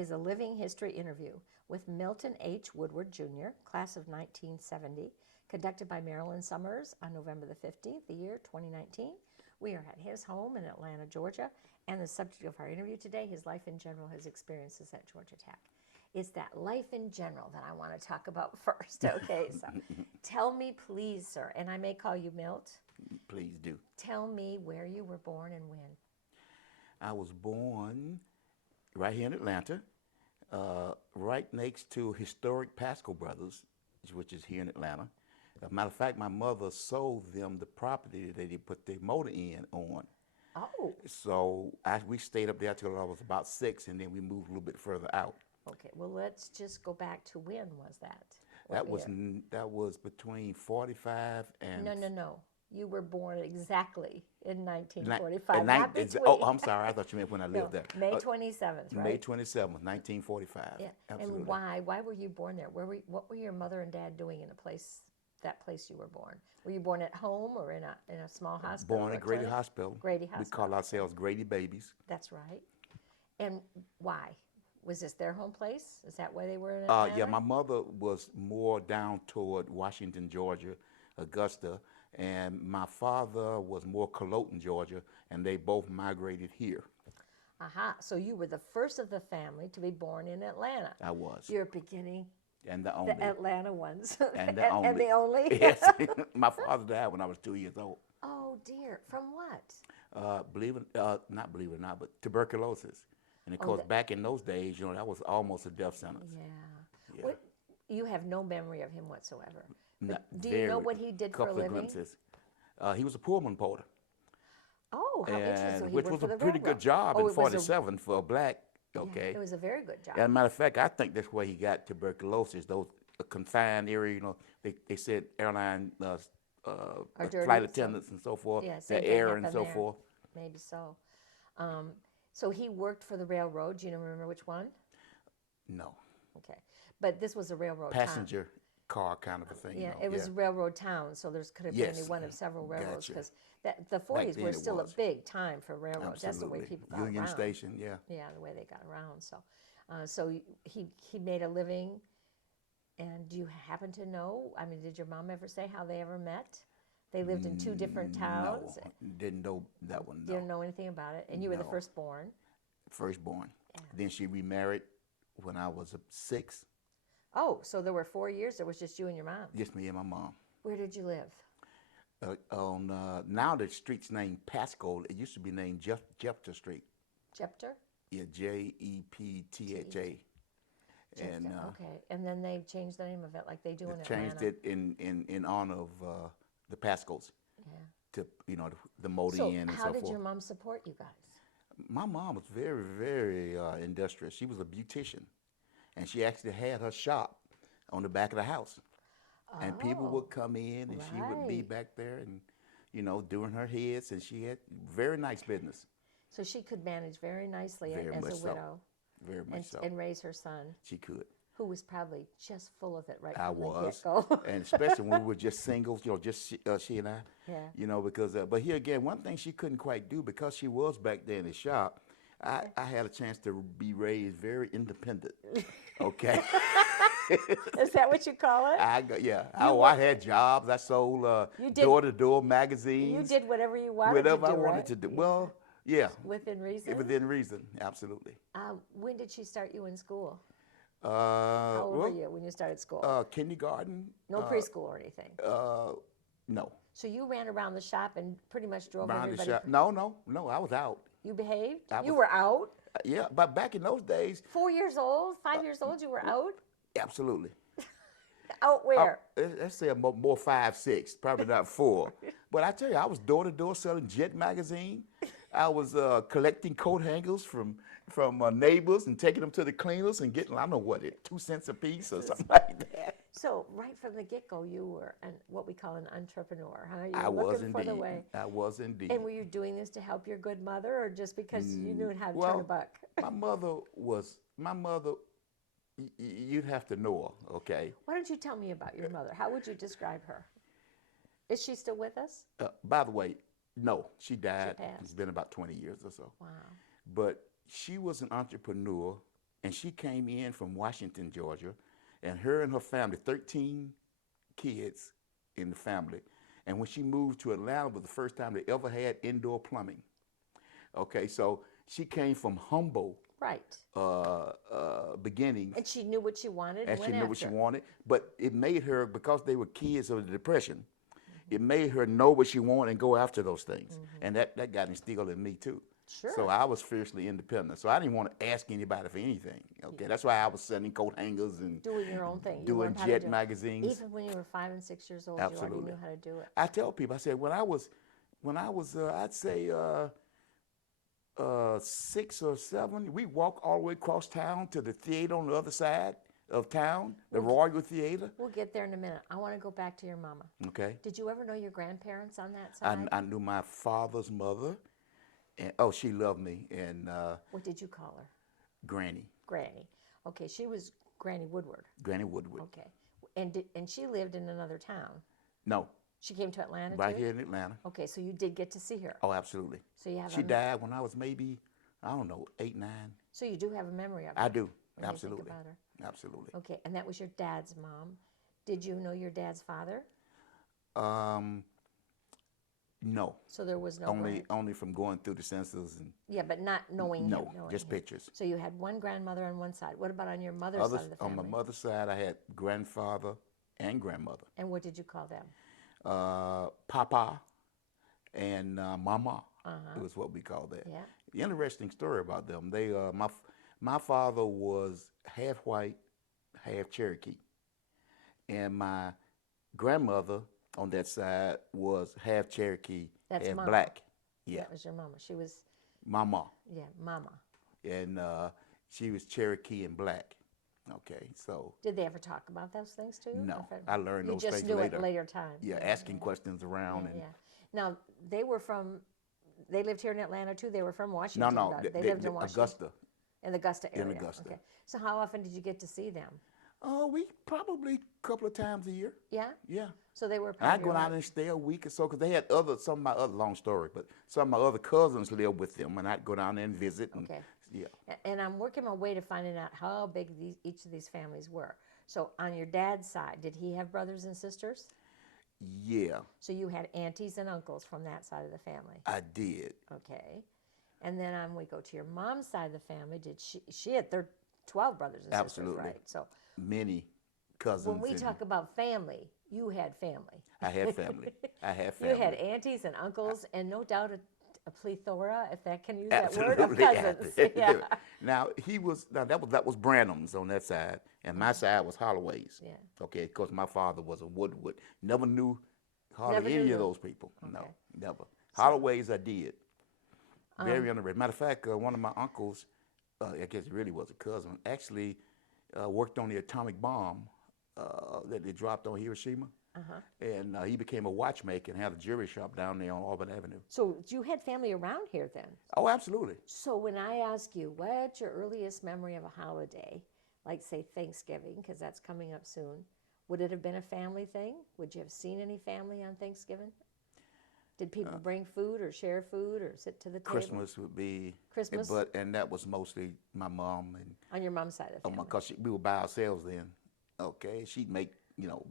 is a living history interview with Milton H. Woodward Jr., class of 1970, conducted by Marilyn Summers on November the 15th, the year 2019. We are at his home in Atlanta, Georgia, and the subject of our interview today, his life in general, his experiences at Georgia Tech. It's that life in general that I want to talk about first, okay? So tell me, please, sir, and I may call you Milt. Please do. Tell me where you were born and when. I was born right here in Atlanta, right next to historic Pasco Brothers, which is here in Atlanta. As a matter of fact, my mother sold them the property that they put their motor inn on. Oh. So we stayed up there till I was about 6, and then we moved a little bit further out. Okay, well, let's just go back to when was that? That was between 45 and... No. You were born exactly in 1945, And not between. Oh, I'm sorry. I thought you meant when I lived there. May 27th, right? May 27th, 1945. Yeah. Absolutely. And why? Why were you born there? What were your mother and dad doing in that place you were born? Were you born at home or in a small hospital? Born at Grady Hospital. Grady Hospital. We call ourselves Grady Babies. That's right. And why? Was this their home place? Is that why they were in Atlanta? Yeah, my mother was more down toward Washington, Georgia, Augusta, and my father was more Colleton, Georgia, and they both migrated here. Aha, so you were the first of the family to be born in Atlanta. I was. You're beginning. And the only. The Atlanta ones. And the only. And the only? Yes. My father died when I was 2 years old. Oh, dear. From what? Not believe it or not, but tuberculosis. And of course, back in those days, that was almost a death sentence. Yeah. What, you have no memory of him whatsoever. Do you know what he did for a living? Glimpses. He was a Pullman porter. Oh, how interesting. So which was a pretty good job in 47 for a black, okay? Yeah, it was a very good job. As a matter of fact, I think that's where he got tuberculosis. Those confined area, they said airline flight attendants and so forth, the air and so forth. Maybe so. So he worked for the railroad. Do you remember which one? No. Okay. But this was a railroad passenger car kind of a thing. Yeah, it was a railroad town, so there could have been only one of several railroads because the 40s were still a big time for railroads. Absolutely. That's the way people got Union around. Station, yeah. Yeah, the way they got around. So he made a living, and do you happen to know? I mean, did your mom ever say how they ever met? They lived in two different towns. No, didn't know that one. No. Didn't know anything about it, and you were the firstborn. Firstborn. Yeah. Then she remarried when I was 6. Oh, so there were 4 years. There was just you and your mom. Just me and my mom. Where did you live? Now the street's named Pasco. It used to be named Jepter Street. Jepter? Yeah, Jeptha. And okay, and then they changed the name of it like they do in Atlanta. Changed it in honor of the Pascos. Yeah. To the motor inn and so forth. So how did your mom support you guys? My mom was very, very industrious. She was a beautician, and she actually had her shop on the back of the house. And people would come in, and she would be back there and, doing her heads, and she had very nice business. So she could manage very nicely as a widow. Very much so. And raise her son. She could. Who was probably just full of it right from the get-go. And especially when we were just singles, just she and I. Yeah. Because, but here again, one thing she couldn't quite do, because she was back there in the shop, I had a chance to be raised very independent, okay? Is that what you call it? I had jobs. I sold door-to-door magazines. You did whatever you wanted to do, I wanted to do. Well, yeah. Within reason? Within reason, absolutely. When did she start you in school? How old were you when you started school? Kindergarten. No preschool or anything? No. So you ran around the shop and pretty much drove around everybody? The shop. No, I was out. You behaved? You were out? Yeah, but back in those days. 4 years old, 5 years old, you were out? Absolutely. Out where? Let's say more 5, 6, probably not 4. But I tell you, I was door-to-door selling Jet magazine. I was collecting coat hangers from neighbors and taking them to the cleaners and getting, I don't know what, 2 cents a piece or something like that. So right from the get-go, you were what we call an entrepreneur, huh? You were I was looking for the way. I was indeed. And were you doing this to help your good mother, or just because you knew how to turn a buck? my mother, you'd have to know her, okay? Why don't you tell me about your mother? How would you describe her? Is she still with us? By the way, no, she died. She passed. It's been about 20 years or so. Wow. But she was an entrepreneur and she came in from Washington, Georgia, and her and her family, 13 kids in the family. And when she moved to Atlanta, it was the first time they ever had indoor plumbing. Okay, so she came from humble Right. beginnings, And she knew what she wanted and and she went knew what she after it. wanted. But it made her, because they were kids of the Depression, it made her know what she wanted and go after those things. And that got instilled in me too. Sure. So I was fiercely independent. So I didn't want to ask anybody for anything. Okay, that's why I was selling coat hangers and Doing your own thing. You doing learned how to Jet do it. magazines. Even when you were 5 and 6 years old, you Absolutely. already knew how to do it. I tell people, I said when I was, I'd say 6 or 7, we walked all the way across town to the theater on the other side of town, the Royal Theater. We'll get there in a minute. I want to go back to your mama. Okay. Did you ever know your grandparents on that side? I knew my father's mother, and oh, she loved me, and What did you call her? Granny, Granny. Okay, she was Granny Woodward. Granny Woodward. Okay. And she lived in another town. No, She came to Atlanta right too? here in Atlanta. Okay, so you did get to see her. Oh, absolutely. So you have She a, died when I was maybe, I don't know, 8, 9. So you do have a memory of her. I do, when you think absolutely, about her. absolutely. Okay, and that was your dad's mom. Did you know your dad's father? No, So there was no only from going through the census and Yeah, but not knowing him. no, knowing just him. pictures. So you had one grandmother on one side. What about on your mother's Others, side of the on family? my mother's side, I had grandfather and grandmother, And what did you call them? Papa and Mama. It was what we called that. Yeah. The interesting story about them. They, my father was half white, half Cherokee, and my grandmother on that side was half Cherokee, That's half Mama. black. Yeah, That was your mama. She was, Mama, yeah, mama. and she was Cherokee and black. Okay, so Did they ever talk about those things to you? no, Or if- I learned You those just things knew later. it later time. Yeah, asking questions around and Yeah. Now, they were from, they lived here in Atlanta too? They were from no, Washington? no, They lived in Washington? Augusta. In the Augusta area? Augusta. Okay. So how often did you get to see them? Oh, we probably a couple of times a year. Yeah? Yeah. So they were And part I'd of go your down life. and stay a week or so because they had some of my other, long story, but some of my other cousins lived with them, and I'd go down there and visit. And, Okay. yeah. And I'm working my way to finding out how big each of these families were. So on your dad's side, did he have brothers and sisters? Yeah, So you had aunties and uncles from that side of the family. I did. Okay. And then we go to your mom's side of the family. Did she had 12 brothers and Absolutely. sisters, right? So Many cousins. when we and talk about family, you had family. I had family. I had You family. had aunties and uncles, and no doubt a plethora, if that can use that word, Absolutely. of cousins. Yeah. Now that was Branham's on that side, and my side was Holloway's. Yeah. Okay, because my father was a Woodward. Never knew hardly Never knew any of them. those people. No, Okay. never. Holloway's I did. Very interesting. Matter of fact, one of my uncles, I guess it really was a cousin, actually worked on the atomic bomb that they dropped on Hiroshima. And he became a watchmaker and had a jewelry shop down there on Auburn Avenue. So you had family around here then. Oh, absolutely. So when I ask you, what's your earliest memory of a holiday, like say Thanksgiving, because that's coming up soon, would it have been a family thing? Would you have seen any family on Thanksgiving? Did people bring food or share food or sit to the table? Christmas would be Christmas? and that was mostly my mom and On your mom's side of the family. because we would buy ourselves then. Okay, she'd make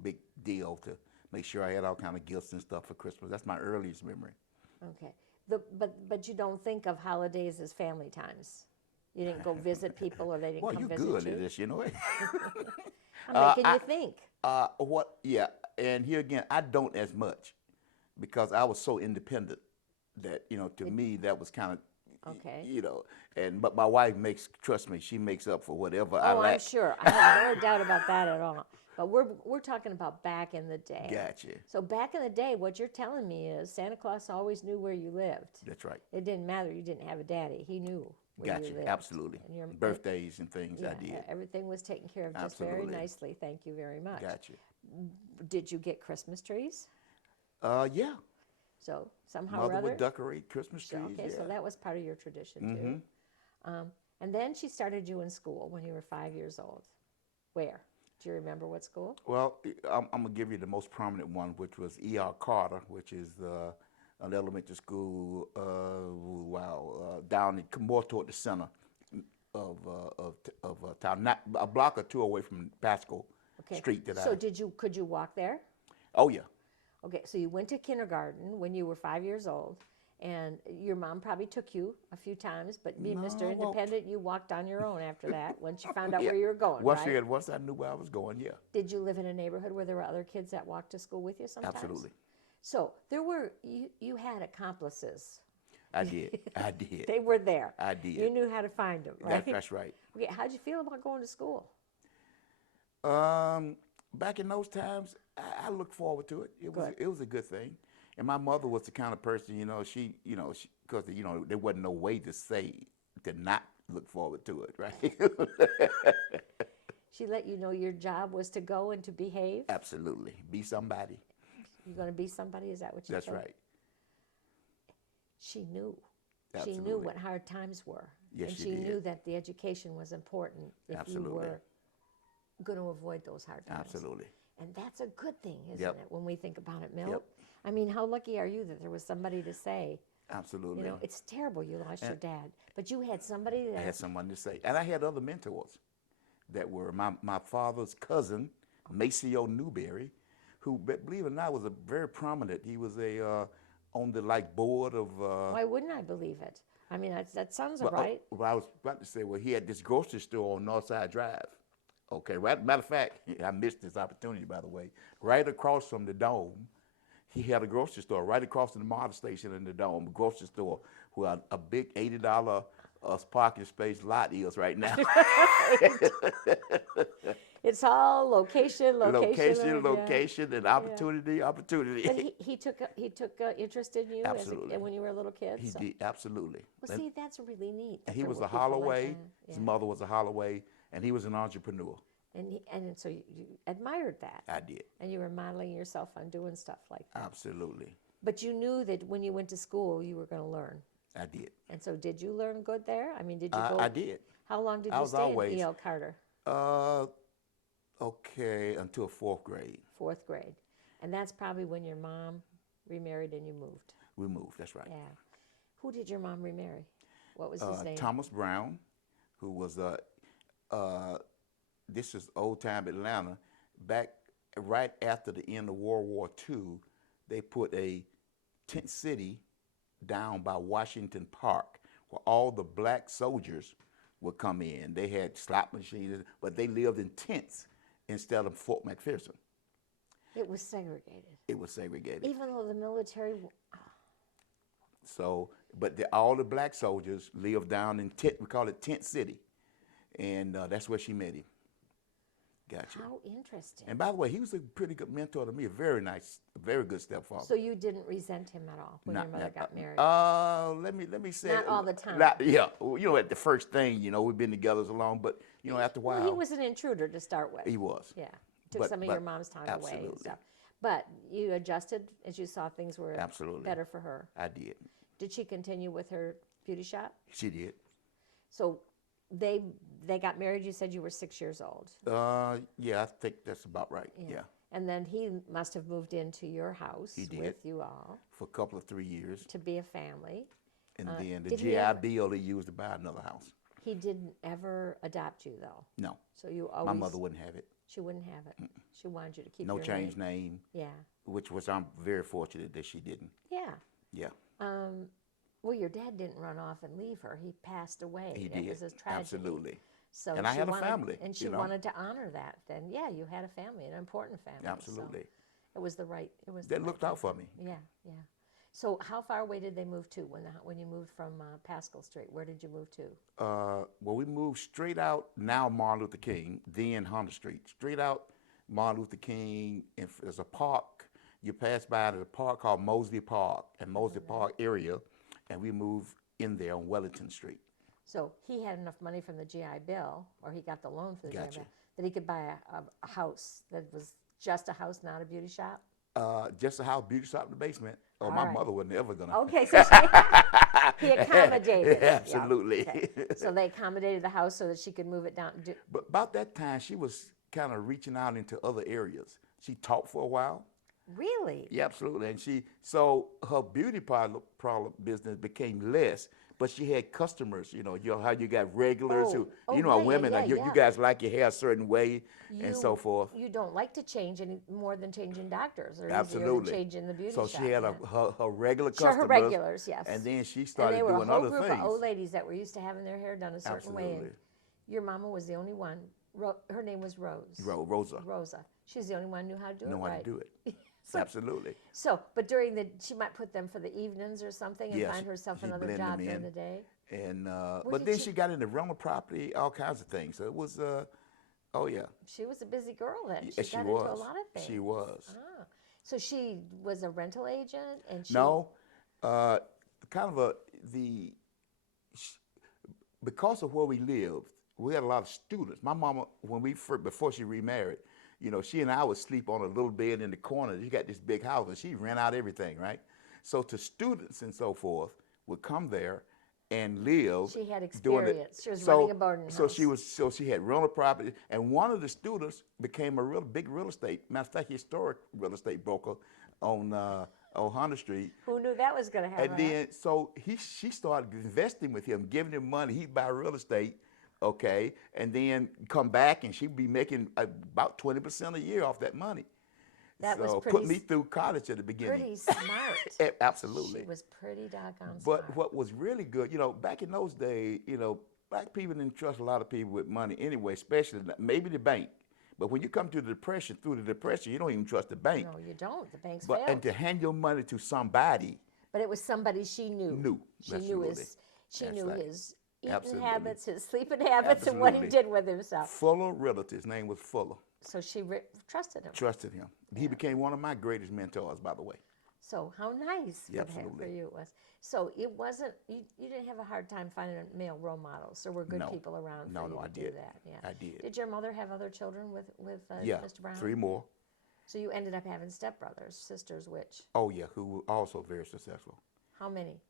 big deal to make sure I had all kind of gifts and stuff for Christmas. That's my earliest memory. Okay. But you don't think of holidays as family times. You didn't go visit people, or they didn't Well, come you're visit good you. at this, you know. I'm making you think. What? Yeah, and here again, I don't as much because I was so independent that to me that was kind of Okay. but my wife trust me, she makes up for whatever I Oh, lack. I'm sure. I have no doubt about that at all. But we're talking about back in the day. Gotcha. So back in the day, what you're telling me is Santa Claus always knew where you lived. That's right. It didn't matter you didn't have a daddy. He knew where you Gotcha. lived. Absolutely. And your Birthdays and things I did. everything was taken care of just very Absolutely. nicely. Thank you very much. Gotcha. Did you get Christmas trees? Yeah. So somehow or Mother other. would decorate Christmas trees. Okay, yeah. so that was part of your tradition too. And then she started you in school when you were 5 years old. Where? Do you remember what school? Well, I'm going to give you the most prominent one, which was E.R. Carter, which is an elementary school, down more toward the center. town, not a block or two away from Pascal Okay. Street. So could you walk there? Oh yeah, Okay, so you went to kindergarten when you were 5 years old, and your mom probably took you a few times, but being No, Mr. I walked. Independent, you walked on your own after that once you found out yeah. where you were going, Once right? once I knew where I was going, yeah, Did you live in a neighborhood where there were other kids that walked to school with you sometimes? absolutely. So you had accomplices. I did. I did. They were there. I did. You knew how to find them, right? That's right. Okay, how'd you feel about going to school? Back in those times, I looked forward to it. Good. It was a good thing. And my mother was the kind of person, because there wasn't no way to say to not look forward to it, right? She let you know your job was to go and to behave? Absolutely, be somebody. You're going to be somebody? Is that what you That's said? right. She knew. Absolutely. She knew what hard times were. Yes, and she she did. knew that the education was important if Absolutely. you were going to avoid those hard times. Absolutely. And that's a good thing, isn't Yep. it, when we think about it, Milt? Yep. I mean, how lucky are you that there was somebody to say, Absolutely. it's terrible you lost your dad, but you had somebody I that, had someone to say, and I had other mentors that were my father's cousin, Maceo Newberry, who, believe it or not, was a very prominent. He was on the board of. why wouldn't I believe it? I mean, that sounds right. Well, I was about to say, well, he had this grocery store on Northside Drive. Okay, right. Matter of fact, I missed this opportunity, by the way. Right across from the Dome, he had a grocery store right across from the MARTA station in the Dome, a grocery store where a big $80 parking space lot is right now. It's all location, location, and opportunity. But he took interest in you Absolutely. when you were a little kid. He did, absolutely. Well, see, that's really neat. And he there was were a people like Holloway. that. His mother was a Holloway, and he was an entrepreneur. And so you admired that. I did. And you were modeling yourself on doing stuff like that. Absolutely. But you knew that when you went to school, you were going to learn. I did. And so did you learn good there? I mean, did you go? I did. How long did I you was stay always- in E.L. Carter? Okay, until fourth grade. Fourth grade. And that's probably when your mom remarried and you moved. We moved, that's right. Yeah. Who did your mom remarry? What was his name? Thomas Brown, who was, this is old time Atlanta. Back right after the end of World War II, they put a tent city down by Washington Park where all the black soldiers would come in. They had slot machines, but they lived in tents instead of Fort McPherson. It was segregated. It was segregated. Even though the military. So, but all the black soldiers lived down in tent. We call it Tent City, and that's where she met him. Gotcha. How interesting. And by the way, he was a pretty good mentor to me. A very nice, a very good stepfather. So you didn't resent him at all when your mother got married? Let me say. Not all the time. Yeah, at the first thing, we've been together so long, but after a while. Well, he was an intruder to start with. He was. Yeah, took some of your mom's time away and absolutely. stuff. But you adjusted as you saw things were Absolutely. better for her. I did. Did she continue with her beauty shop? She did. So they got married. You said you were 6 years old. Yeah, I think that's about right. Yeah. And then he must have moved into your house with you all for a couple of 3 years. to be a family. And then the did he GI ever- Bill they used to buy another house. He didn't ever adopt you though. No. So you always. My mother wouldn't have it. She wouldn't have it. She wanted you to keep No your change name. name, Yeah. which was I'm very fortunate that she didn't. Yeah. Yeah. Well, your dad didn't run off and leave her. He passed away. He It did. was a tragedy. Absolutely. So And I she had a wanted- family, and she wanted to honor that. Then, yeah, you had a family, an important family. so Absolutely. it was the right. It was. They the right looked out thing. for me. Yeah, yeah. So how far away did they move to when you moved from Pascal Street? Where did you move to? Well, we moved straight out, now Martin Luther King, then Hunter Street. Straight out Martin Luther King, and there's a park. You pass by the park called Mosley Park, and Mosley Park area, and we moved in there on Wellington Street. So he had enough money from the GI Bill, or he got the loan for the GI Gotcha. Bill, that he could buy a house that was just a house, not a beauty shop? Just a house, beauty shop in the basement. Oh, All my right. mother wasn't ever gonna. Okay, so he accommodated. Yeah, Absolutely. okay. So they accommodated the house so that she could move it down. But about that time, she was kind of reaching out into other areas. She taught for a while. Really? Yeah, absolutely. And so her beauty parlor business became less but she had customers. You know how you got regulars who, Oh, how yeah, yeah, women yeah, are. You yeah. guys like your hair a certain way and so forth. You don't like to change any more than changing doctors. They're easier than Absolutely. changing the beauty So shop. she had Yeah. her regular Sure, her customers, regulars, yes. and then she And they started were a doing whole other group of things. old ladies that were used to having their hair done a certain way. And Absolutely. your mama was the only one. Her name was Rose. Rosa. Rosa. She's the only one who knew how to do it Know how right. to do it. So, Absolutely. so, but she might put them for the evenings or something and Yeah, find herself she'd another blend job them during in. the day. And Where but did then she- she got into rental property, all kinds of things. So it was, oh yeah, She was a busy girl then. yeah, She got into a lot of things. She was. Ah. So she was a rental agent and she No, kind of because of where we lived, we had a lot of students. My mama, before she remarried, she and I would sleep on a little bed in the corner. She got this big house, and she rent out everything, right? So to students and so forth would come there and live. She had doing experience. She was running a boarding house. So she had rental property, and one of the students became a real big real estate, matter of fact, historic real estate broker on 100th Street. Who knew that was going to happen? And then so she started investing with him, giving him money. He'd buy real estate, okay, and then come back, and she'd be making about 20% a year off that money. That was So pretty put me through college at the beginning. Pretty smart. Absolutely. She was pretty doggone smart. But what was really good, back in those days, black people didn't trust a lot of people with money anyway, especially maybe the bank. But when you come to the depression, through the depression, you don't even trust the bank. No, you don't. The banks But failed. and to hand your money to somebody. But it was somebody she knew. She knew his eating Absolutely. habits, his sleeping habits, and what he Absolutely. did with himself. Fuller Realtor, his name was Fuller. So she trusted him. Trusted him. He became one of my greatest mentors, by the way. So how nice Yeah, for absolutely. you it was. So it wasn't, you didn't have a hard time finding male role models. There were good No. people around No, for you no, to I do did. that. Yeah. I did. Did your mother have other children with Yeah, Mr. Brown? 3 more. So you ended up having stepbrothers, sisters, which? Oh, yeah, who were also very successful. How many?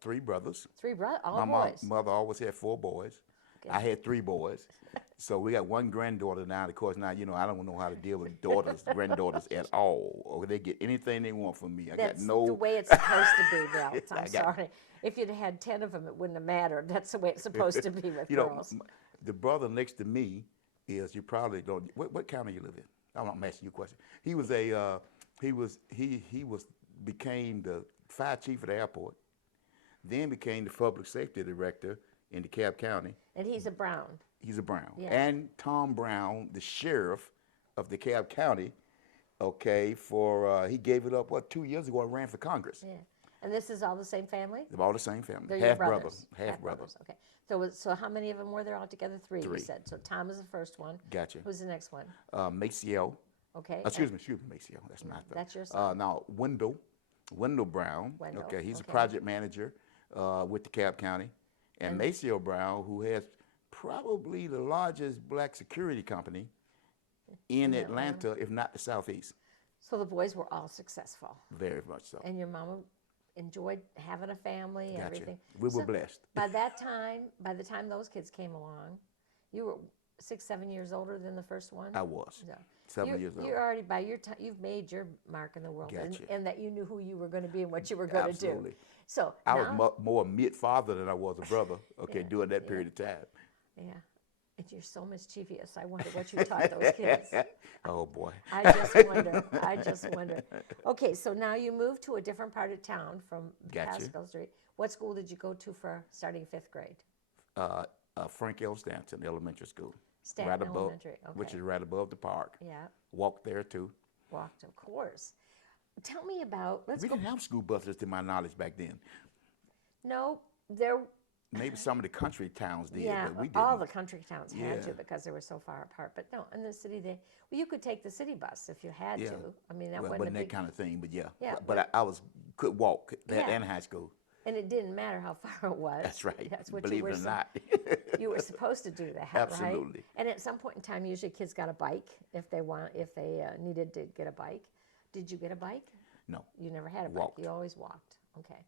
3 brothers. 3 brothers, all My boys. mother always had 4 boys. Okay. I had 3 boys. So we got 1 granddaughter now. Of course, now, I don't know how to deal with granddaughters at all. Or they get anything they want from me. That's got no. the way it's supposed to be, Belt. I'm I got- sorry. If you'd had 10 of them, it wouldn't have mattered. That's the way it's supposed to be with You know, girls. the brother next to me is, you probably don't. What county you live in? I'm asking you a question. He was became the fire chief at the airport, then became the public safety director in DeKalb County. And he's a Brown. He's a Brown. Yeah. And Tom Brown, the sheriff of DeKalb County, okay, he gave it up, 2 years ago, and ran for Congress. Yeah. And this is all the same family? They're all the same family. They're your Half brother. brothers. Half brother. Okay. So how many of them were there altogether? 3, you 3. said. So Tom is the first one. Gotcha. Who's the next one? Maceo. Okay. Excuse me, Maceo. That's my thing. That's your son. Now, Wendell Brown. Wendell, Okay, he's a okay. project manager with DeKalb County. And Maceo Brown, who has probably the largest black security company in Atlanta, if not the Southeast. So the boys were all successful. Very much so. And your mama enjoyed having a family, Gotcha. everything. We were So blessed. by the time those kids came along, you were 6, 7 years older than the first one? I was. Yeah. 7 years old. You're already, by your time, you've made your mark in the world. Gotcha. And that you knew who you were going to be and what you were going to do. Absolutely. So I now, was more mid-father than I was a brother, okay, Yeah, during that yeah. period of time. yeah. And you're so mischievous. I wonder what you taught those kids. Oh, boy. I just wonder. Okay, so now you moved to a different part of town from Gotcha. Pascal Street. What school did you go to for starting 5th grade? Frank L. Stanton Elementary School. Stanton right above, Elementary, Which okay. is right above the park. Yeah, Walked there, too. walked, of course. Tell me about, We didn't have school buses, to my knowledge, back then. no, there, Maybe some of the country towns did, yeah, but we didn't. all the country towns had Yeah. to because they were so far apart. But no, in the city, you could take the city bus if you had Yeah. to. I mean, that Well, wasn't a wasn't that big, kind of thing, but yeah. Yeah, But I could walk that Yeah. in high school. and it didn't matter how far it was. That's right. That's what Believe you were it or not. you were supposed to do that, right? Absolutely. And at some point in time, usually kids got a bike if they needed to get a bike. Did you get a bike? No. You never had a Walked. bike. You always walked. Okay,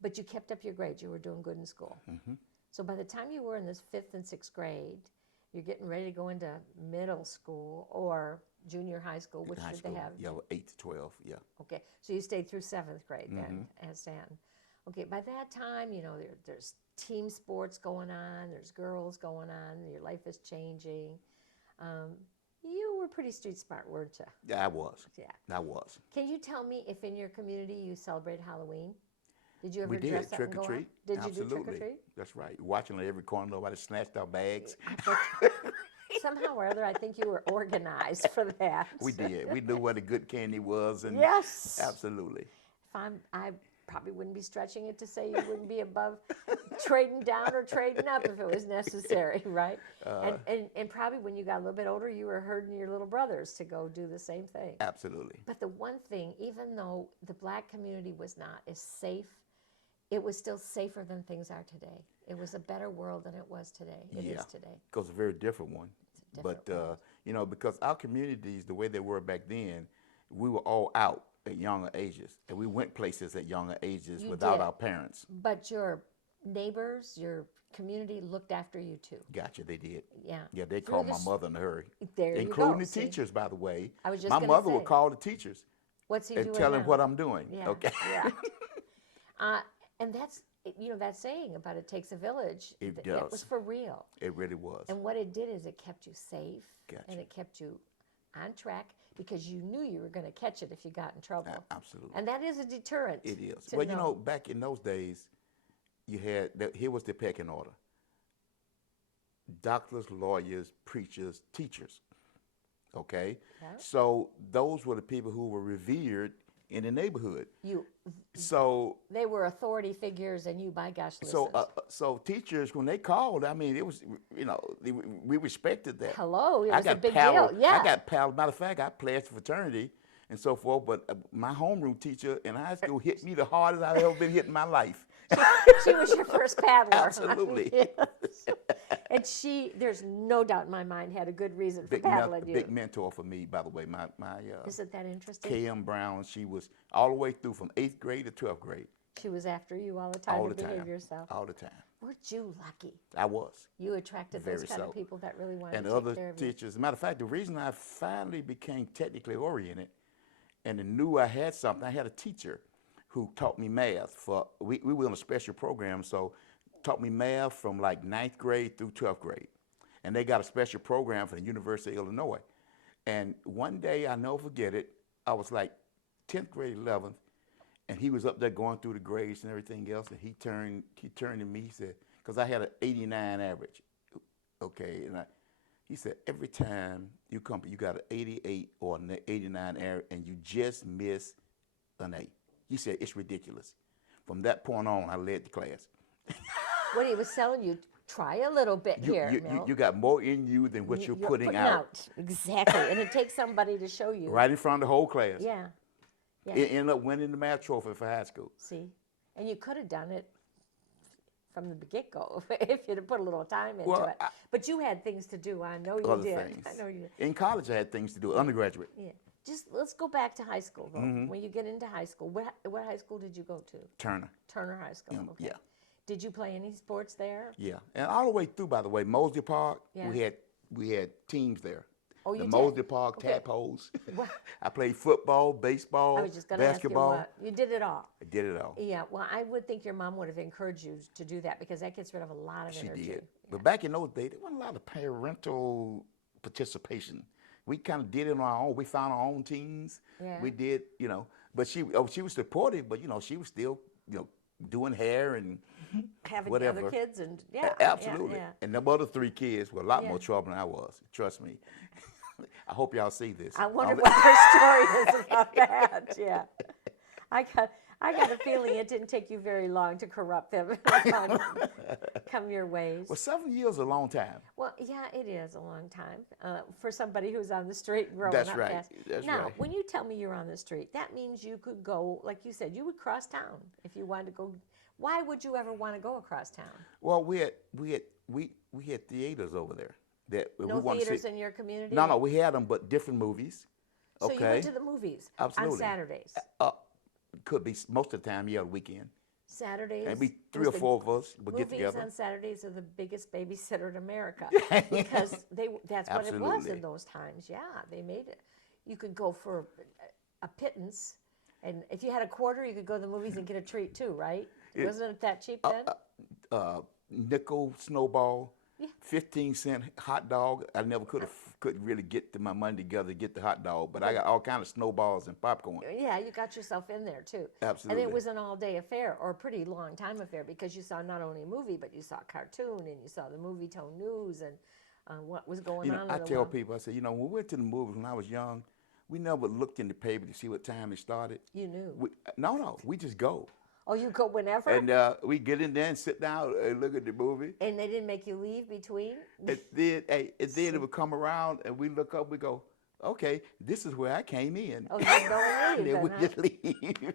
but you kept up your grades. You were doing good in school. Mm-hmm. So by the time you were in this 5th and 6th grade, you're getting ready to go into middle school or junior high school. Which High did school. they have? Yeah, 8 to 12, yeah. Okay, so you stayed through 7th grade then, Mm-hmm. as Dan. Okay, by that time, there's team sports going on, there's girls going on, your life is changing. You were pretty street smart, weren't you? Yeah, I was. Yeah. I was. Can you tell me if in your community you celebrate Halloween? Did you ever We did dress up trick and or go treat. out? Did you Absolutely. do trick or treat? That's right. Watching every corner, nobody snatched our bags. Somehow or other, I think you were organized for that. We did. We knew what a good candy was, and Yes. absolutely. I probably wouldn't be stretching it to say you wouldn't be above trading down or trading up if it was necessary, right? And probably when you got a little bit older, you were herding your little brothers to go do the same thing. Absolutely. But the one thing, even though the black community was not as safe, it was still safer than things are today. It was a better world than it was today. It is today. Because it's a very different one. Different world. Because our communities, the way they were back then, we were all out at younger ages, and we went places at younger ages without our parents. But your neighbors, your community looked after you too. Gotcha, they did. Yeah. Yeah, they called my mother in a hurry. There you including go. the See? teachers, by the way. I was just my gonna mother say. would call the teachers What's he and doing tell them now? what I'm doing. Yeah. Okay. Yeah. And that's, that saying about it takes a village. It It was does. for real. It really was. And what it did is it kept you safe. Gotcha. And it kept you on track because you knew you were going to catch it if you got in trouble. Absolutely. And that is a deterrent. It is. to Well, back in those days, you had, here was the pecking order. Doctors, lawyers, preachers, teachers. Okay? Yeah. So those were the people who were revered in the neighborhood. You. So They were authority figures, and you, by gosh, listened. so teachers, when they called, I mean, it was, we respected that. Hello, it I was a got big pals. deal. Yeah. I got pals. Matter of fact, I pledged the fraternity and so forth. But my homeroom teacher in high school hit me the hardest I've ever been hit in my life. She was your first paddler. Absolutely. Yes. And she, there's no doubt in my mind, had a good reason for paddling you. Big mentor for me, by the way. My Isn't that interesting? K.M. Brown. She was all the way through from 8th grade to 12th grade. She was after you all the time All to the behave time. yourself. All the time. Weren't you lucky? I was. You attracted those Very kind so. of people that really wanted And to take other care of you. teachers. As a matter of fact, the reason I finally became technically oriented and knew I had something, I had a teacher who taught me math. We were in a special program, so taught me math from like 9th grade through 12th grade. And they got a special program for the University of Illinois. And one day, I'll never forget it, I was like 10th grade, 11th, and he was up there going through the grades and everything else, and he turned to me, he said, because I had an 89 average, okay, and he said, every time you come, you got an 88 or an 89 average, and you just miss an A. He said, it's ridiculous. From that point on, I led the class. What he was telling you, try a little bit here, Milt. You got more in you than what you're putting out. Exactly, and it takes somebody to show you. Right in front of the whole class. Yeah. Yeah. It ended up winning the math trophy for high school. See, and you could have done it from the get-go if you'd have put a little time into it. But you had things to do. I know you Other did. things. I know you did. In college, I had things to do, undergraduate. Yeah. Just let's go back to high school, though. Mm-hmm. When you get into high school, what high school did you go to? Turner. Turner High School. Okay. Yeah. Did you play any sports there? Yeah, and all the way through, by the way, Mosley Park, Yeah. we had teams there. Oh, you the did? Mosley Park Okay. Tadpoles. What? I played football, baseball, I was just going to ask you basketball. what. You did it all. I did it all. Yeah, well, I would think your mom would have encouraged you to do that because that gets rid of a lot of She energy. did. But back in those days, there wasn't a lot of parental participation. We kind of did it on our own. We found our own teams. Yeah. We did, but she was supportive, but, she was still, doing hair and Having whatever. the other kids and, yeah. Absolutely. Yeah. And the other 3 kids were a lot Yeah. more trouble than I was. Trust me. I hope y'all see this. I wonder what their story is about that. Yeah. I got a feeling it didn't take you very long to corrupt them and come your ways. Well, 7 years is a long time. Well, yeah, it is a long time for somebody who's on the street growing That's up right. fast. That's now, right. when you tell me you're on the street, that means you could go, like you said, you would cross town if you wanted to go. Why would you ever want to go across town? Well, we had theaters over there that No we wanted to theaters see. in your community? No, we had them, but different movies. So Okay. you went to the movies Absolutely. on Saturdays? Could be most of the time, yeah, weekend. Saturdays? And be 3 was or 4 of us would get movies together. on Saturdays are the biggest babysitter in America because that's what it was Absolutely. in those times. Yeah, they made it. You could go for a pittance, and if you had a quarter, you could go to the movies and get a treat too, right? Wasn't it that cheap then? Nickel snowball, Yeah. 15-cent hot dog. I never couldn't really get my money together to get the hot dog, but I got all kind of snowballs and popcorn. Yeah, you got yourself in there too. Absolutely. And it was an all-day affair, or a pretty long time affair, because you saw not only a movie, but you saw a cartoon, and you saw the movie tone news, and what was going on. I tell people, I say, when we went to the movies when I was young, we never looked in the paper to see what time it started. You knew. No, we just go. Oh, you go whenever? And we get in there and sit down and look at the movie. And they didn't make you leave between? And then it would come around and we look up, we go, okay, this is where I came in. Oh, you don't leave And then we huh? just leave.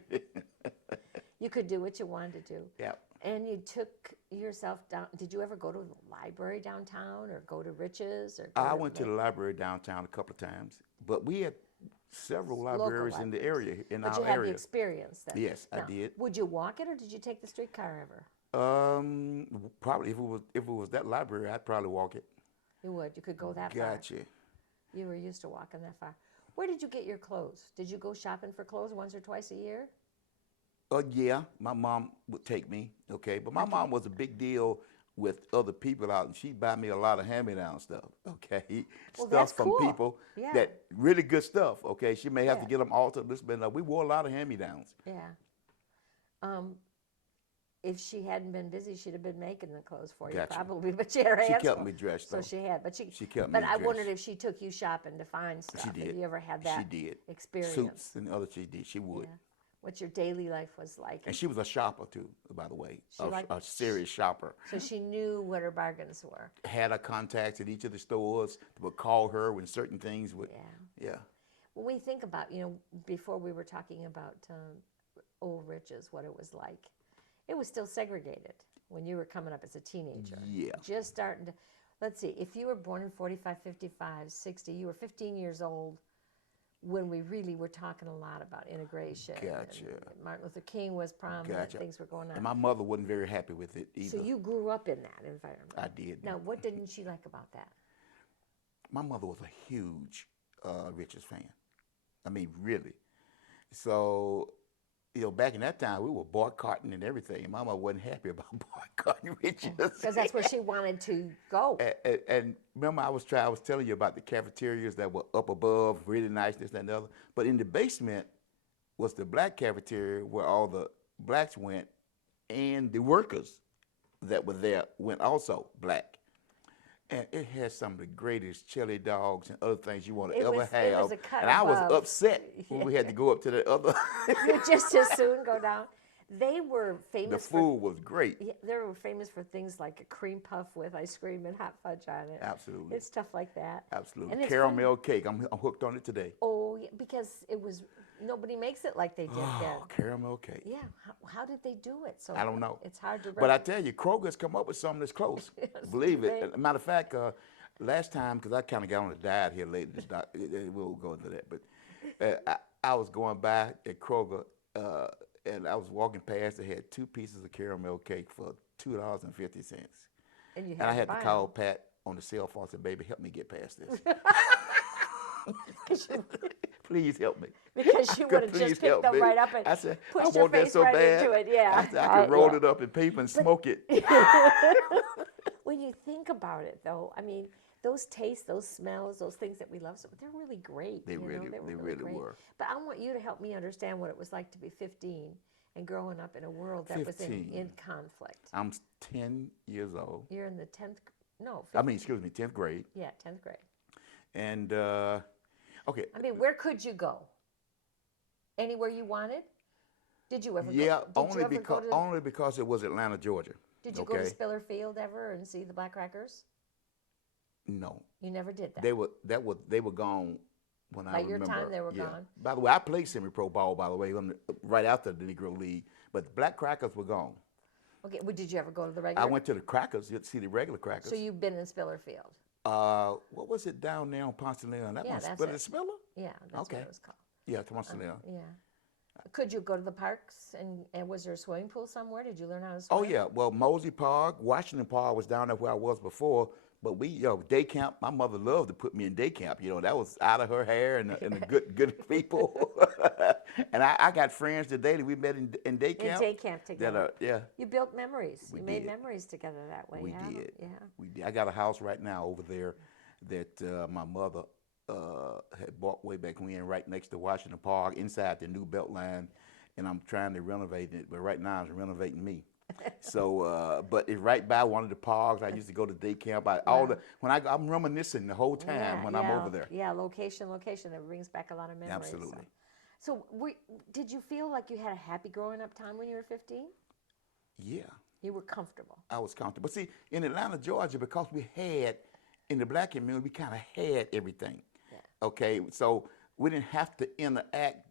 You could do what you wanted to do. Yeah. And you took yourself down. Did you ever go to the library downtown or go to Riches? I went to the library downtown a couple of times, but we had several libraries in the area, in but our you had area. the experience then. Yes, Now, I did. Would you walk it or did you take the streetcar ever? Probably if it was that library, I'd probably walk it. You would. You could go that far. Gotcha. You were used to walking that far. Where did you get your clothes? Did you go shopping for clothes once or twice a year? Yeah, my mom would take me, okay? But my mom was a big deal with other people out, and she'd buy me a lot of hand-me-down stuff, okay? Well, stuff that's from cool. people Yeah. that really good stuff, okay? She may have to Yeah. get them altered, but we wore a lot of hand-me-downs. Yeah. If she hadn't been busy, she'd have been making the clothes for you, Gotcha. probably. But she had her She hands kept full. me dressed, So though. she had, but She kept me But I dressed. wondered if she took you shopping to find stuff. She did. Have you ever had that She did. experience? Suits and other, she did. She would. Yeah. What your daily life was like. And she was a shopper, too, by the way. liked- A serious shopper. So she knew what her bargains were. Had her contacts at each of the stores, would call her when certain things would, yeah. When we think about, before we were talking about Old Riches, what it was like, it was still segregated when you were coming up as a teenager. Yeah. Just starting to, let's see, if you were born in 45, 55, 60, you were 15 years old when we really were talking a lot about integration. Gotcha. And Martin Luther King was prominent, Gotcha. things were going on. And my mother wasn't very happy with it either. So you grew up in that environment. I did. Now, what didn't she like about that? My mother was a huge Riches fan. I mean, really. So, back in that time, we were boycotting and everything. Mama wasn't happy about boycotting Riches. Because that's where she wanted to go. And remember, I was telling you about the cafeterias that were up above, really nice, this, that, and the other. But in the basement was the black cafeteria where all the blacks went, and the workers that were there went also black. And it had some of the greatest chili dogs and other things you want to ever have. It was a cut and I was above. upset when we had to go up to the other. You just as soon go down. They were famous The food was great. Yeah, they were famous for things like a cream puff with ice cream and hot fudge on it. Absolutely. It's stuff like that. Absolutely. And it's Caramel cake. I'm hooked on it today. Oh, yeah, because it was, nobody makes it like they did then. Oh, caramel cake. Yeah, how did they do it? So I don't know. It's hard to But I tell you, Kroger's come up with something that's close. Yes, Believe they- it. Matter of fact, last time, because I kind of got on a diet here lately, we'll go into that. But I was going by at Kroger, and I was walking past. They had 2 pieces of caramel cake for $2.50. And, you And I had to buy call Pat on the cell phone and say, "Baby, help me get past this. Please help me." Because you would have Please just help picked them me. right up and I said, pushed I your want that face so right bad. into it. Yeah. I said, I can roll it up in paper and smoke it. When you think about it, though, I mean, those tastes, those smells, those things that we love, so they're really great. They really great. were. But I want you to help me understand what it was like to be 15 and growing up in a world that was 15. in conflict. I'm 10 years old. You're in the 10th, no, 15, I mean, excuse me, 10th grade. yeah, 10th grade. And, okay. I mean, where could you go? Anywhere you wanted? Did you ever Yeah, go? Did you ever go to, only because it was Atlanta, Georgia. Did you go to Spiller Field ever and see the Black Crackers? No. You never did that. They were gone when I By remember. your time, they were yeah. gone? By the way, I played semi-pro ball, by the way, right after the Negro League. But the Black Crackers were gone. Okay, well, did you ever go to the regular? I went to the Crackers to see the regular Crackers. So you've been in Spiller Field? What was it down there on Ponce de Leon? That Yeah, one, that's Spiller, it. Spiller? Yeah, that's Okay. what it was called. Yeah, Ponce de Leon. Yeah. Could you go to the parks and was there a swimming pool somewhere? Did you learn how to swim? Oh yeah, well Mosey Park, Washington Park was down there where I was before. But day camp. My mother loved to put me in day camp. That was out of her hair and the good people. And I got friends today that we met in day In camp. day camp That together. yeah, You built memories. we You made did. memories together that way. We Yeah. did. Yeah. We did. I got a house right now over there that my mother had bought way back when, right next to Washington Park, inside the new Beltline, and I'm trying to renovate it. But right now, it's renovating me. So, but it's right by one of the parks. I used to go to day camp. I'm reminiscing the whole time Yeah, when yeah, I'm over there. Yeah, location. It brings back a lot of memories. Absolutely. Did you feel like you had a happy growing up time when you were 15? Yeah, You were comfortable. I was comfortable. But see, in Atlanta, Georgia, because we had in the black community, we kind of had everything. Yeah. Okay, so we didn't have to interact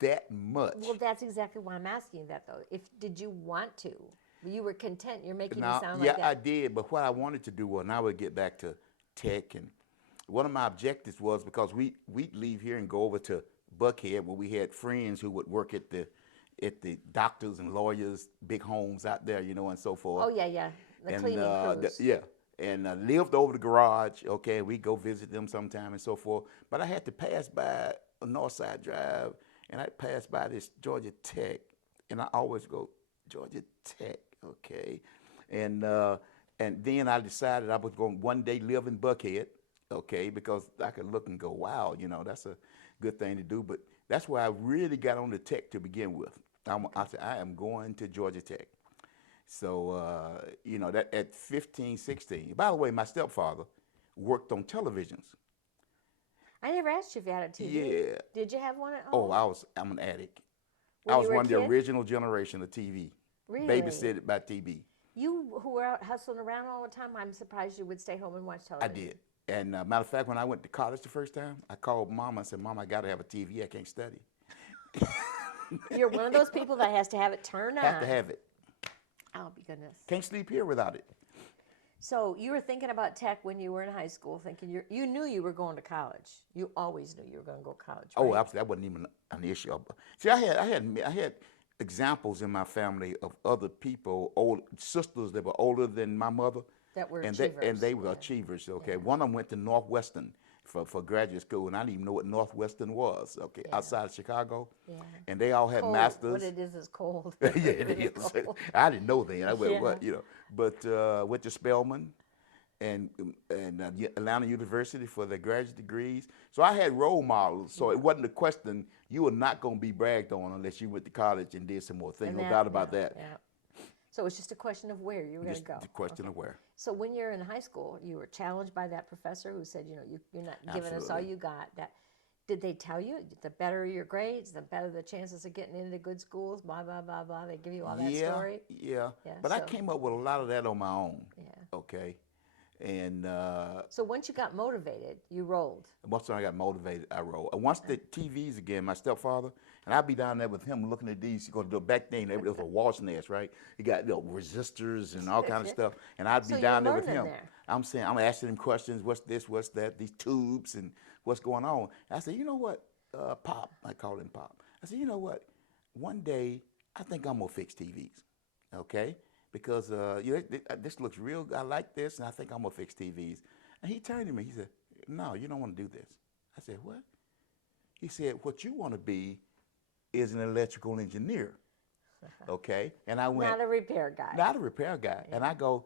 that much. Well, that's exactly why I'm asking you that, though. Did you want to? You were content. You're making me Now, sound yeah, like I that. did, but what I wanted to do was, now we'll get back to tech, and one of my objectives was, because we'd leave here and go over to Buckhead, where we had friends who would work at the doctors and lawyers, big homes out there, and so forth. Oh, yeah, yeah. The cleaning crews. Lived over the garage. Okay, we go visit them sometime and so forth. But I had to pass by a Northside Drive, and I passed by this Georgia Tech, and I always go, Georgia Tech, okay, and then I decided I was going to one day live in Buckhead, okay, because I could look and go, wow, that's a good thing to do. But that's where I really got on the tech to begin with. I said, I am going to Georgia Tech. So, that at 15, 16. By the way, my stepfather worked on televisions. I never asked you if you had a TV. Yeah. Did you have one at home? Oh, I'm an addict. When I was you were a one of the kid? original generation of TV. Really? Babysitted by TV. You who were out hustling around all the time, I'm surprised you would stay home and watch I television. did. And matter of fact, when I went to college the first time, I called Mama and said, Mama, I got to have a TV. I can't study. You're one of those people that has to have it turned on. Have to have it. Oh, my goodness. Can't sleep here without it. So you were thinking about tech when you were in high school, thinking you knew you were going to college. You always knew you were going to go to college, right? Oh, absolutely. That wasn't even an issue. See, I had examples in my family of other people, old sisters that were older than my mother. That were and achievers. They were achievers. Okay, one of them went to Northwestern for graduate school, and I didn't even know what Northwestern was. Okay, outside of Chicago. Yeah. And they all had Cold. masters. What it is cold. Yeah, it is. Cold. I didn't know then. I went, Yeah. what, But went to Spelman and Atlanta University for their graduate degrees. So I had role models. So it wasn't a question. You were not going to be bragged on unless you went to college and did some more things. No doubt about that. Yeah. So it's just a question of where you were going to Just go. the question of where. So when you're in high school, you were challenged by that professor who said, you're not giving us all Absolutely. you got. Did they tell you the better your grades, the better the chances of getting into good schools, blah, blah, blah, blah? They give you all that story? Yeah. Yeah, But I so- came up with a lot of that on my own. Yeah. Okay. And So once you got motivated, you rolled. once I got motivated, I rolled. And once the TVs again, my stepfather, and I'd be down there with him looking at these. Because back then, it was a wash nest, right? You got resistors and all kind of stuff. And I'd be So you're down there with learning him. there. I'm asking him questions. What's this? What's that? These tubes and what's going on? I said, you know what, Pop? I called him Pop. I said, you know what? One day, I think I'm gonna fix TVs. Okay? Because this looks real. I like this, and I think I'm gonna fix TVs. And he turned to me. He said, "No, you don't want to do this." I said, "What?" He said, "What you want to be is an electrical engineer." Okay, and I went, Not a repair guy. "Not a repair guy." And I go,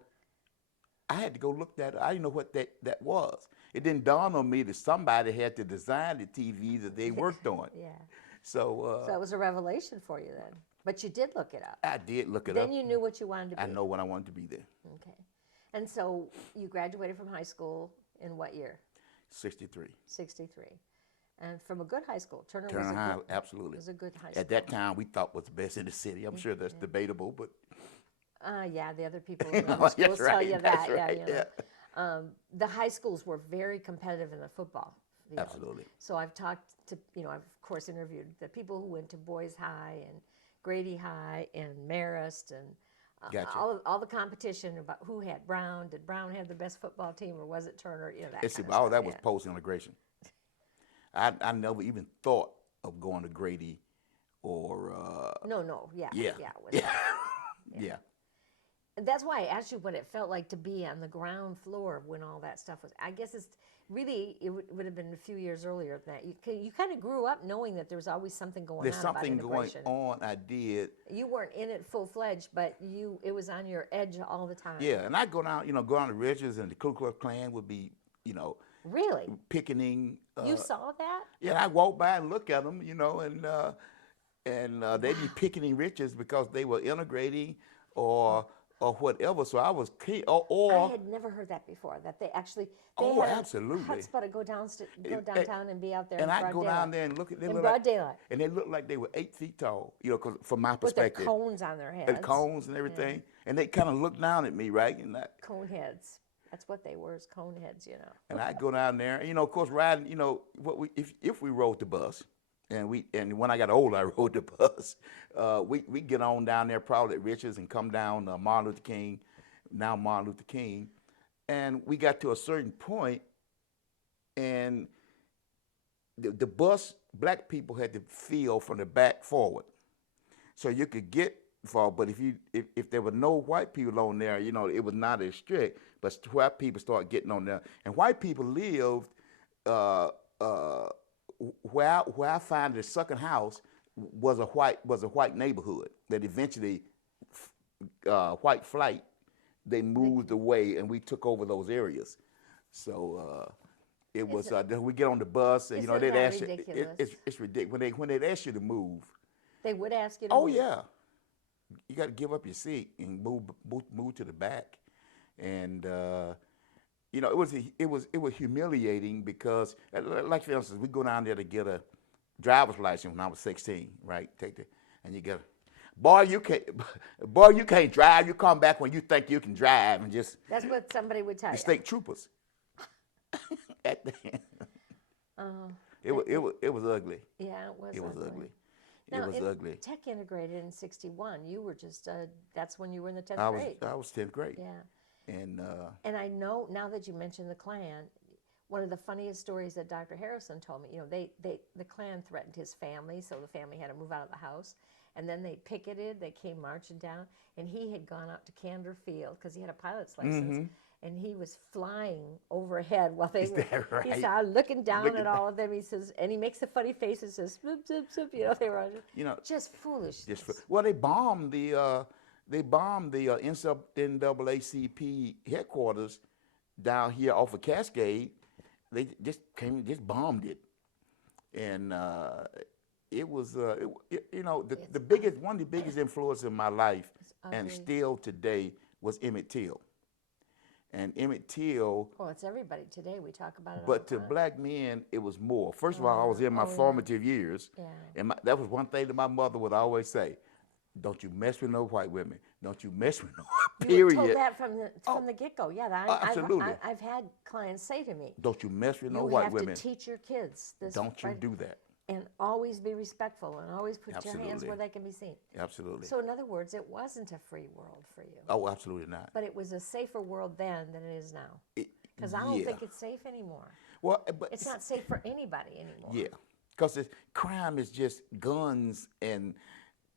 I had to go look that. I didn't know what that was. It didn't dawn on me that somebody had to design the TVs that they worked on. Yeah. So So it was a revelation for you then. But you did look it up. I did look it up. Then you knew what you wanted to be. I know when I wanted to be there. Okay. And so you graduated from high school in what year? 63. 63. And from a good high school. Turner was Turner a High, good, absolutely. was a good high school. At that time, we thought was the best in the city. I'm sure that's debatable, but Yeah, the other people in the schools that's tell right, you that's that. right, Yeah. The high schools were very competitive in the football field. Absolutely. So I've talked to, I've of course interviewed the people who went to Boys High and Grady High and Marist and Gotcha. all the competition about who had Brown. Did Brown have the best football team or was it Turner? That It's, kind of all stuff, that was yeah. post-integration. I never even thought of going to Grady or No, yeah. yeah. Yeah. it was Yeah. that. Yeah. That's why I asked you what it felt like to be on the ground floor when all that stuff was. I guess it's really, it would have been a few years earlier than that. You kind of grew up knowing that there was always something going There's on something about going integration. on. I did. You weren't in it full-fledged, but it was on your edge all the time. Yeah, and I'd go down, go down to Richards, and the Ku Klux Klan would be, Really? picketing. You saw that? Yeah, I walk by and look at them, and they'd be picketing Richards because they were integrating or whatever. So I was key. I had never heard that before. That they had absolutely. a chutzpah to go downtown and be out there. And in I'd broad go daylight. down there and look at them. In broad daylight. And they looked like they were 8 feet tall, 'cause from my With perspective. their cones on their heads. And cones and everything. Yeah. And they kind of looked down at me, right? And cone heads. That's what they were, is cone heads, And I'd go down there, and, of course, riding, if we rode the bus, and when I got older, I rode the bus, we get on down there probably at Richards and come down Martin Luther King, and we got to a certain point, and the bus, black people had to feel from the back forward, so you could get forward. But if there were no white people on there, it was not as strict. But white people started getting on there, and white people lived where I find the second house was a white neighborhood that eventually white flight, they moved away, and we took over those areas. So it was we get on the bus, and they'd ask you. It's ridiculous when they'd ask you to move. They would ask you to move. move. Yeah, you got to give up your seat and move to the back, and it was humiliating because, like for instance, we go down there to get a driver's license when I was 16, right? And you get boy, you can't drive. You come back when you think you can drive, and just. That's what somebody would tell you. The state troopers. At the end. It was ugly. Yeah, it was. It was ugly. Now, it was ugly. Tech integrated in '61. You were just that's when you were in the 10th grade. I was 10th grade. Yeah. And I know now that you mentioned the Klan, one of the funniest stories that Dr. Harrison told me, the Klan threatened his family, so the family had to move out of the house. And then they picketed, they came marching down, and he had gone out to Candor Field because he had a pilot's license, and he was flying overhead while they were. Right? He saw looking down at all of them. He says, and he makes a funny face and says, "Swoop, swoop, swoop." They were just foolish. Well, they bombed the NAACP headquarters down here off of Cascade. They just bombed it, and it was one of the biggest influences in my life, and still today, was Emmett Till. And Emmett Till. Well, it's everybody today. We talk about it. But to black men, it was more. First of all, I was in my formative years, and that was one thing that my mother would always say: "Don't you mess with no white women. Don't you mess with no." Period. You were told that from the get-go. Yeah, absolutely. I've had clients say to me, "Don't you mess with no white women. You have to teach your kids this. Don't you do that. And always be respectful, and always put your hands where they can be seen." Absolutely. So in other words, it wasn't a free world for you. Oh, absolutely not. But it was a safer world then than it is now. Because I don't think it's safe anymore. Well, but it's not safe for anybody anymore. Yeah, because crime is just guns and.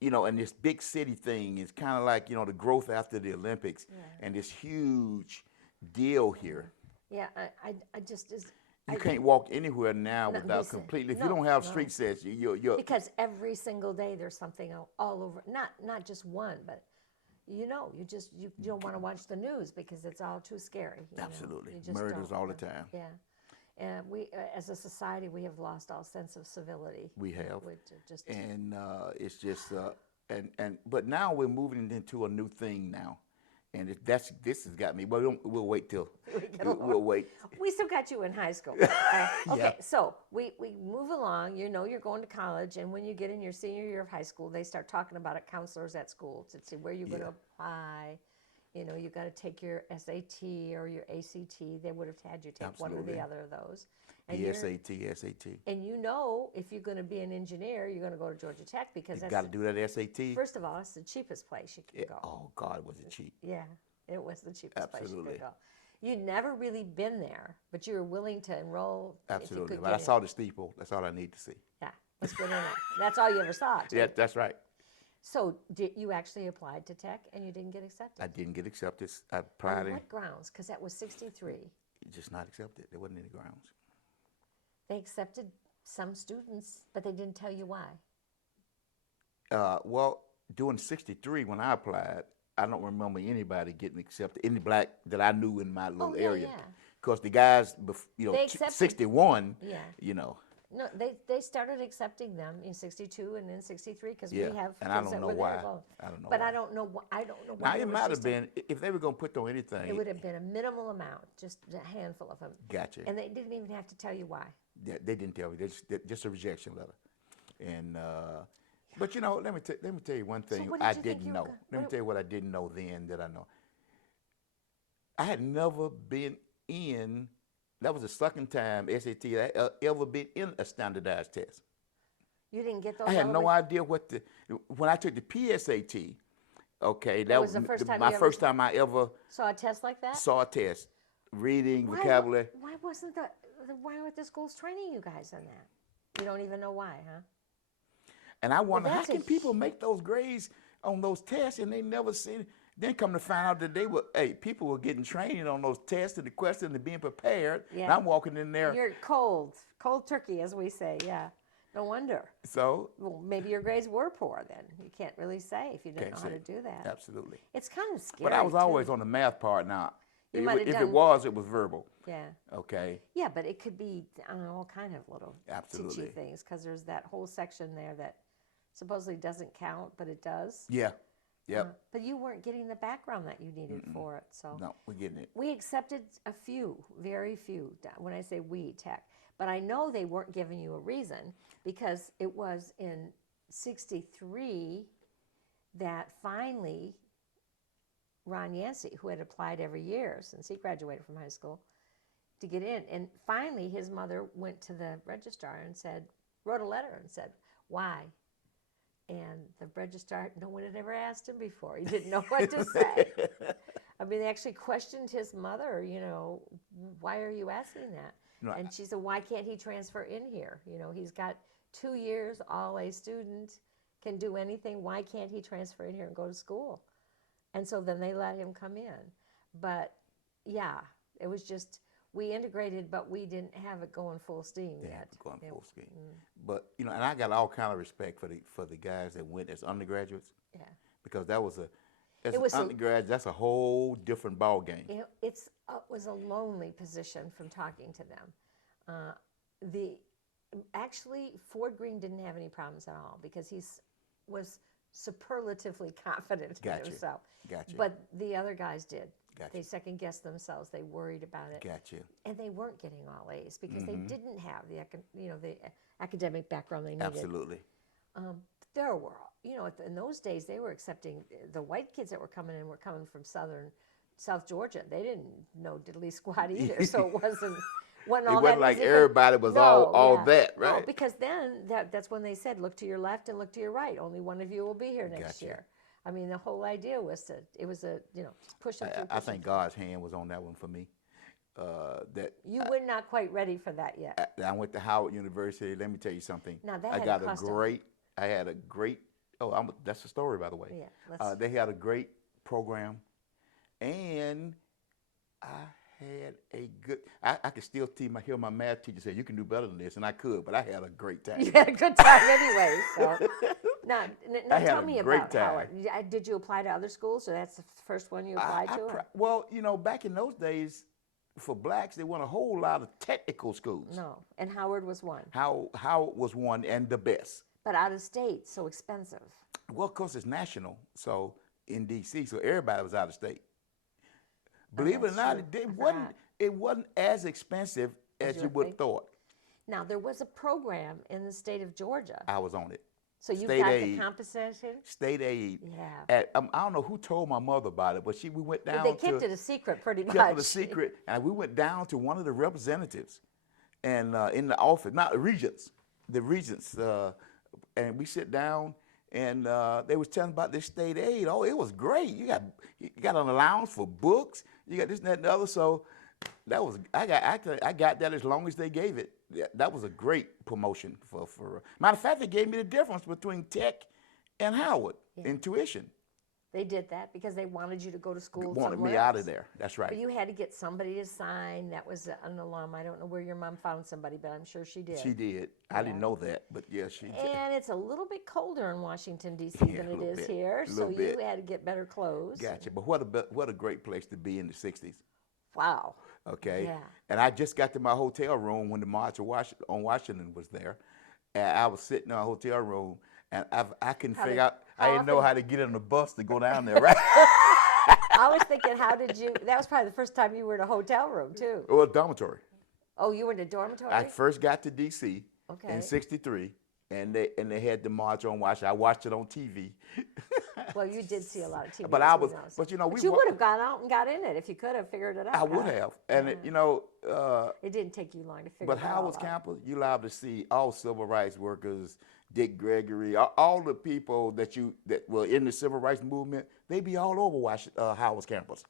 And this big city thing is kind of like, the growth after the Olympics and this huge deal here. Yeah, I just is. You can't walk anywhere now without completely. If you don't have street sets, you're. Because every single day there's something all over. Not just one, but you don't want to watch the news because it's all too scary. Absolutely, murders all the time. Yeah. And we, as a society, we have lost all sense of civility. We have, and it's just, but now we're moving into a new thing now, and this has got me. But we'll wait till we'll wait. We still got you in high school. Okay, so we move along. You're going to college, and when you get in your senior year of high school, they start talking about it. Counselors at school to see where you're going to apply. You got to take your SAT or your ACT. They would have had you take one or the other of those. And the SAT. And if you're going to be an engineer, you're going to go to Georgia Tech because you got to do that SAT. First of all, it's the cheapest place you can go. Oh God, was it cheap? Yeah, it was the cheapest place you could go. You'd never really been there, but you were willing to enroll. Absolutely, but I saw the steeple. That's all I need to see. Yeah, that's good enough. That's all you ever saw. Too. Yeah, that's right. So you actually applied to Tech and you didn't get accepted? I didn't get accepted. I applied On in, what grounds? Because that was 63. just not accepted. There wasn't any grounds. They accepted some students, but they didn't tell you why. Well, during '63 when I applied, I don't remember anybody getting accepted, any black that I knew in my little area. Yeah. Because the guys, They accepted, 61, yeah. you know. No, they started accepting them in 62 and in 63 because Yeah, we have and I kids don't that know were why. there both. I don't know But why. I don't know why. Now, it was might have just been, if they were going to put on anything. it would have been a minimal amount, just a handful of them. Gotcha. And they didn't even have to tell you why. Yeah, they didn't tell me. Just a rejection letter. And but you know, let me tell you one thing what did I you think didn't you were know. gonna- Let me what- tell you what I didn't know then that I know. I had never been in. That was the second time SAT I ever been in a standardized test. You didn't get those. I had no elementary- idea what when I took the PSAT. Okay, That was the first time my you first time I ever saw a test like that. saw a test, reading, Why vocabulary. Why wasn't why weren't the schools training you guys on that? You don't even know why, huh? And I wonder, how that's a can people make those grades on those tests and they never seen? Then come to find out that people were getting training on those tests and the questions and being prepared. And Yeah. I'm walking in there. You're cold turkey, as we say. Yeah, no wonder. So Well, maybe your grades were poor then. You can't really say if you didn't can't know how to say. do that. Absolutely. It's kind of scary. But I was always too. on the math part. Now, You might have if it done- was verbal. Yeah. Okay. Yeah, but it could be all kind of little Absolutely. teachy things because there's that whole section there that supposedly doesn't count, but it does. Yeah. Yep. But you weren't getting the background that you needed for it, so. No, we're getting it. We accepted a few, very few, when I say we, Tech. But I know they weren't giving you a reason because it was in 63 that finally Ron Yancey, who had applied every year since he graduated from high school, to get in. And finally his mother went to the registrar and wrote a letter and said, why? And the registrar, no one had ever asked him before. He didn't know what to say. I mean, they actually questioned his mother, why are you asking that? No, And she said, why can't he transfer in here? He's got 2 years, all A student, can do anything. Why can't he transfer in here and go to school? And so then they let him come in. But yeah, it was just, we integrated, but we didn't have it going full steam yet. Going full steam. But and I got all kind of respect for the guys that went as undergraduates. Yeah. Because that was as It was an undergrad, that's a whole different ball game. It was a lonely position from talking to them. Actually, Ford Green didn't have any problems at all because he was superlatively confident in himself. Gotcha. But the other guys did. Gotcha. They second guessed themselves. They worried about it. Gotcha. And they weren't getting all A's because they didn't have the academic background they needed. Absolutely. There were, in those days they were accepting the white kids that were coming in were coming from South Georgia. They didn't know diddly squat either, so it wasn't all It that wasn't like easy. everybody was all that, right? No, because then that's when they said, look to your left and look to your right. Only one of you will be here next Gotcha. year. I mean, the whole idea was push them through. I think God's hand was on that one for me. That you were not quite ready for that yet. I went to Howard University. Let me tell you something. Now, that I had got cost I had a great. Oh, that's a story, by the way. Yeah, they had a great program, and I had a good. I could still hear my math teacher say, "You can do better than this," and I could, but I had a great time. You had a good time anyway. So now I had tell a me great about time. Howard. Did you apply to other schools, or that's the first one you applied to? Well, back in those days, for blacks, there weren't a whole lot of technical schools. No, and Howard was one. Howard was one and the best. But out of state, so expensive. Well, of course, it's national, so in D.C., so everybody was out of state. Believe it or that's not, true. it wasn't as expensive as you would have thought. Now, there was a program in the state of Georgia. I was on it. So you State got aid. the compensation? State aid. Yeah. I don't know who told my mother about it, but we went down They kept it a secret pretty much. kept it a secret, and we went down to one of the representatives, and in the office, not the regents, and we sit down, and they was telling about this state aid. Oh, it was great. You got an allowance for books. You got this and that and the other. So that was I got that as long as they gave it. That was a great promotion for. Matter of fact, they gave me the difference between Tech in Howard, in tuition. They did that because they wanted you to go to school Wanted somewhere me else. out of there. That's right. But you had to get somebody to sign. That was an alum. I don't know where your mom found somebody, but I'm sure she did. She did. I didn't know that, but yeah, she did. And it's a little bit colder in Washington, D.C. Yeah, than a it little is bit, here, so you bit. had to get better clothes. Gotcha. But what a great place to be in the 60s. Wow. Okay. Yeah. And I just got to my hotel room when the March on Washington was there. And I was sitting in a hotel room, and I couldn't figure out, I didn't know how to get on the bus to go down there, right? I was thinking, that was probably the first time you were in a hotel room, too. Well, dormitory. Oh, you were in a dormitory? I first got to D.C. Okay. in '63, and they had the March on Washington. I watched it on TV. Well, you did see a lot of TV. But you would have gone out and got in it if you could have figured it out. I would have, and it didn't take you long to figure it out. But Howard's campus, you allowed to see all civil rights workers, Dick Gregory, all the people that were in the civil rights movement. They be all over Howard's campus.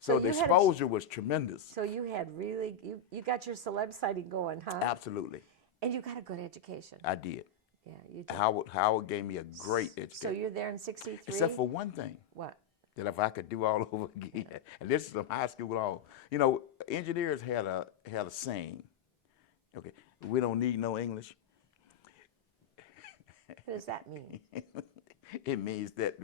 So the exposure was tremendous. So you had you got your celeb sighting going, huh? Absolutely. And you got a good education. I did. Yeah, you did. Howard gave me a great education. So you're there in '63? Except for one thing. What? That if I could do all over again, and this is some high school all. Engineers had a saying. Okay, we don't need no English. What does that mean? It means that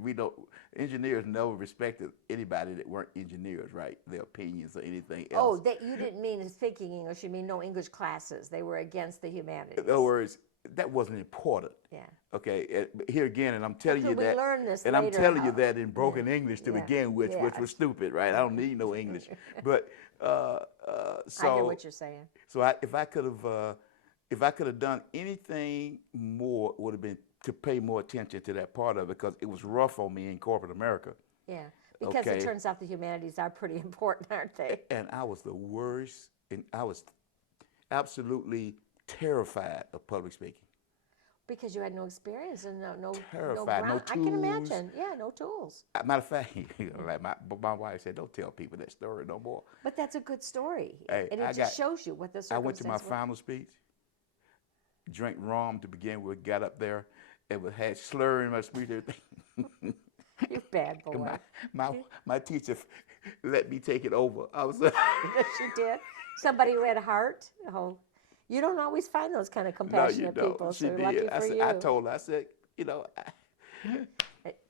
engineers never respected anybody that weren't engineers, right? Their opinions or anything else. Oh, that you didn't mean speaking English, you mean no English classes. They were against the humanities. In other words, that wasn't important. Yeah. Okay, here again, and I'm telling you that. We learned this and later, I'm telling you that in broken English to Yeah. begin with, which was stupid, right? I don't need no English. But so I hear what you're saying. So if I could have done anything more, would have been to pay more attention to that part of it, because it was rough on me in corporate America. Yeah, because it turns out the humanities are pretty important, aren't they? And I was the worst, and I was absolutely terrified of public speaking. Because you had no experience and no Terrified, no I can tools. imagine. Yeah, no tools. Matter of fact, like my wife said, don't tell people that story no more. But that's a good story. Hey, and it just shows you what the circumstances I went to my were. final speech, drank rum to begin with, got up there, and had slur in my speech, everything. You bad boy. My teacher let me take it over. I was Yes, she did. Somebody who had a heart. Oh, you don't always find those kind of compassionate people. She so did. lucky for you. I told her, I said,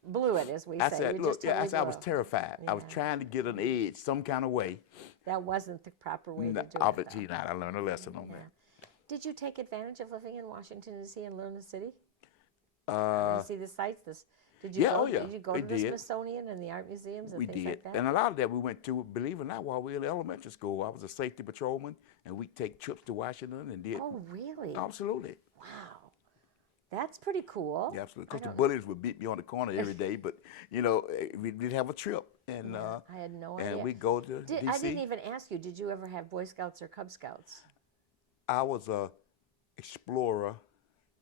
blew it, as we say. I said, You look, just totally I was blew it. terrified. I was trying to get an edge some kind of way. That wasn't the proper way to do it. Obviously not. I learned a lesson on that. Did you take advantage of living in Washington, D.C. and learn the city? See the sites? Did you go to the Smithsonian and the art museums and we things did. like that? And a lot of that we went to, believe it or not, while we were in elementary school. I was a safety patrolman, and we'd take trips to Washington and did. Oh, really? Absolutely. Wow. That's pretty cool. Yeah, absolutely. Because the bullies would beat me on the corner every day, but, we'd have a trip. And I had no idea. And we'd go to D.C. I didn't even ask you, did you ever have Boy Scouts or Cub Scouts? I was a explorer.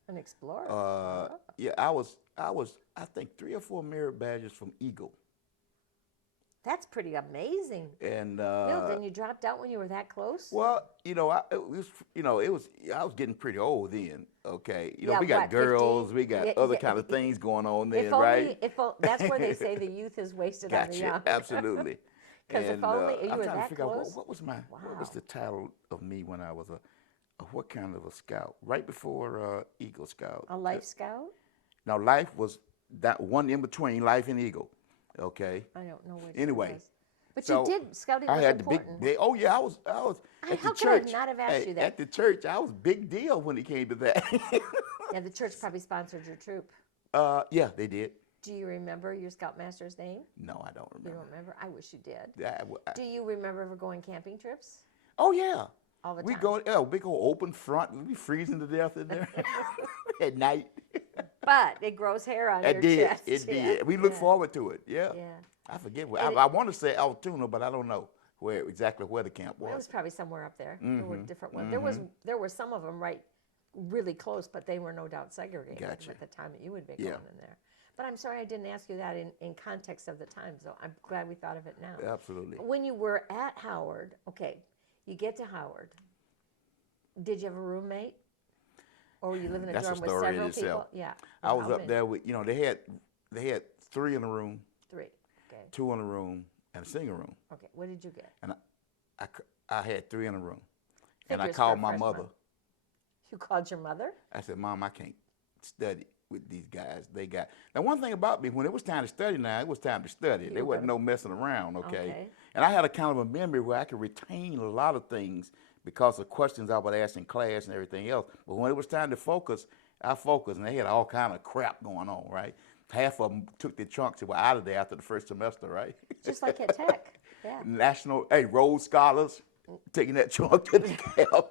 An explorer? Yeah, I was, I think, 3 or 4 merit badges from Eagle. That's pretty amazing. And then you dropped out when you were that close? Well, I was getting pretty old then. Okay, Yeah, we got what, girls, 50? we got other kind of things going on then, If right? That's where they say the youth is wasted on the young. Gotcha, absolutely. Because if only you I'm were trying to that figure close. out what was the title of me when I was what kind of a scout? Right before Eagle Scout. A Life Scout? Now, Life was that one in between Life and Eagle. Okay. I don't know which Anyway. it was. But So, you did, scouting I was had important. the big. Oh yeah, I was at How the could I church. not have asked you that? At the church, I was big deal when it came to that. Yeah, the church probably sponsored your troop. Yeah, they did. Do you remember your scoutmaster's name? No, I don't You remember. don't remember? I wish you did. Yeah, Do you remember ever going camping trips? oh yeah. All the We time. big old open front. We'd be freezing to death in there at night. But it grows hair on your chest. It yeah. did. We look forward to it. Yeah. Yeah. I forget where. I want to say Altoona, but I don't know exactly where the camp It was was. probably somewhere up there. There were different ones. There were some of them really close, but they were no doubt segregated Gotcha. at the time that you would be Yeah. going in there. But I'm sorry I didn't ask you that in context of the times, though. I'm glad we thought of it now. Absolutely. When you were at Howard, okay, you get to Howard. Did you have a roommate? Or you live in a That's a dorm with story in several itself. people? Yeah. I Well, was how up many? there with, they had 3 in the room, 3. Okay. 2 in the room, and a single room. Okay. What did you get? And I had 3 in the room. And I Figures for called a my freshman. mother. You called your mother? I said, Mom, I can't study with these guys. Now one thing about me, when it was time to study now, it was time to study. There wasn't no messing around, okay? And I had a kind of a memory where I could retain a lot of things because of questions I would ask in class and everything else. But when it was time to focus, I focused, and they had all kind of crap going on, right? Half of them took their trunks and were out of there after the first semester, right? Just like at Tech. Yeah. Rhodes Scholars, taking that trunk to the camp.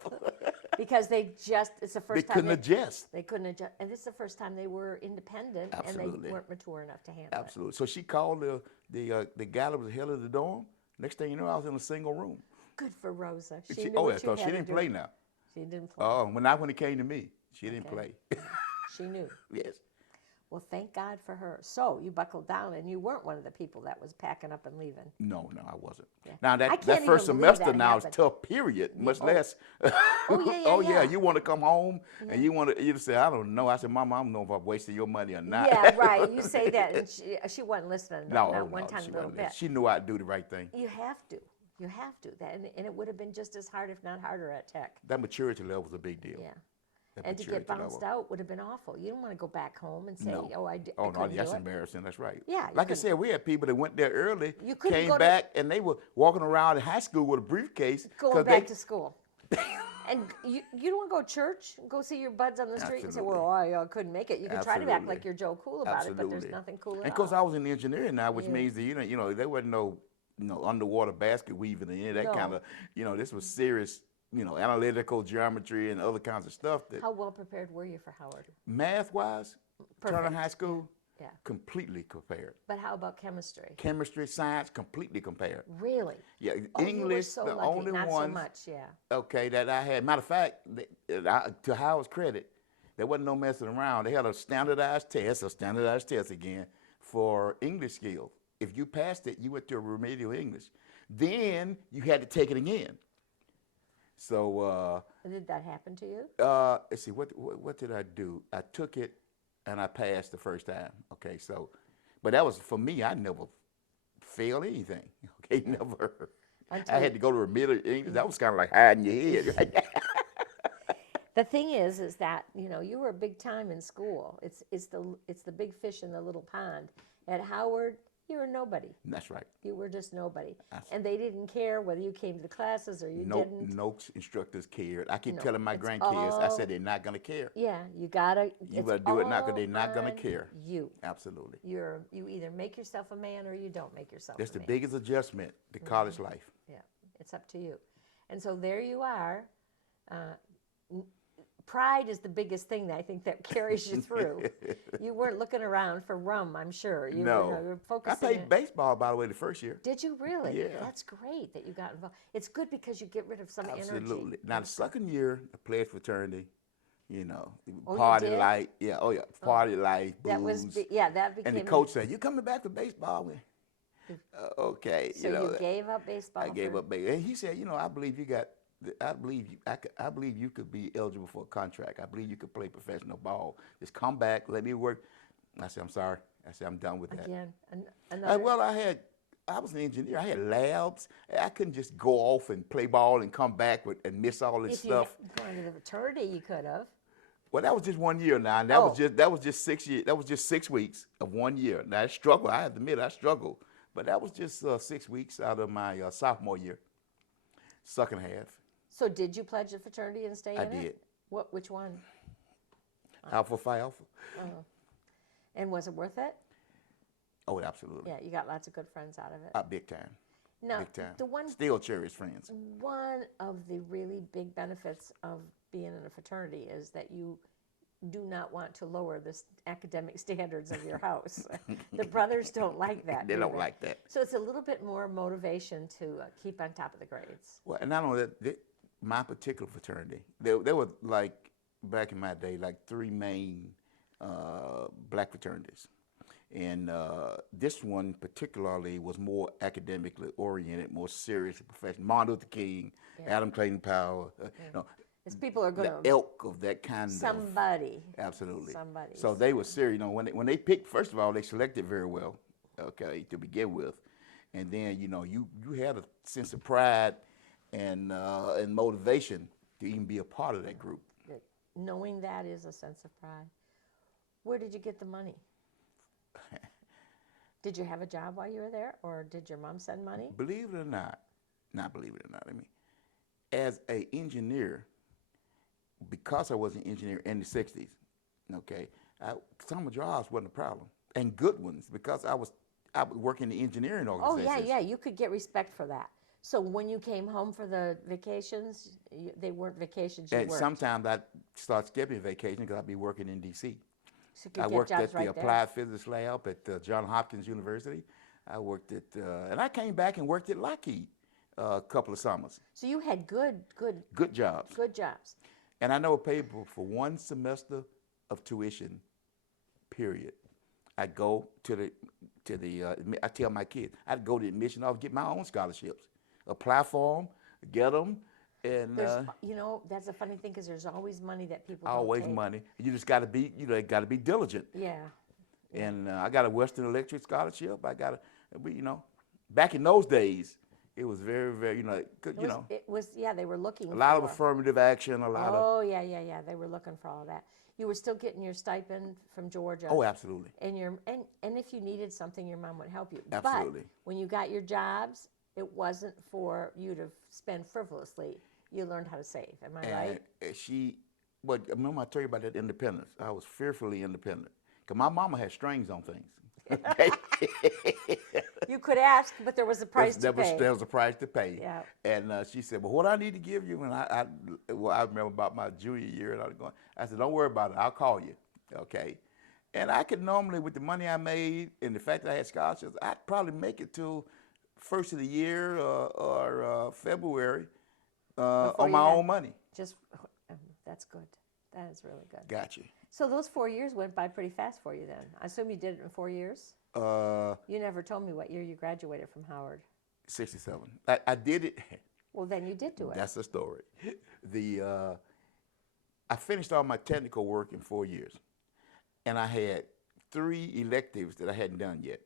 Because it's the first They time couldn't adjust. They couldn't adjust. And this is the first time they were independent and Absolutely. they weren't mature enough to handle Absolutely. So she called the guy that was the head of the dorm. Next thing you know, I was in a single room. it. Good for Rosa. She knew what you had she to didn't do. play now. She didn't play. Oh, not when it came to me. She didn't play. She knew. Yes. Well, thank God for her. So you buckled down, and you weren't one of the people that was packing up and leaving. No, I wasn't. Yeah. Now I that can't first even believe semester that now is happened. tough. Period. Much less. Oh, yeah. You want to come home and you say, I don't know. I said, Mama, I don't know if I'm wasting your money or not. Yeah, right. You say that, and she wasn't listening. No, not one no, time, she a little wasn't. bit. She knew I'd do the right thing. You have to. You have to. And it would have been just as hard, if not harder, at Tech. That maturity level was a big deal. Yeah. That And to get maturity bounced level. out would have been awful. You don't want to go back home and say, No. I Oh, no, couldn't that's do it. embarrassing. That's right. Yeah, you Like I couldn't- said, we had people that went there early, You couldn't came go to- back, and they were walking around in high school with a briefcase. Going back to school. And you don't want to go to church, go see your buds on the street and say, Absolutely. well, I couldn't make it. You can try to act Absolutely. like you're Joe Cool about it, but there's nothing cool at And of course, all. I was in engineering now, which means that there wasn't no underwater basket weaving and any of that No. kind of this was serious analytical geometry and other kinds of stuff that How well prepared were you for Howard? math wise, Turner Perfect. High School, Yeah. completely compared. But how about chemistry? Chemistry, science, completely compared. Really? Yeah, Oh, you were English, so the lucky. only Not ones so much, yeah. okay that I had. Matter of fact, to Howard's credit, there wasn't no messing around. They had a standardized test again for English skills. If you passed it, you went to a remedial English. Then you had to take it again. So Did that happen to you? let's see, what did I do? I took it and I passed the first time. Okay, so, but that was for me. I never failed anything. Okay, never. I had to go to remedial English. That was kind of like hiding your head. Right? The thing is that you were big time in school. It's the big fish in the little pond. At Howard, you were nobody. That's right. You were just nobody, and they didn't care whether you came to the classes or you didn't. No instructors cared. I keep No, telling my it's grandkids, I all- said they're not gonna care. Yeah, you gotta. You it's better do it now because all they're not gonna on care. You. Absolutely. You either make yourself a man or you don't make yourself. That's a the man. biggest adjustment to college life. Yeah, it's up to you. And so there you are. Pride is the biggest thing that I think that carries you through. You weren't looking around for rum, I'm sure. You were I focusing. played baseball, by the way, the first year. Did you really? Yeah. That's great that you got involved. It's good because you get rid of some energy. Absolutely. Now the second year, I played fraternity. Oh, party you did? life. Yeah. Oh yeah. Party life. Booze. That was that became. And the coach said, "You coming back for baseball?" Okay. So you gave up baseball. I gave up baseball. And he said, I believe you got. I believe you could be eligible for a contract. I believe you could play professional ball. Just come back, let me work. I said, I'm sorry. I said, I'm done with that. Again, another. Well, I was an engineer. I had labs. I couldn't just go off and play ball and come back and miss all this if you stuff. had gone to the fraternity, you could have. Well, that was just 1 year now. And that was just 6 years. That was just 6 weeks of 1 year. Now I struggled. I have to admit, I struggled. But that was just 6 weeks out of my sophomore year, second half. So did you pledge the fraternity and stay in it? I did. Which one? Alpha Phi Alpha. And was it worth it? Oh, absolutely. Yeah, you got lots of good friends out of it. Big time. Now, Big time. the one Still cherished friends. one of the really big benefits of being in a fraternity is that you do not want to lower the academic standards of your house. The brothers don't like that. They do don't like that. So it's a little bit more motivation to keep on top of the grades. Well, and not only that, my particular fraternity, there were like, back in my day, like 3 main black fraternities. And this one particularly was more academically oriented, more serious and professional. Martin Luther King, Adam Clayton Powell. As people are going the to ilk of that kind somebody. of absolutely. Somebody. So they were serious. You know, when they picked, first of all, they selected very well, okay, to begin with, and then you had a sense of pride and motivation to even be a part of that group. Knowing that is a sense of pride. Where did you get the money? Did you have a job while you were there, or did your mom send money? Believe it or not believe it or not, I mean, as an engineer, because I was an engineer in the 60s, okay, some jobs wasn't a problem, and good ones, because I was working in the engineering organizations. Oh, yeah, you could get respect for that. So when you came home for the vacations, they weren't vacations, you And worked. sometimes I'd start skipping vacation because I'd be working in D.C. So you could I get worked jobs at the right there. Applied Physics Lab at Johns Hopkins University. I worked at, and I came back and worked at Lockheed a couple of summers. So you had good jobs. Good jobs. And I never paid for one semester of tuition, period. I'd go to the I tell my kids, I'd go to the admission office, get my own scholarships, apply for them, get them, and that's a funny thing because there's always money that people always don't take. money. You just got to be, got to be diligent. Yeah. And I got a Western Electric scholarship. I got back in those days, it was very, very, It was, they were looking a lot of for. affirmative action, a lot of. Oh, yeah, they were looking for all that. You were still getting your stipend from Georgia. Oh, absolutely. And if you needed something, your mom would help you. Absolutely. But when you got your jobs, it wasn't for you to spend frivolously. You learned how to save. Am I right? But remember I told you about that independence. I was fearfully independent. Because my mama had strings on things. Okay? You could ask, but there was a price to pay. There was a price to pay. Yeah. And she said, well, what I need to give you? And I remember about my junior year, and I said, don't worry about it. I'll call you. Okay? And I could normally, with the money I made and the fact that I had scholarships, I'd probably make it to first of the year or February on my own money. That's good. That is really good. Gotcha. So those 4 years went by pretty fast for you then. I assume you did it in 4 years? You never told me what year you graduated from Howard. 67. I did it. Well, then you did do it. That's the story. I finished all my technical work in 4 years. And I had 3 electives that I hadn't done yet.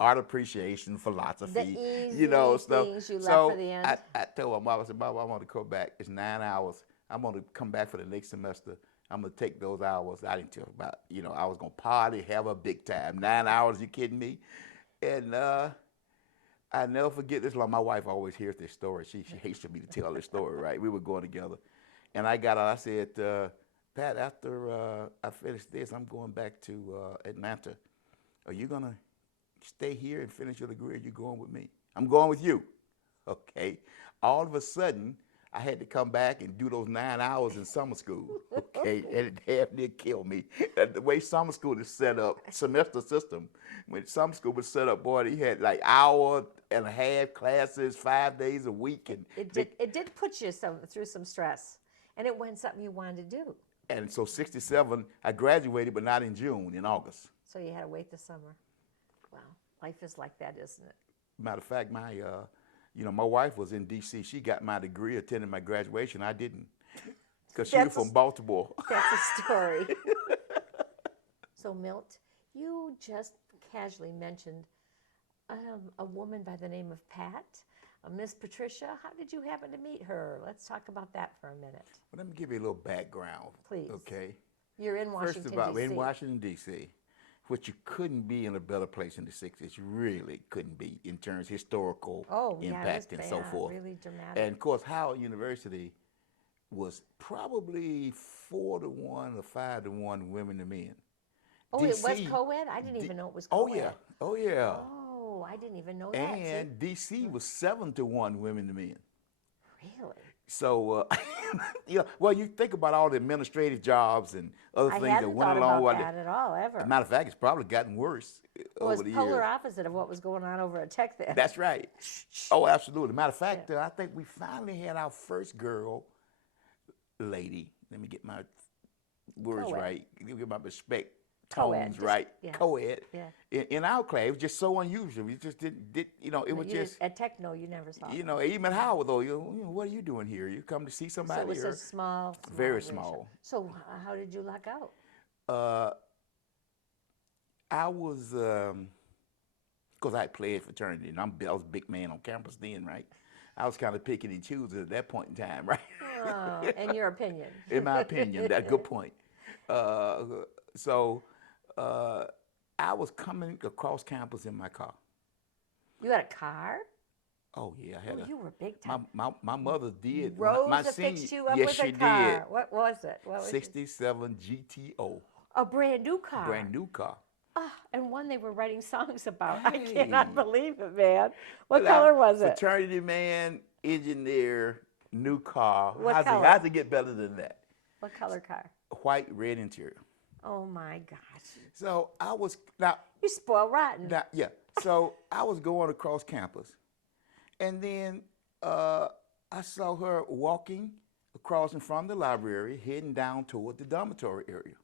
Art appreciation, philosophy, the easy stuff. Things you left so for the end. I told my mom, I said, Mom, I want to come back. It's 9 hours. I'm going to come back for the next semester. I'm going to take those hours. I didn't tell about, I was going to party, have a big time. 9 hours, you kidding me? And I never forget this. Like my wife always hears this story. She hates for me to tell this story, right? We were going together. And I got out, I said, Pat, after I finish this, I'm going back to Atlanta. Are you going to stay here and finish your degree, or are you going with me? I'm going with you. Okay. All of a sudden, I had to come back and do those 9 hours in summer school. Okay. And it damn near killed me. The way summer school is set up, semester system, when summer school was set up, boy, they had like hour and a half classes, 5 days a week. And it did put you through some stress. And it wasn't something you wanted to do. And so 67, I graduated, but not in June, in August. So you had to wait the summer. Wow, life is like that, isn't it? Matter of fact, my wife was in D.C. She got my degree, attended my graduation. I didn't, because she was from Baltimore. That's a story. So, Milt, you just casually mentioned a woman by the name of Pat. Miss Patricia, how did you happen to meet her? Let's talk about that for a minute. Well, let me give you a little background. Please. Okay. You're in Washington, First of all, D.C. in Washington, D.C., which you couldn't be in a better place in the 60s. You really couldn't be in terms of historical impact and so forth. Really dramatic. And, of course, Howard University was probably 4-to-1 or 5-to-1 women to men. Oh, DC, it was co-ed? I didn't even know it was co-ed. Oh, yeah. Oh, yeah. Oh, I didn't even know that. And D.C. was 7-to-1 women to men. Really? So, well, you think about all the administrative jobs and other things that went along with it. I hadn't thought about that at all, ever. As a matter of fact, it's probably gotten worse over the years. It was polar opposite of what was going on over at Tech then. That's right. Oh, absolutely. Matter of fact, I think we finally had our first girl lady. Let me get my words right. Give my respect Co-ed, tones, just- right? yeah. Co-ed. Yeah. In our class, it was just so unusual. We just did you know, it was just, at Techno, you never saw you them. know, even Howard though, what are you doing here? You come to see So somebody it was or? a small, Very ratio. small. So how did you luck out? Uh, I was, because I played fraternity, and I was a big man on campus then, right? I was kind of picking and choosing at that point in time, right? Oh, in your opinion. In my opinion, that's a good point. So I was coming across campus in my car. You had a car? Oh yeah, I had Oh, you were big time. my mother did. Rosa my fixed you up yes, with she a car. did. What was it? What was it? 67 GTO, A brand new car. brand new car. Ah, and one they were writing songs about. I Hey. cannot believe it, man. What Now, color was it? Fraternity man, engineer, new car. What color? How's it get better than that? What color car? White, red interior. Oh my gosh. So I was now. You spoiled rotten. Yeah. So I was going across campus, and then I saw her walking across in front of the library, heading down toward the dormitory area.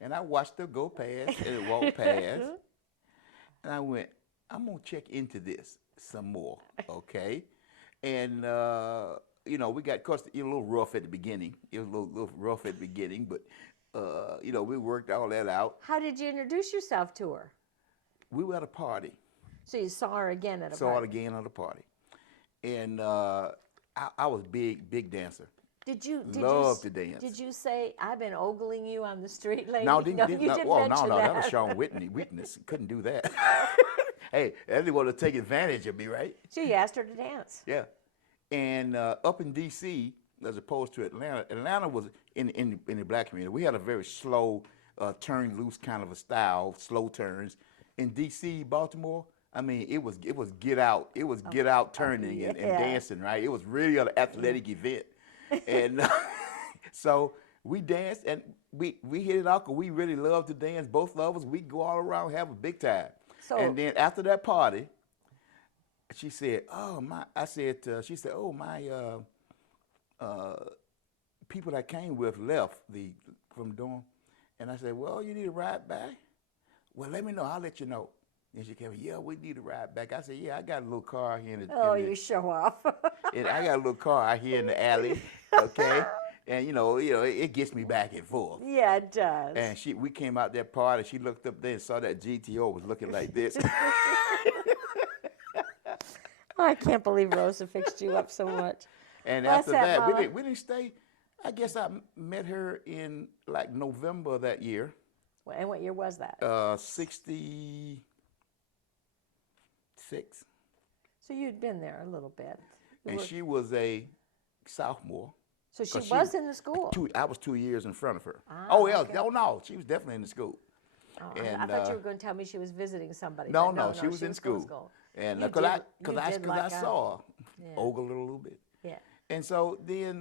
And I watched her go past and walk past. And I went, I'm going to check into this some more, okay? And, you know, we got, of course, a little rough at the beginning. It was a little rough at the beginning, but, you know, we worked all that out. How did you introduce yourself to her? We were at a party. So you saw her again at a Saw it party. again at a party. And I was big dancer. Did you Love to dance. Did you say I've been ogling you on the street lately? No, you didn't mention that was Sean Whitney. Weakness. Couldn't do that. Hey, everyone to take advantage of me, right? So you asked her to dance. Yeah. And up in D.C., as opposed to Atlanta, Atlanta was in the black community. We had a very slow, turn loose kind of a style, slow turns. In D.C., Baltimore, I mean, it was get out. It was get out turning and dancing, right? It was really an athletic event. And so we danced and we hit it out because we really loved to dance. Both of us, we go all around, have a big time. So, and then after that party, she said, she said, oh, my people that came with left from the dorm. And I said, well, you need a ride back? Well, let me know. I'll let you know. And she came, yeah, we need a ride back. I said, yeah, I got a little car here in the you show off. and I got a little car out here in the alley, okay? And you know, it gets me back and forth. Yeah, it does. And we came out that party. She looked up there and saw that GTO was looking like this. I can't believe Rosa fixed you up so much. And Bless after that that, mama. we didn't stay. I guess I met her in like November of that year. And what year was that? 66. So you'd been there a little bit. And she was a sophomore. So she 'cause was in the school. I was 2 years in front of her. Ah, oh, yeah. okay. Oh, no. She was definitely in the school. Oh, And, I thought you were going to tell me she was visiting somebody. No, but she was in school. And You because did- I you did like saw her Yeah. ogle a little bit. Yeah. And so then,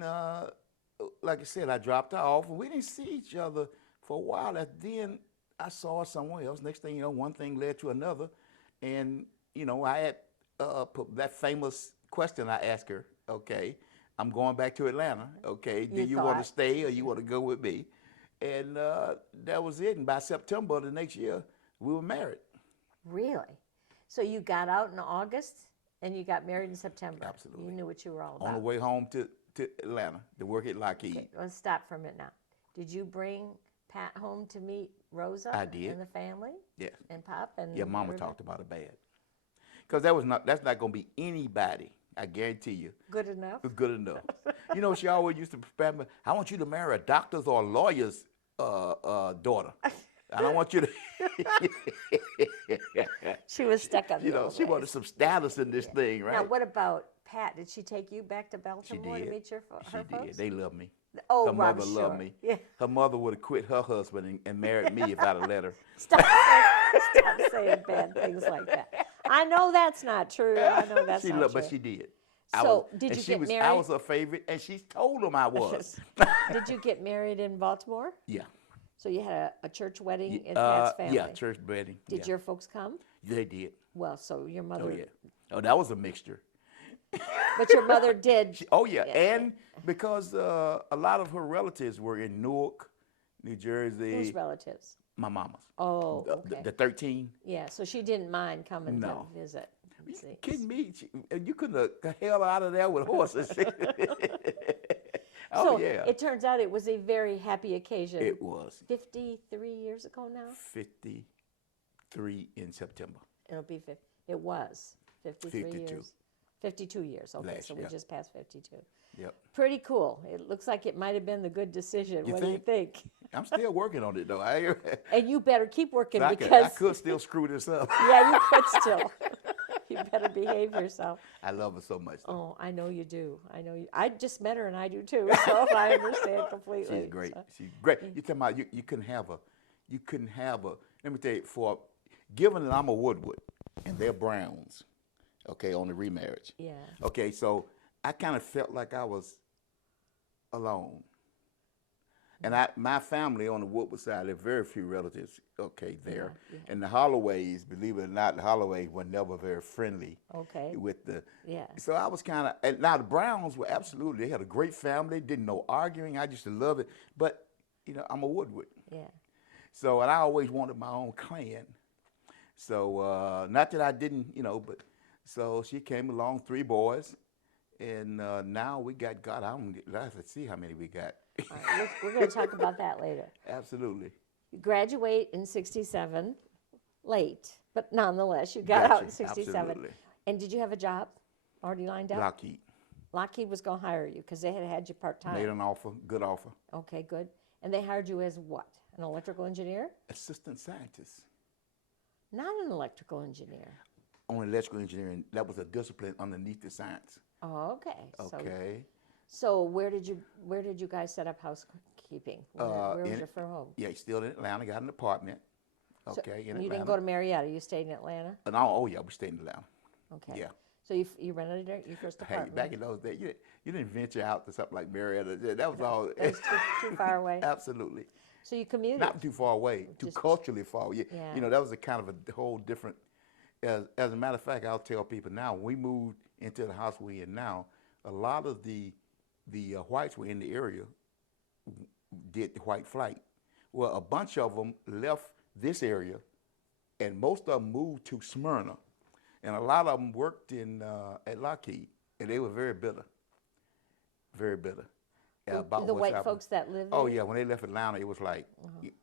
like I said, I dropped her off, and we didn't see each other for a while. And then I saw her somewhere else. Next thing you know, one thing led to another. And, you know, I had put that famous question I asked her, okay, I'm going back to Atlanta, okay, do you want to stay or you want to go with me? And that was it. And by September of the next year, we were married. Really? So you got out in August and you got married in September. Absolutely. You knew what you were all about. On the way home to Atlanta to work at Lockheed. Okay, let's stop for a minute now. Did you bring Pat home to meet Rosa I did. and the family? Yes. And Pop and Yeah, Mama everybody? talked about it bad. Because that's not going to be anybody, I guarantee you, Good enough? good enough. You know, she always used to prepare me, I want you to marry a doctor's or a lawyer's daughter. I don't want you to, She was stuck on you the know, old she ways. wanted some status in this thing, right? Now, what about Pat? Did she take you back to Baltimore did. to meet her She folks? did. They love me. Oh, Her I'm mother sure. loved me. Yeah. Her mother would have quit her husband and married me if I'd have let her. Stop saying bad things like that. I know that's not true. I know that's She not loved, true. but she did. So, did and you she get was, married? I was her favorite, and she told them I was. Did you get married in Baltimore? Yeah. So you had a church wedding in Pat's family? Yeah, church wedding. Did yeah. your folks come? They did. Well, so your mother. Oh, yeah. Oh, that was a mixture. But your mother did. Oh, yeah. And because a lot of her relatives were in Newark, New Jersey. Whose relatives? My mama's. Oh, okay. The 13? Yeah, so she didn't mind coming No. to visit. You See. kidding me? You couldn't have got the hell out of there with horses. Oh, So yeah. it turns out it was a very happy occasion. It was 53 years ago now? 53 in September. It'll be, it was 53 52. years. 52 years, okay, Last so we year. just passed 52. Yep. Pretty cool. It looks like it might have been the good decision. You What do you think? I'm still working on it, though. And you better keep working I because... could still screw this up. Yeah, you could still. You better behave yourself. I love her so much, though. Oh, I know you do. I know you. I just met her and I do too, so I understand completely. She's great. So. She's great. You're talking about you couldn't have a, let me tell you, given that I'm a Woodward and they're Browns, okay, on the remarriage. Yeah. Okay, so I kind of felt like I was alone. And my family on the Woodward side, there are very few relatives, okay, there. Yeah. And the Holloways, believe it or not, the Holloways were never very friendly. Okay. With the, Yeah. So I was kind of, and now the Browns were absolutely, they had a great family, didn't know arguing, I used to love it. But, I'm a Woodward. Yeah. So, and I always wanted my own clan. So, not that I didn't, but, so she came along, 3 boys. And now we got, I have to see how many we got. All right, we're going to talk about that later. Absolutely. You graduate in 67, late, but nonetheless, you got out in 67. Absolutely. And did you have a job already lined up? Lockheed. Lockheed was going to hire you because they had you part-time. Made an offer, good offer. Okay, good. And they hired you as what? An electrical engineer? Assistant scientist. Not an electrical engineer. On electrical engineering, that was a discipline underneath the science. Oh, okay. Okay. So where did you guys set up housekeeping? Where was your first home? Yeah, still in Atlanta, got an apartment. Okay, So in Atlanta. you didn't go to Marietta, you stayed in Atlanta? Oh yeah, we stayed in Atlanta. Okay. Yeah. So you rented your first Hey, apartment? back in those days, you didn't venture out to something like Marietta. That was all. That was too far away? Absolutely. So you commuted? Not too far away, too culturally far away. Yeah. That was a kind of a whole different, as a matter of fact, I'll tell people now, when we moved into the house we're in now, a lot of the whites were in the area, did the white flight. Well, a bunch of them left this area, and most of them moved to Smyrna. And a lot of them worked at Lockheed, and they were very bitter. Very bitter. About the what's white happening. folks that lived there? Oh, yeah, when they left Atlanta, it was like,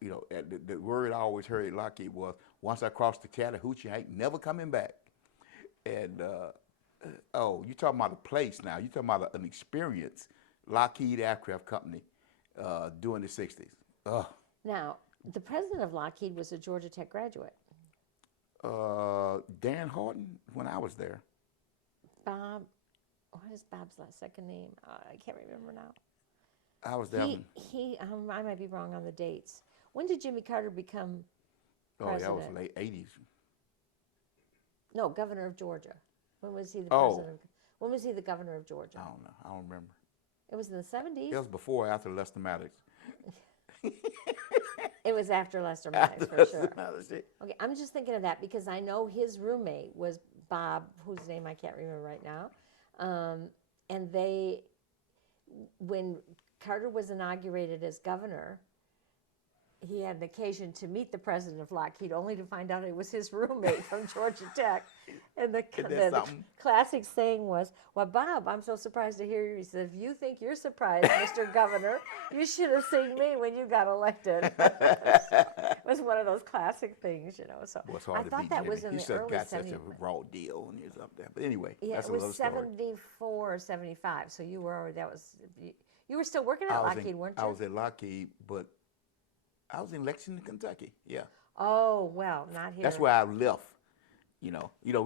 the word I always heard at Lockheed was, once I crossed the Chattahoochee, I ain't never coming back. And, you talking about a place now. You talking about an experience. Lockheed Aircraft Company during the 60s. Now, the president of Lockheed was a Georgia Tech graduate. Dan Horton, when I was there. Bob, what is Bob's second name? I can't remember now. I was there. I might be wrong on the dates. When did Jimmy Carter become president? That was late 80s. No, governor of Georgia. When was he the president? When was he the governor of Georgia? I don't know. I don't remember. It was in the 70s? It was before or after Lester Maddox. It was after Lester Maddox, for sure. Okay, I'm just thinking of that because I know his roommate was Bob, whose name I can't remember right now. And when Carter was inaugurated as governor, he had an occasion to meet the president of Lockheed, only to find out it was his roommate from Georgia Tech. And the classic saying was, "Well, Bob, I'm so surprised to hear you." He said, "If you think you're surprised, Mr. Governor, you should have seen me when you got elected." It was one of those classic things, So well, it's hard I to thought beat that Jimmy. was in He the early got 70s. such a raw deal when he was up there. But anyway, Yeah, that's it was another story. 74 or 75. So you were still working at Lockheed, weren't you? I was at Lockheed, but I was in Lexington, Kentucky. Yeah. Oh, well, not here. That's where I left. We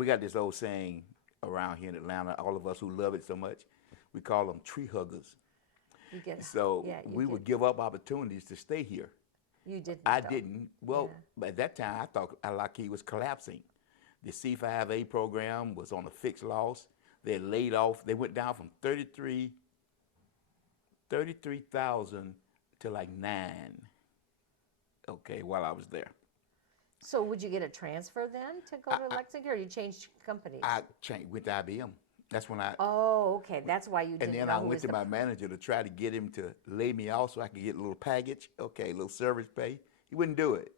got this old saying around here in Atlanta, all of us who love it so much, we call them tree huggers. We would give up opportunities to stay here. You didn't. I didn't. Well, at that time, I thought Lockheed was collapsing. The C5A program was on a fixed loss. They had laid off. They went down from 33,000 to like 9. Okay, while I was there. So would you get a transfer then to go to Lexington, or you changed companies? I went to IBM. That's when I. Oh, okay. That's why you didn't. And then I went to my manager to try to get him to lay me off so I could get a little package, a little service pay. He wouldn't do it.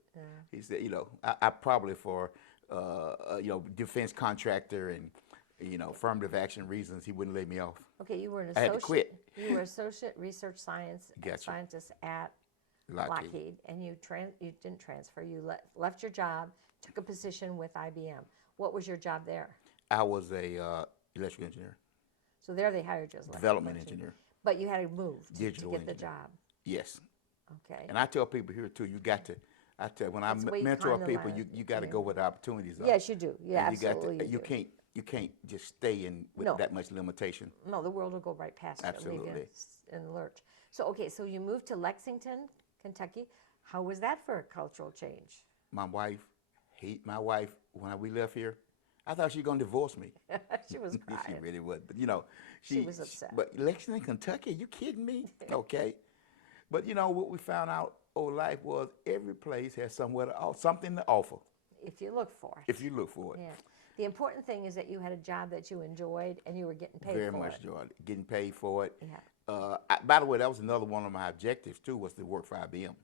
He said, you know, I probably for, you know, defense contractor and, you know, affirmative action reasons, he wouldn't lay me off. Okay, you were an I had to associate. quit. You were associate research Gotcha. scientist at Lockheed. Lockheed, and you didn't transfer. You left your job, took a position with IBM. What was your job there? I was a electrical engineer, So there they hired you as electrical development engineer. But you had to move to Digital get the engineer. job. Yes. Okay. And I tell people here too, you got to, I tell when I That's where you mentor kinda people, learn. you got to go where the opportunities are. Yes, you do. Yeah, And you got absolutely. to, you can't just stay in with No. that much limitation. No, the world will go right past you, leave you Absolutely. in the lurch. So, okay, so you moved to Lexington, Kentucky. How was that for a cultural change? My wife, when we left here, I thought she was gonna divorce me. She was She crying. really was, but you know, She was upset. But Lexington, Kentucky, you kidding me? Okay, but you know what we found out over life was every place has somewhere something to offer If you look for it. if you look for it. Yeah. The important thing is that you had a job that you enjoyed and you were getting paid Very for much it. enjoyed it. Getting paid for it. Yeah. By the way, that was another one of my objectives too, was to work for IBM.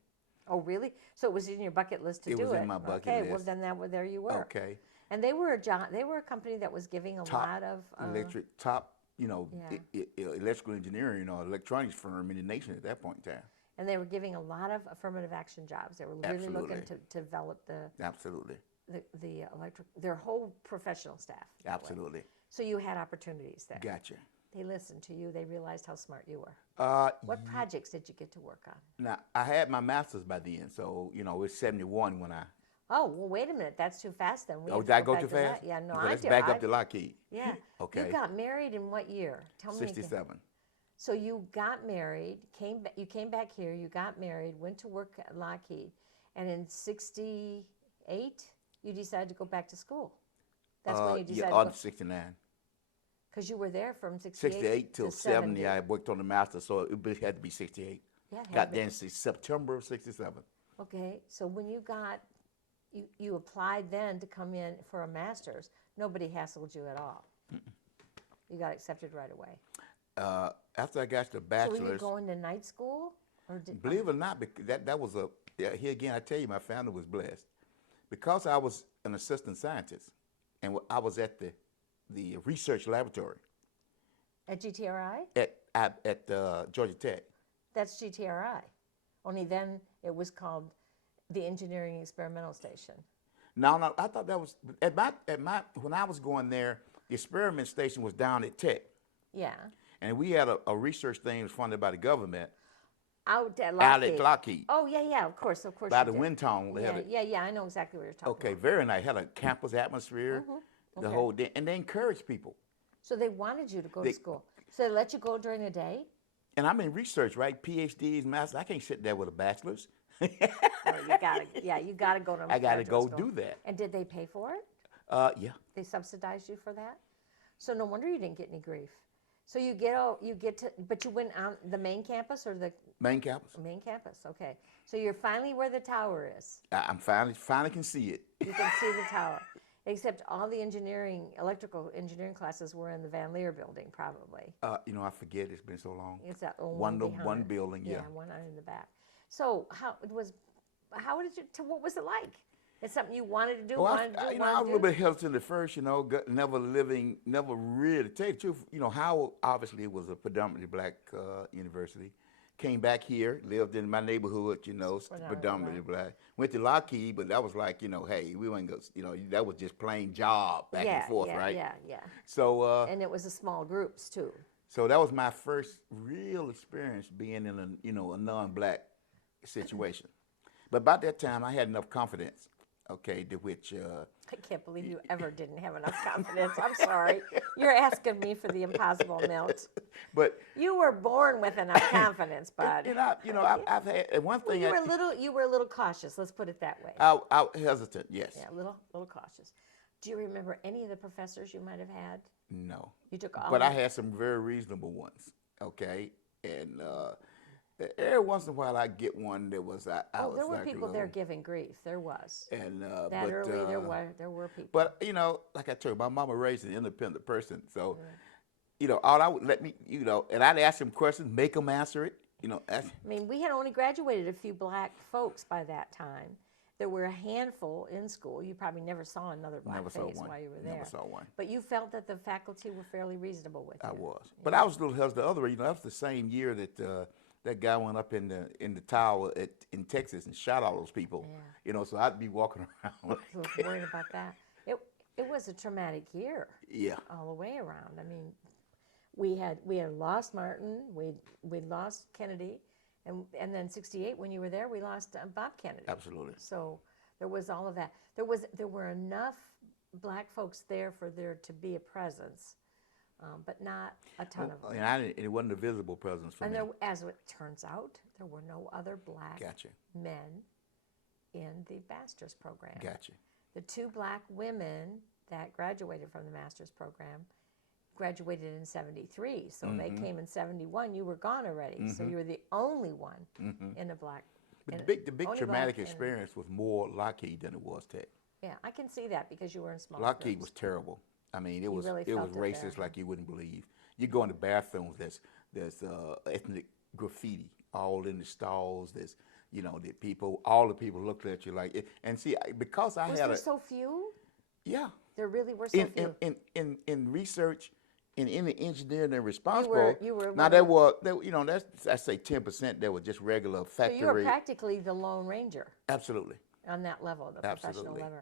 Oh, really? So it was in your bucket list to It do was it. in my bucket okay, well list. then there you were. Okay. And they were a company that was giving a lot of top, you know, Yeah. electrical engineering or electronics firm in the nation at that point in time. and they were giving a lot of affirmative action jobs. They were really looking Absolutely. to develop Absolutely. the their whole professional staff. that way. Absolutely. So you had opportunities there. Gotcha. They listened to you. They realized how smart you were. Uh, What projects did you get to work on? Now, I had my master's by then, so, you know, it's 71 when I... Oh, well, wait a minute. That's too fast then. We Oh, have did to I go back too to that. fast? Yeah, no, Okay, I let's do. back up to Lockheed. Yeah. Okay. You got married in what year? Tell me again. 67. So you got married, you came back here, you got married, went to work at Lockheed, and in 68, you decided to go back to school. That's when you decided Yeah, to go, 69. because you were there from 68, 68 till to 70, I worked on the master, so it had to be 68. Yeah, it had Got to be. there in September of 67. Okay, so when you got, you applied then to come in for a master's, nobody hassled you at all. You got accepted right away. After I got the So bachelor's, were you going to night school? Or did, believe it or not, that was here again, I tell you, my family was blessed. Because I was an assistant scientist, and I was at the research laboratory at GTRI? at Georgia Tech. That's GTRI. Only then it was called the Engineering Experimental Station. No, I thought that was when I was going there, the experiment station was down at Tech, Yeah. and we had a research thing that was funded by the government Out at out Lockheed. at Lockheed Oh, yeah, of course. by you the did. wind tunnel. They had Yeah, I know exactly what you're talking okay, about. very nice. Had a campus atmosphere, the Okay. whole day, and they encouraged people. So they wanted you to go to school. So they let you go during the day? And I'm in research, right? PhDs, masters. I can't sit there with a bachelor's. Oh, you gotta go to I got to graduate go school. do that. And did they pay for it? Yeah. They subsidized you for that? So no wonder you didn't get any grief. So you get to, but you went on the main campus or the Main campus. main campus? Okay. So you're finally where the tower is. I'm finally can see it. You can see the tower. Except all the electrical engineering classes were in the Van Leer building, probably. You know, I forget. It's been so long. It's that old One behind. building, yeah. one in the back. So what was it like? It's something you wanted to do, Well, wanted to do, I was a little bit hesitant at first, you know, never really, to tell you the truth, you know, Howard obviously was a predominantly black university. Came back here, lived in my neighborhood, you know, predominantly black. Went to Lockheed, but that was like, you know, hey, we went, you know, that was just plain job back and forth, right? Yeah. So, And it was a small groups too. so that was my first real experience being in a non-black situation. But about that time, I had enough confidence, okay, to which... I can't believe you ever didn't have enough confidence. I'm sorry. You're asking me for the impossible, Milt. But You were born with enough confidence, bud. I've had and one Well, thing. you were a little cautious. Let's put it that way. I was hesitant, yes. Yeah, a little cautious. Do you remember any of the professors you might have had? No. You took all. But I had some very reasonable ones, okay? And every once in a while I get one that was I was there were like people there giving grief. There was. And That early, there were people. But you know, like I told you, my mama raised an independent person, so you know, all I would let me, you know, and I'd ask them questions, make them answer it, you know. I mean, we had only graduated a few black folks by that time. there were a handful in school. You probably never saw another black Never saw face one. while you were there. Never saw one. But you felt that the faculty were fairly reasonable with you. I was, but I was a little hesitant. The other, that was the same year that that guy went up in the tower in Texas and shot all those people. Yeah. So I'd be walking around. I was worried about that. It was a traumatic year. Yeah. All the way around. I mean, we had lost Martin, we'd lost Kennedy, and then '68 when you were there, we lost Bob Kennedy. Absolutely. So there was all of that. There were enough black folks there for there to be a presence, but not a ton of them. And it wasn't a visible presence for me. And as it turns out, there were no other black Gotcha. men in the master's program. Gotcha. The 2 black women that graduated from the master's program graduated in '73. So they came in '71. You were gone already. So you were the only one in a black. But the big traumatic experience was more Lockheed than it was Tech. Yeah, I can see that because you were in small Lockheed groups. was terrible. I mean, it was really it was felt it racist there. like you wouldn't believe. You go in the bathrooms, there's ethnic graffiti all in the stalls. There's all the people looked at you like it. And see, because I Was had there so few? yeah. There really were so few. In research, in the engineering and responsible. You were now there were that's I say 10% that were just regular So factory. you were practically the Lone Ranger Absolutely, on that level, the professional Absolutely. level.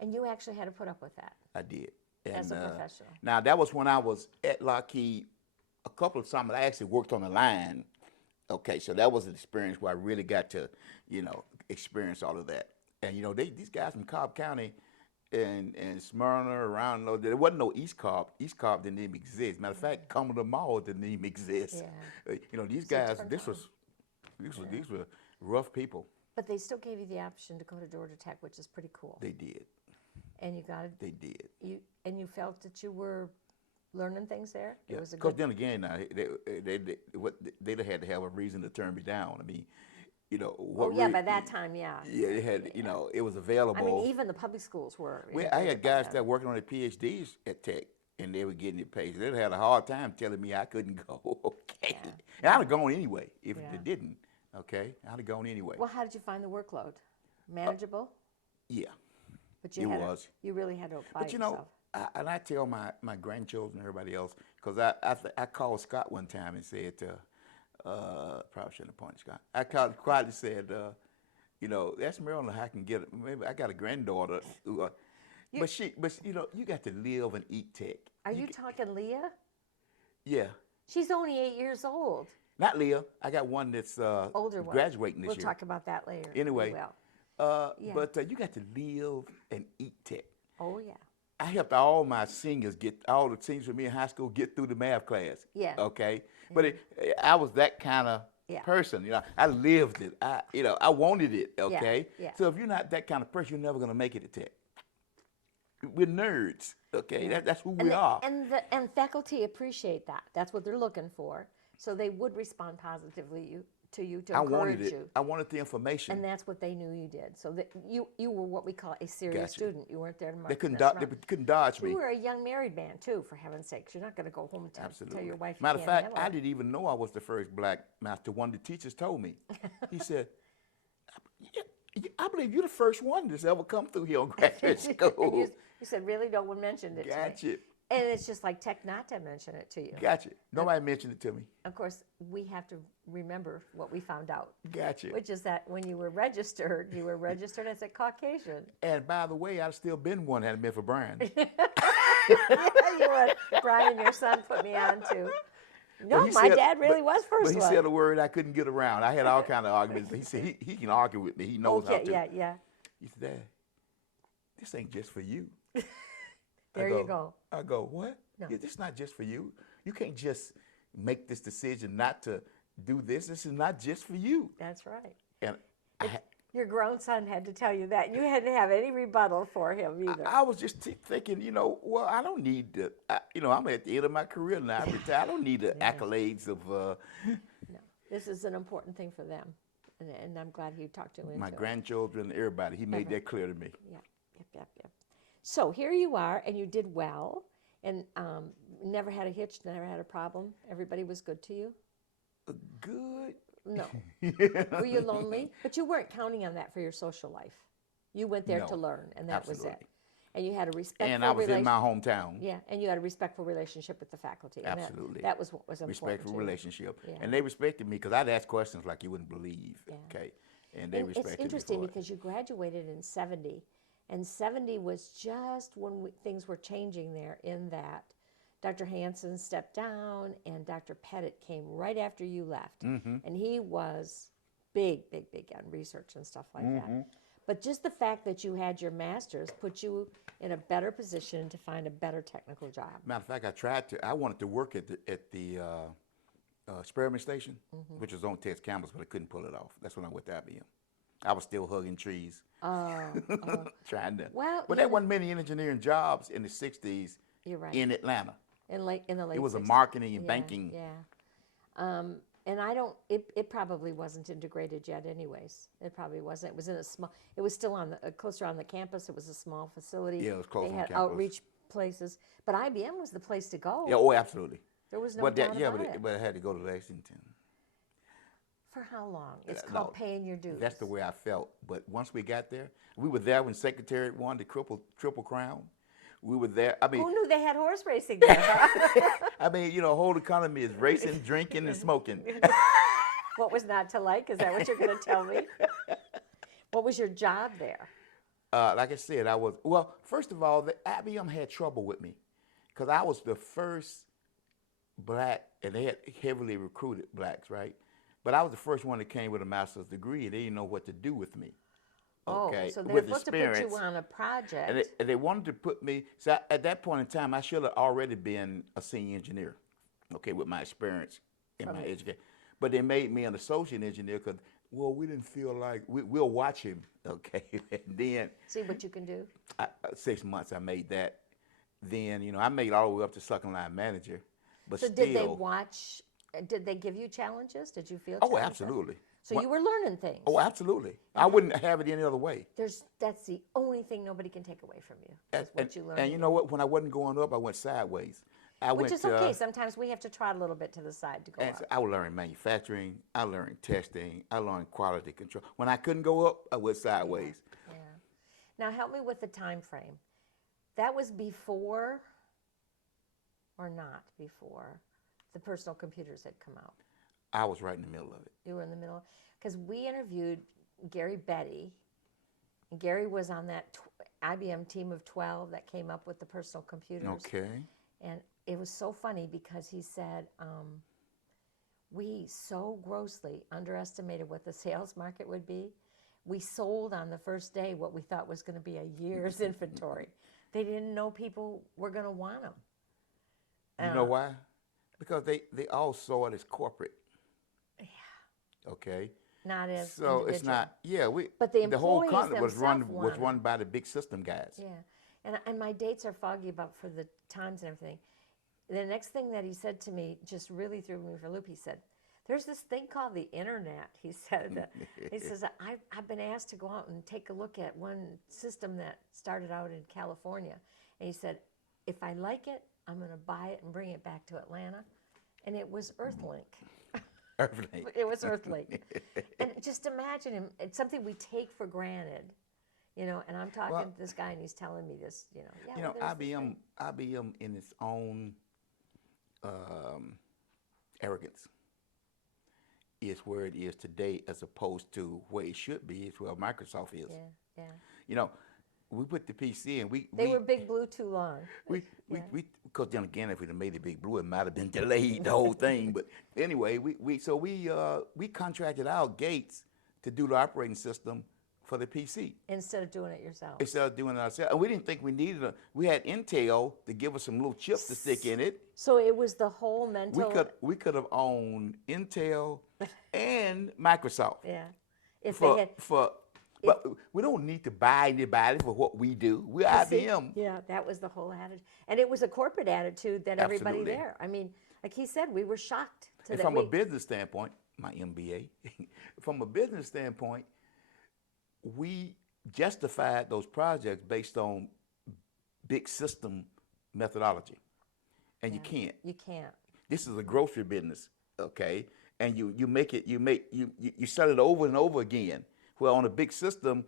And you actually had to put up with that I did. And, as a professional. Now that was when I was at Lockheed. A couple of times I actually worked on the line. Okay, so that was an experience where I really got to, experience all of that. And these guys from Cobb County and Smyrna around, there wasn't no East Cobb. East Cobb didn't even exist. Matter of fact, Commodore Mall didn't even exist. Yeah. These So it guys, turned these were rough people. But they still gave you the option to go to Georgia Tech, which is pretty cool. They did. And you got it. They did. You felt that you were learning things there. Yeah. It was a Because good. then again, now they'd had to have a reason to turn me down. I mean, By that time, yeah. Yeah, it had. It was available. I mean, even the public schools were. I had guys that working on their PhDs at Tech, and they were getting it paid. They had a hard time telling me I couldn't go. Okay, and I'd have gone anyway if they didn't. Okay, I'd have gone anyway. Well, how did you find the workload? Manageable? Yeah, But it was. You really had to apply But yourself. and I tell my grandchildren and everybody else, because I called Scott one time and said, probably shouldn't have pointed Scott. I called quietly said, that's Maryland. I can get it. Maybe I got a granddaughter who, but you got to live and eat Tech. Are you talking Leah? Yeah. She's only 8 years old. Not Leah. I got one that's Older one. graduating this We'll year. talk about that later. Anyway, We will. but you got to live and eat Tech. Oh, yeah. I helped all my seniors all the seniors with me in high school get through the math class. Yeah. Okay. But I was that kind of person. I lived it. I wanted it. Okay. Yeah. So if you're not that kind of person, you're never gonna make it at Tech. We're nerds. Okay. That's who we are. And faculty appreciate that. That's what they're looking for. So they would respond positively to you to encourage you. I wanted the information. And that's what they knew you did. So that you were what we call a serious student. You weren't there to mark They couldn't, mess they around. couldn't dodge me. You were a young married man too, for heaven's sakes. You're not going to go home and tell your wife. Matter of you can't fact, handle I it. didn't even know I was the first black master. One of the teachers told me. He said, I believe you're the first one that's ever come through here on graduate school. You said, really? No one mentioned it to me. Gotcha. And it's just like Tech not to mention it to you. Gotcha. Nobody mentioned it to me. Of course, we have to remember what we found out. Gotcha. Which is that when you were registered as a Caucasian. And by the way, I'd have still been one had it been for Brian. Yeah, you would. Brian, your son, put me on to. No, my dad really was first But he one. said a word I couldn't get around. I had all kind of arguments. He said he can argue with me. He knows how to. Yeah. He said, Dad, this ain't just for you. There you go. I go, what? No. Yeah, this is not just for you. You can't just make this decision not to do this. This is not just for you. That's right. And Your grown son had to tell you that. You hadn't have any rebuttal for him either. I was just thinking, well, I don't need the, I'm at the end of my career now. I retired. I don't need the accolades of No, this is an important thing for them. And I'm glad you talked to him. my grandchildren, everybody. He made that clear to me. Yep. So here you are, and you did well, and never had a hitch, never had a problem. Everybody was good to you? Good. No. Were you lonely? But you weren't counting on that for your social life. You went there to No, learn, and that was it. absolutely. And you had a respectful And I was in my hometown. Yeah, and you had a respectful relationship with the faculty. And Absolutely. that was what was important. Respectful too. relationship. Yeah. And they respected me because I'd ask questions like you wouldn't believe. Yeah. Okay. And they And respected it's me interesting for it. because you graduated in 70, and 70 was just when things were changing there in that Dr. Hansen stepped down and Dr. Pettit came right after you left. Mm-hmm. And he was big on research and stuff like Mm-hmm. that. But just the fact that you had your master's put you in a better position to find a better technical job. Matter of fact, I wanted to work at the experiment station, which was on Ted's campus, but I couldn't pull it off. That's when I went to IBM. I was still hugging trees, trying to. Well, but there wasn't many engineering jobs in the '60s You're right. in Atlanta. In the late It was a 60s. marketing and banking. Yeah. And I don't. It probably wasn't integrated yet, anyways. It probably wasn't. It was in a small. It was still on the closer on the campus. It was a small facility. Yeah, it was close They on had campus. outreach places, but IBM was the place to go. Yeah, oh, absolutely. There was no But doubt about but it. but I had to go to Lexington. For how long? It's No, called paying your dues. That's the way I felt. But once we got there, we were there when Secretariat won the triple crown. We were there. I mean, Who knew they had horse racing there? Huh? I mean, whole economy is racing, drinking, and smoking. What was not to like? Is that what you're going to tell me? What was your job there? Like I said, first of all, the IBM had trouble with me because I was the first black, and they had heavily recruited blacks, right? But I was the first one that came with a master's degree, and they didn't know what to do with me. Okay, Oh, so they're with supposed to put experience. you on a project. And they wanted to put me, so at that point in time, I should have already been a senior engineer, okay, with my experience in my education. But they made me an associate engineer because, well, we didn't feel like, we'll watch him, okay? And then, See what you can do. 6 months I made that. Then, I made all the way up to second line manager. But So still. did they watch, did they give you challenges? Did you feel Oh, challenges? absolutely. So you were learning things. Oh, absolutely. I wouldn't have it any other way. That's the only thing nobody can take away from you. Is what you learned. And you know what? When I wasn't going up, I went sideways. Which is okay. Sometimes we have to trot a little bit to the side to go And up. so I learned manufacturing. I learned testing. I learned quality control. When I couldn't go up, I went sideways. Yeah. Now help me with the time frame. That was before or not before the personal computers had come out. I was right in the middle of it. You were in the middle, because we interviewed Gary Betty, and Gary was on that IBM team of 12 that came up with the personal computers. Okay. And it was so funny because he said, we so grossly underestimated what the sales market would be. We sold on the first day what we thought was going to be a year's inventory. They didn't know people were going to want them. You know why? Because they all saw it as corporate. Yeah. Okay. Not as So individual. it's not. Yeah, But the whole employees company was themselves run wanted by the big system guys. Yeah, and my dates are foggy about for the times and everything. The next thing that he said to me just really threw me for a loop. He said, "There's this thing called the internet." He said, "He says I've been asked to go out and take a look at one system that started out in California," and he said, "If I like it, I'm going to buy it and bring it back to Atlanta," and it was Earthlink. Everything. It was Earthlink. And just imagine him. It's something we take for granted, and I'm talking to this guy and he's telling me this, Yeah, well, there's this thing. IBM in its own arrogance is where it is today as opposed to where it should be, is where Microsoft is. Yeah. We put the PC in. They were Big Blue too long. Because then again, if we'd have made it Big Blue, it might have been delayed the whole thing. But anyway, we contracted out Gates to do the operating system for the PC Instead of doing it yourself. instead of doing it ourselves. And we didn't think we needed it. We had Intel to give us some little chips to stick in it. So it was the whole mental. We could have owned Intel and Microsoft. Yeah. If they had. But we don't need to buy anybody for what we do. We're IBM. Yeah, that was the whole attitude. And it was a corporate attitude that everybody Absolutely. there. I mean, like he said, we were shocked to And that. from a business standpoint, my MBA, from a business standpoint, we justified those projects based on big system methodology. And you can't. You can't. This is a grocery business, okay? And you sell it over and over again. Well, on a big system,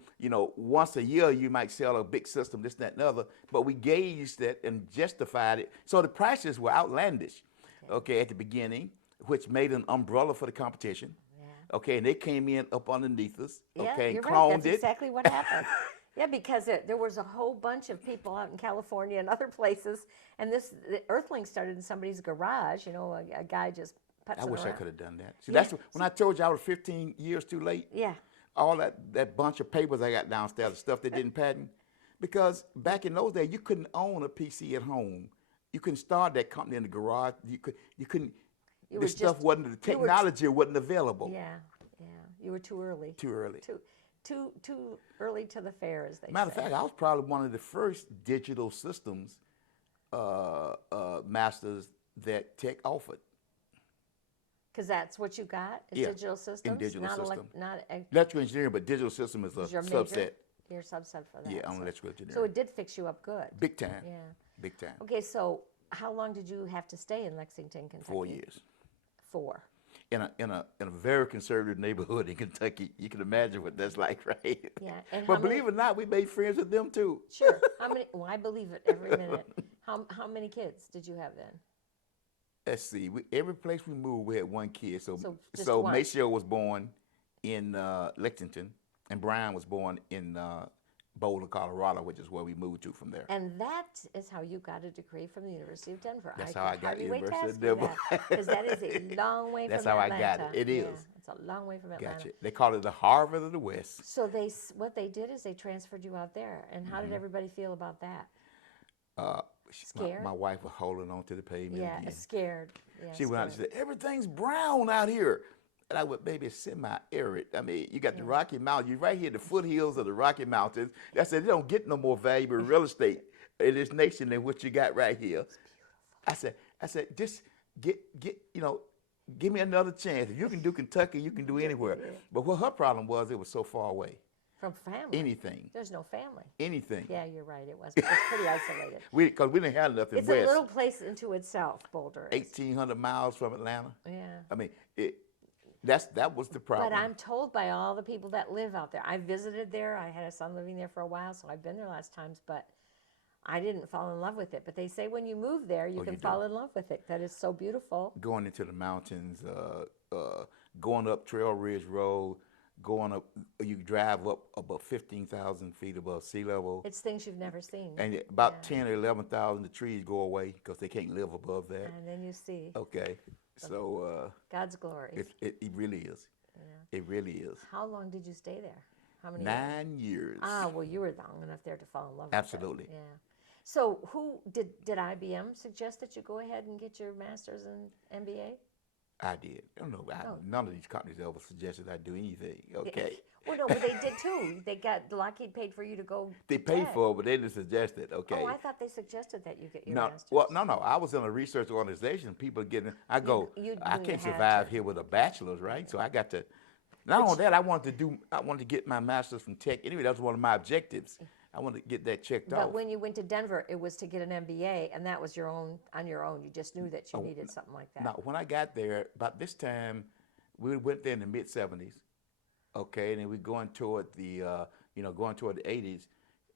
once a year you might sell a big system, this, that, and other. But we gauged that and justified it. So the prices were outlandish, okay, at the beginning, which made an umbrella for the competition. Yeah. Okay, and they came in up underneath us, Yeah, okay, and you're right. cloned That's it. exactly what happened. Yeah, because there was a whole bunch of people out in California and other places, and the Earthling started in somebody's garage. A guy just putzing I wish I around. could have done that. See, Yeah. that's when I told you I was 15 years too late. Yeah. All that bunch of papers I got downstairs, the stuff they didn't patent, because back in those days you couldn't own a PC at home. You couldn't start that company in the garage. You couldn't. The stuff wasn't. The technology wasn't available. Yeah, yeah. You were too early. Too early. Too early to the fair, as they Matter say. of fact, I was probably one of the first digital systems masters that Tech offered. Because that's what you got? Is Yeah, digital systems? in digital system. Not Electrical engineering, but digital system is a your subset. major? Your subset for that. Yeah, I'm so, electrical engineering. so it did fix you up good. Big time. Yeah. Big time. Okay, so how long did you have to stay in Lexington, Kentucky? 4 years. 4. In a very conservative neighborhood in Kentucky. You can imagine what that's like, right? Yeah. And But believe it or not, we made friends with them too. Sure. How many? Well, I believe it every minute. How many kids did you have then? Let's see. Every place we moved, we had one kid. So just one. Maceo was born in Lexington, and Brian was born in Boulder, Colorado, which is where we moved to from there. And that is how you got a degree from the University of Denver. That's how I got hardly wait to University of ask you Denver. Because that is a long way That's from how Atlanta. I got it. It is. Yeah, it's a long way from Atlanta. Gotcha. They call it the Harvard of the West. So what they did is they transferred you out there. And how did everybody feel about that? Scared? My wife was holding on to the pavement Yeah, again. scared. Yeah, She went out and said, everything's brown out here. And I went, baby, it's semi-arid. I mean, you got the Rocky Mountains. You're right here, the foothills of the Rocky Mountains. I said, they don't get no more valuable real estate in this nation than what you got right here. I said, just give me another chance. If you can do Kentucky, you can do anywhere. But what her problem was, it was so far away. From family. Anything. There's no family. Anything. Yeah, you're right. It was. It's pretty isolated. Because we didn't have nothing It's west. a little place into itself, Boulder. 1,800 miles from Atlanta. Yeah. I mean, that was the problem. But I'm told by all the people that live out there. I visited there. I had a son living there for a while, so I've been there lots of times. But I didn't fall in love with it. But they say when you move there, you can fall in love with it. That is so beautiful. Going into the mountains, going up Trail Ridge Road, going up, you drive up about 15,000 feet above sea level. It's things you've never seen. And about 10 or 11,000, the trees go away because they can't live above that. And then you see. Okay. So God's glory. it really is. Yeah. It really is. How long did you stay there? How many 9 years. Ah, well, you were long enough there to fall in love Absolutely. with it. Yeah. So who did IBM suggest that you go ahead and get your master's and MBA? I did. I don't know. None of these companies ever suggested I do anything. Okay. Well, no, but they did too. Lockheed paid for you to go. They paid for it, but they didn't suggest it. Okay. Oh, I thought they suggested that you get your No, master's. well, no. I was in a research organization. People getting. I go. You I had can't to. survive here with a bachelor's, right? So I got to. Not only that, I wanted to get my master's from Tech. Anyway, that was one of my objectives. I wanted to get that checked off. But when you went to Denver, it was to get an MBA, and that was on your own. You just knew that you needed something like that. No, when I got there, about this time, we went there in the mid '70s. Okay, and then we going toward the 80s,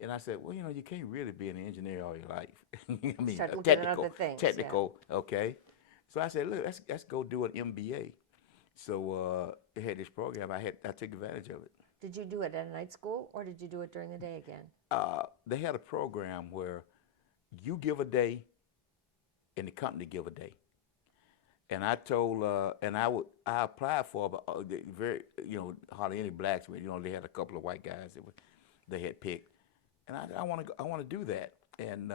and I said, well, you can't really be an engineer all your life. I mean, Start looking at other things, technical. Yeah. Okay, so I said, look, let's go do an MBA. So they had this program. I took advantage of it. Did you do it at a night school, or did you do it during the day again? They had a program where you give a day, and the company give a day. And I told, I applied for, but hardly any blacks. They had a couple of white guys that they had picked, and I want to do that. And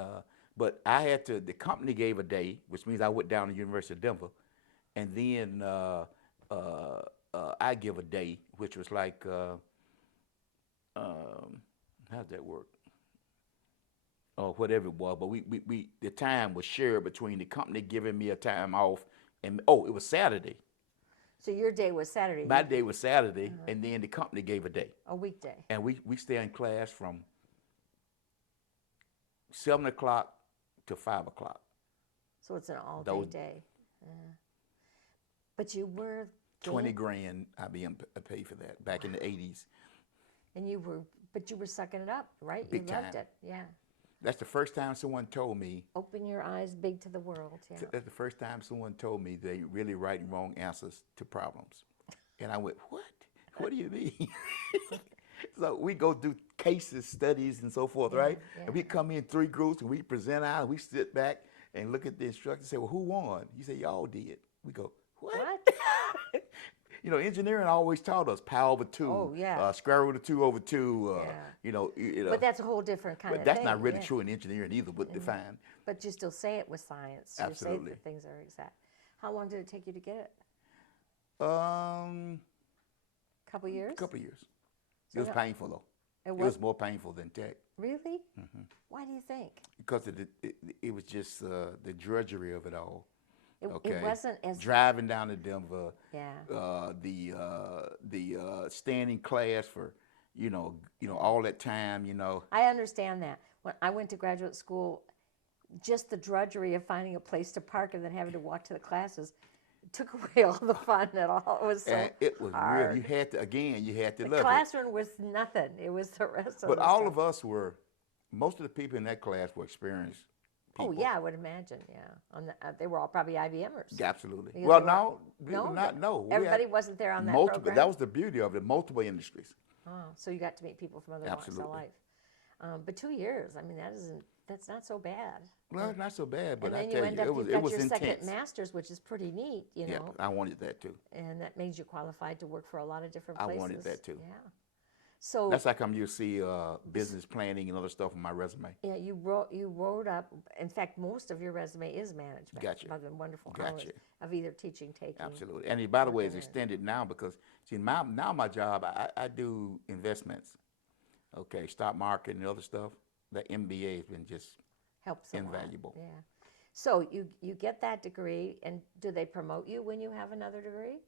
but I had to. The company gave a day, which means I went down to the University of Denver, and then I give a day, which was like, how'd that work? Or whatever it was. But we the time was shared between the company giving me a time off. And it was Saturday. So your day was Saturday. My day was Saturday, and then the company gave a day. A weekday. And we stay in class from 7 o'clock to 5 o'clock. So it's an all-day day. But you were $20,000 IBM paid for that back in the 80s. And but you were sucking it up, right? Big You loved time. it, yeah. That's the first time someone told me. Open your eyes big to the world, yeah. That's the first time someone told me they really right and wrong answers to problems. And I went, what? What do you mean? So we go do cases, studies, and so forth, right? Yeah. And we come in 3 groups, and we present out, and we sit back and look at the instructor and say, well, who won? He said, y'all did. We go, what? You know, engineering always taught us pi over 2, Oh, yeah. square root of 2 over 2, Yeah. you know. But that's a whole different kind But of that's thing. not really yeah. true in engineering either, but defined. But you still say it with science. Absolutely. You say that things are exact. How long did it take you to get it? Couple years? A couple of years. So It was no- painful, though. It It was was more painful than tech. really? Why do you think? Because it was just the drudgery of it all. It wasn't as driving down to Denver. Yeah. The standing class for, all that time. I understand that. When I went to graduate school, just the drudgery of finding a place to park and then having to walk to the classes took away all the fun at all. It was so And it was hard. real. You had to The love it. classroom was nothing. It was the rest of But the all stuff. of us most of the people in that class were experienced people. Oh yeah, I would imagine. Yeah, they were all probably IBMers. Absolutely. Because Well, they no, we Everybody had wasn't there on that multiple. program. That was the beauty of it. Multiple industries. Oh, so you got to meet people from other walks of Absolutely. life. But 2 years, I mean, that's not so bad. Well, it's not so bad, but and then I you tell end you, up, it was you've got it was your intense. second master's, which is pretty neat, you Yeah, know. I wanted that too. And that made you qualified to work for a lot of different I places. wanted that too. Yeah. So That's how come you see business planning and other stuff on my resume. yeah, you wrote up. In fact, most of your resume is management. Gotcha. By the wonderful Gotcha. hours of either teaching, taking. Absolutely. And by the way, it's Yeah. extended now because, see, my job, I do investments, okay, stock market and other stuff. The MBA has been just Helps a lot. invaluable. Yeah. So you get that degree, and do they promote you when you have another degree?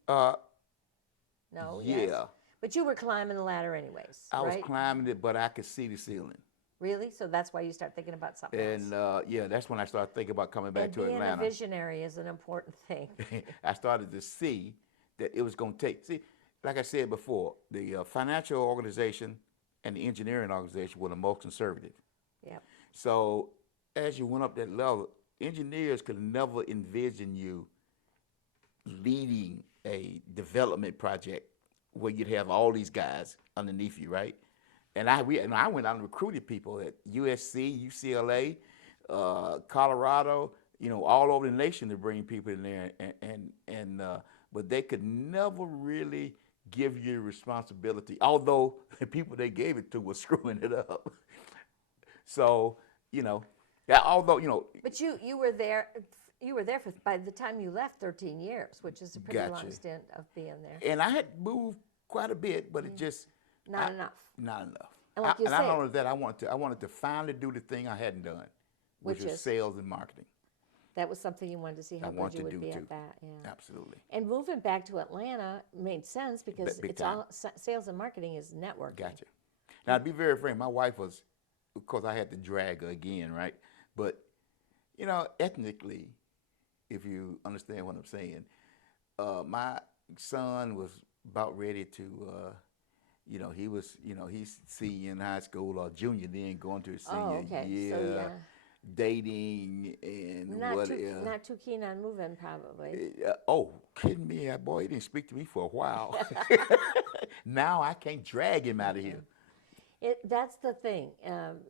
No. Yeah. Yes? But you were climbing the ladder anyways, I was right? climbing it, but I could see the ceiling. Really? So that's why you start thinking about something And else. yeah, that's when I started thinking about coming back And to being Atlanta. a visionary is an important thing. I started to see that it was going to take. See, like I said before, the financial organization and the engineering organization were the most conservative. Yep. So as you went up that level, engineers could never envision you leading a development project where you'd have all these guys underneath you, right? And I went out and recruited people at USC, UCLA, Colorado, all over the nation to bring people in there, but they could never really give you the responsibility, although the people they gave it to were screwing it up. So, although. But you were there. You were there for, by the time you left, 13 years, which is a pretty long Gotcha. stint of being there. And I had moved quite a bit, but it just Not enough. not enough. And like you not say- only that, I wanted to finally do the thing I hadn't done, which Which was is? sales and marketing. That was something you wanted to see how I good wanted you to would do be too. at that. Yeah. Absolutely. And moving back to Atlanta made sense because Big it's time. all sales and marketing is networking. Gotcha. Now, to be very frank, my wife was, of course, I had to drag her again, right? But, ethnically, if you understand what I'm saying, my son was about ready to, he's senior in high school or junior, then going to his senior Oh, okay. year, So, yeah. dating and Not what too, else. not too keen on moving, probably. Oh, kidding me? That boy, he didn't speak to me for a while. Now I can't drag him out of here. That's the thing.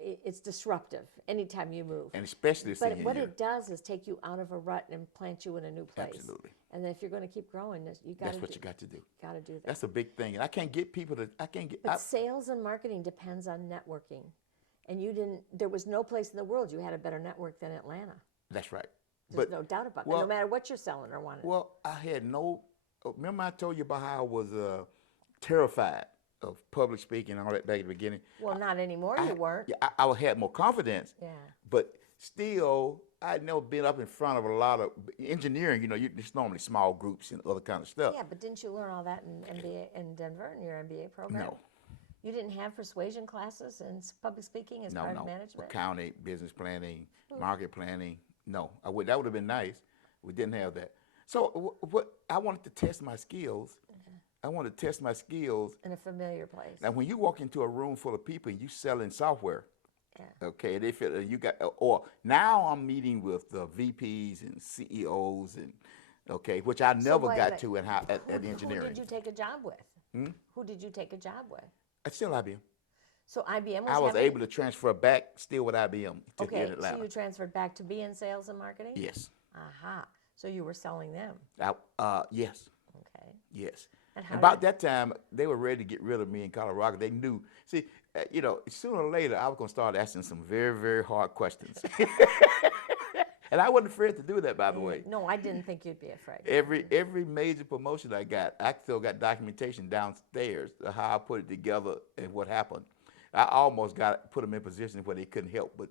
It's disruptive anytime you move. And especially But senior what year. it does is take you out of a rut and plant you in a new place. Absolutely. And then if you're going to keep growing, you got That's to what you got to do. got to do that. That's a big thing. And I can't get people to, But sales and marketing depends on networking. And there was no place in the world you had a better network than Atlanta. that's right. There's no doubt about that, no matter what you're selling or wanting. Well, I had remember I told you about how I was terrified of public speaking and all that back at the beginning? Well, not anymore, you weren't. Yeah, I had more confidence. Yeah. But still, I'd never been up in front of a lot of engineering. It's normally small groups and other kind of stuff. Yeah, but didn't you learn all that in MBA in Denver in your MBA program? No. You didn't have persuasion classes and public speaking as part of management? Accounting, business planning, market planning. No, that would have been nice. We didn't have that. So what I wanted to test my skills. I wanted to test my skills. In a familiar place. Now, when you walk into a room full of people and you selling software, Yeah. okay, they feel you got. Or now I'm meeting with the VPs and CEOs and okay, which I never got to at engineering. Who did you take a job with? Who did you take a job with? It's still IBM. So IBM was I was able to transfer back still with IBM to okay, here in Atlanta. so you transferred back to be in sales and marketing? Yes. Aha. So you were selling them. Yes. Okay. Yes. And about that time, they were ready to get rid of me in Colorado. They knew. See, sooner or later, I was going to start asking some very, very hard questions. And I wasn't afraid to do that, by the way. No, I didn't think you'd be afraid. Every major promotion I got, I still got documentation downstairs of how I put it together and what happened. I almost put them in positions where they couldn't help but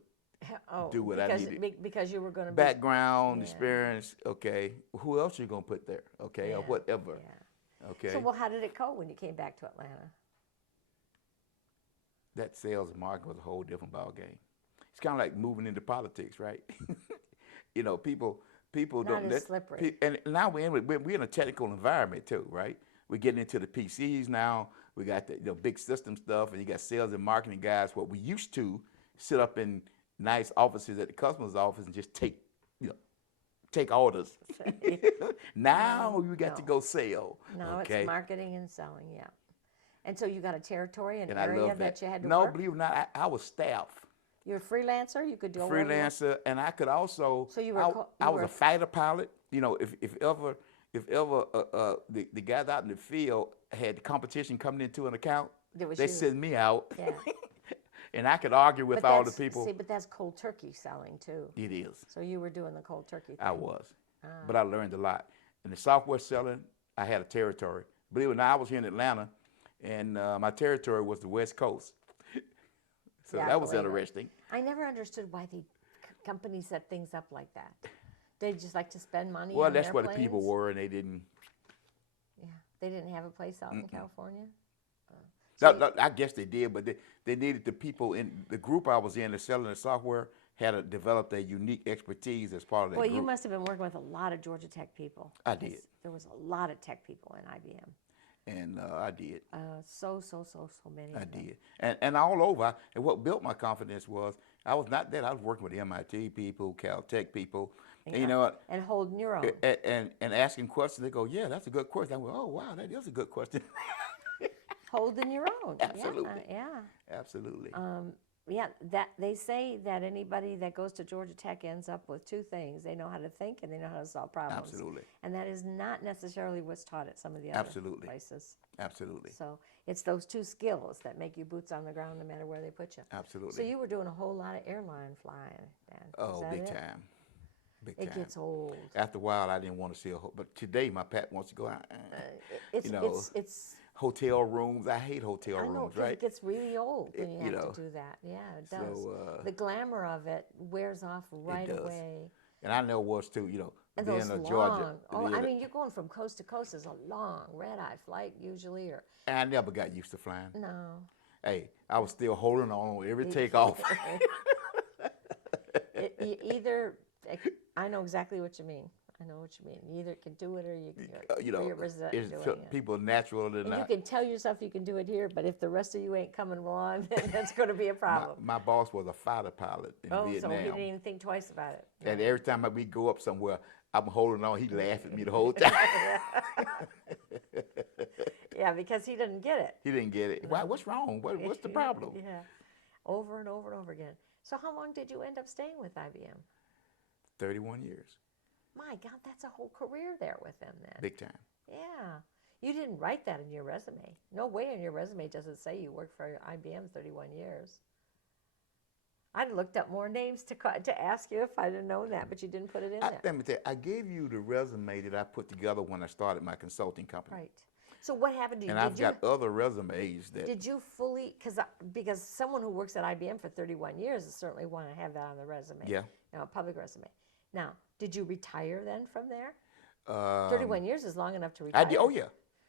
do what I needed. Because you were going to be... Background, experience, okay. Who else are you going to put there, okay, or whatever. Yeah. Okay. So, well, how did it go when you came back to Atlanta? That sales and marketing was a whole different ballgame. It's kind of like moving into politics, right? People Not don't. as slippery. And now we're in a technical environment too, right? We're getting into the PCs now. We got the big system stuff, and you got sales and marketing guys. What we used to sit up in nice offices at the customer's office and just take orders. Now we got to go sell. No, okay? It's marketing and selling, yeah. And so you got a territory, an and area that you had to No, work? believe it or not, I was staff. You're a freelancer? You could do freelancer, and I could also. So you were. I was a fighter pilot. If ever the guys out in the field had competition coming into an account, they send me out. Yeah. And I could argue with all the people. See, but that's cold turkey selling too. It is. So you were doing the cold turkey thing. I was, but I learned a lot. In the software selling, I had a territory. Believe it or not, I was here in Atlanta, and my territory was the West Coast. So that was interesting. I never understood why the companies set things up like that. They just like to spend money. Well, on that's where airplanes. the people were, and they didn't. Yeah, they didn't have a place out in California. No, I guess they did, but they needed the people in the group I was in, the selling the software, had to develop their unique expertise as part of that group. Well, you must have been working with a lot of Georgia Tech people. I did. There was a lot of tech people in IBM. And I did. So many. I did. And all over. And what built my confidence was I was not that. I was working with MIT people, Caltech people. Yeah. And you know what? And holding your own. And asking questions. They go, yeah, that's a good question. I go, oh, wow, that is a good question. Holding your own. Absolutely. Yeah. Absolutely. Yeah, that they say that anybody that goes to Georgia Tech ends up with two things. They know how to think and they know how to solve problems. Absolutely. And that is not necessarily what's taught at some of the other places. Absolutely. So it's those two skills that make you boots on the ground no matter where they put you. Absolutely. So you were doing a whole lot of airline flying then. Oh, big time. Big time. It gets old. After a while, I didn't want to see but today my pet wants to go out. It's hotel rooms. I hate hotel rooms, right? It gets really old when you have to do that. Yeah, it does. So, the glamour of it wears off right away. And I know it was too, and being those a long, Georgia. I mean, you're going from coast to coast is a long red-eye flight usually, or. And I never got used to flying. No. Hey, I was still holding on every takeoff. I know exactly what you mean. I know what you mean. You either can do it or you can. Or you're resistant doing it. People natural than not. You can tell yourself you can do it here, but if the rest of you ain't coming along, then that's going to be a problem. My boss was a fighter pilot in Vietnam. So he didn't even think twice about it. And every time we go up somewhere, I'm holding on. He laughed at me the whole time. Yeah, because he didn't get it. He didn't get it. Why? What's wrong? What's the problem? Yeah, over and over and over again. So how long did you end up staying with IBM? 31 years. My God, that's a whole career there with them then. Big time. Yeah. You didn't write that in your resume. No way in your resume does it say you worked for IBM 31 years. I'd looked up more names to ask you if I'd have known that, but you didn't put it in there. Let me tell you, I gave you the resume that I put together when I started my consulting company. Right. So what happened to you? And I've got other resumes that... Did you fully... Because someone who works at IBM for 31 years is certainly want to have that on the resume. Yeah. A public resume. Now, did you retire then from there? 31 years is long enough to retire. I did. Oh, yeah.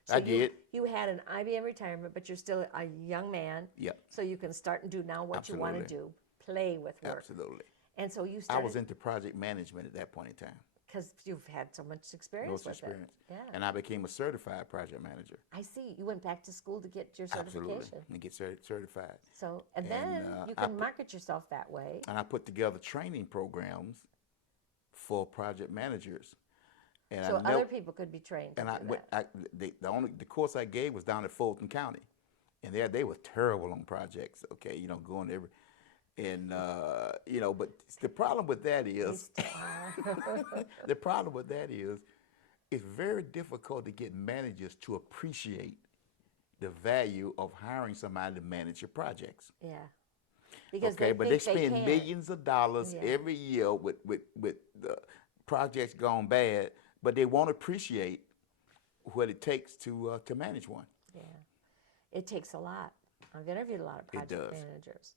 So I did. You had an IBM retirement, but you're still a young man. Yeah. So you can start and do now what you want to do. Play with work. Absolutely. And so you started... I was into project management at that point in time. Because you've had so much experience Most with experience. it. Yeah. And I became a certified project manager. I see. You went back to school to get your certification. Absolutely, and get certified. So, and then you can market yourself that way. And I put together training programs for project managers. And So other people could be trained to and do that. the course I gave was down at Fulton County, and they were terrible on projects. Okay, going every, and but the problem with that is, the problem with that is, it's very difficult to get managers to appreciate the value of hiring somebody to manage your projects. Yeah. Because but they spend can. millions of dollars every year with the projects gone bad, but they won't appreciate what it takes to manage one. Yeah, it takes a lot. I've interviewed a lot of project managers.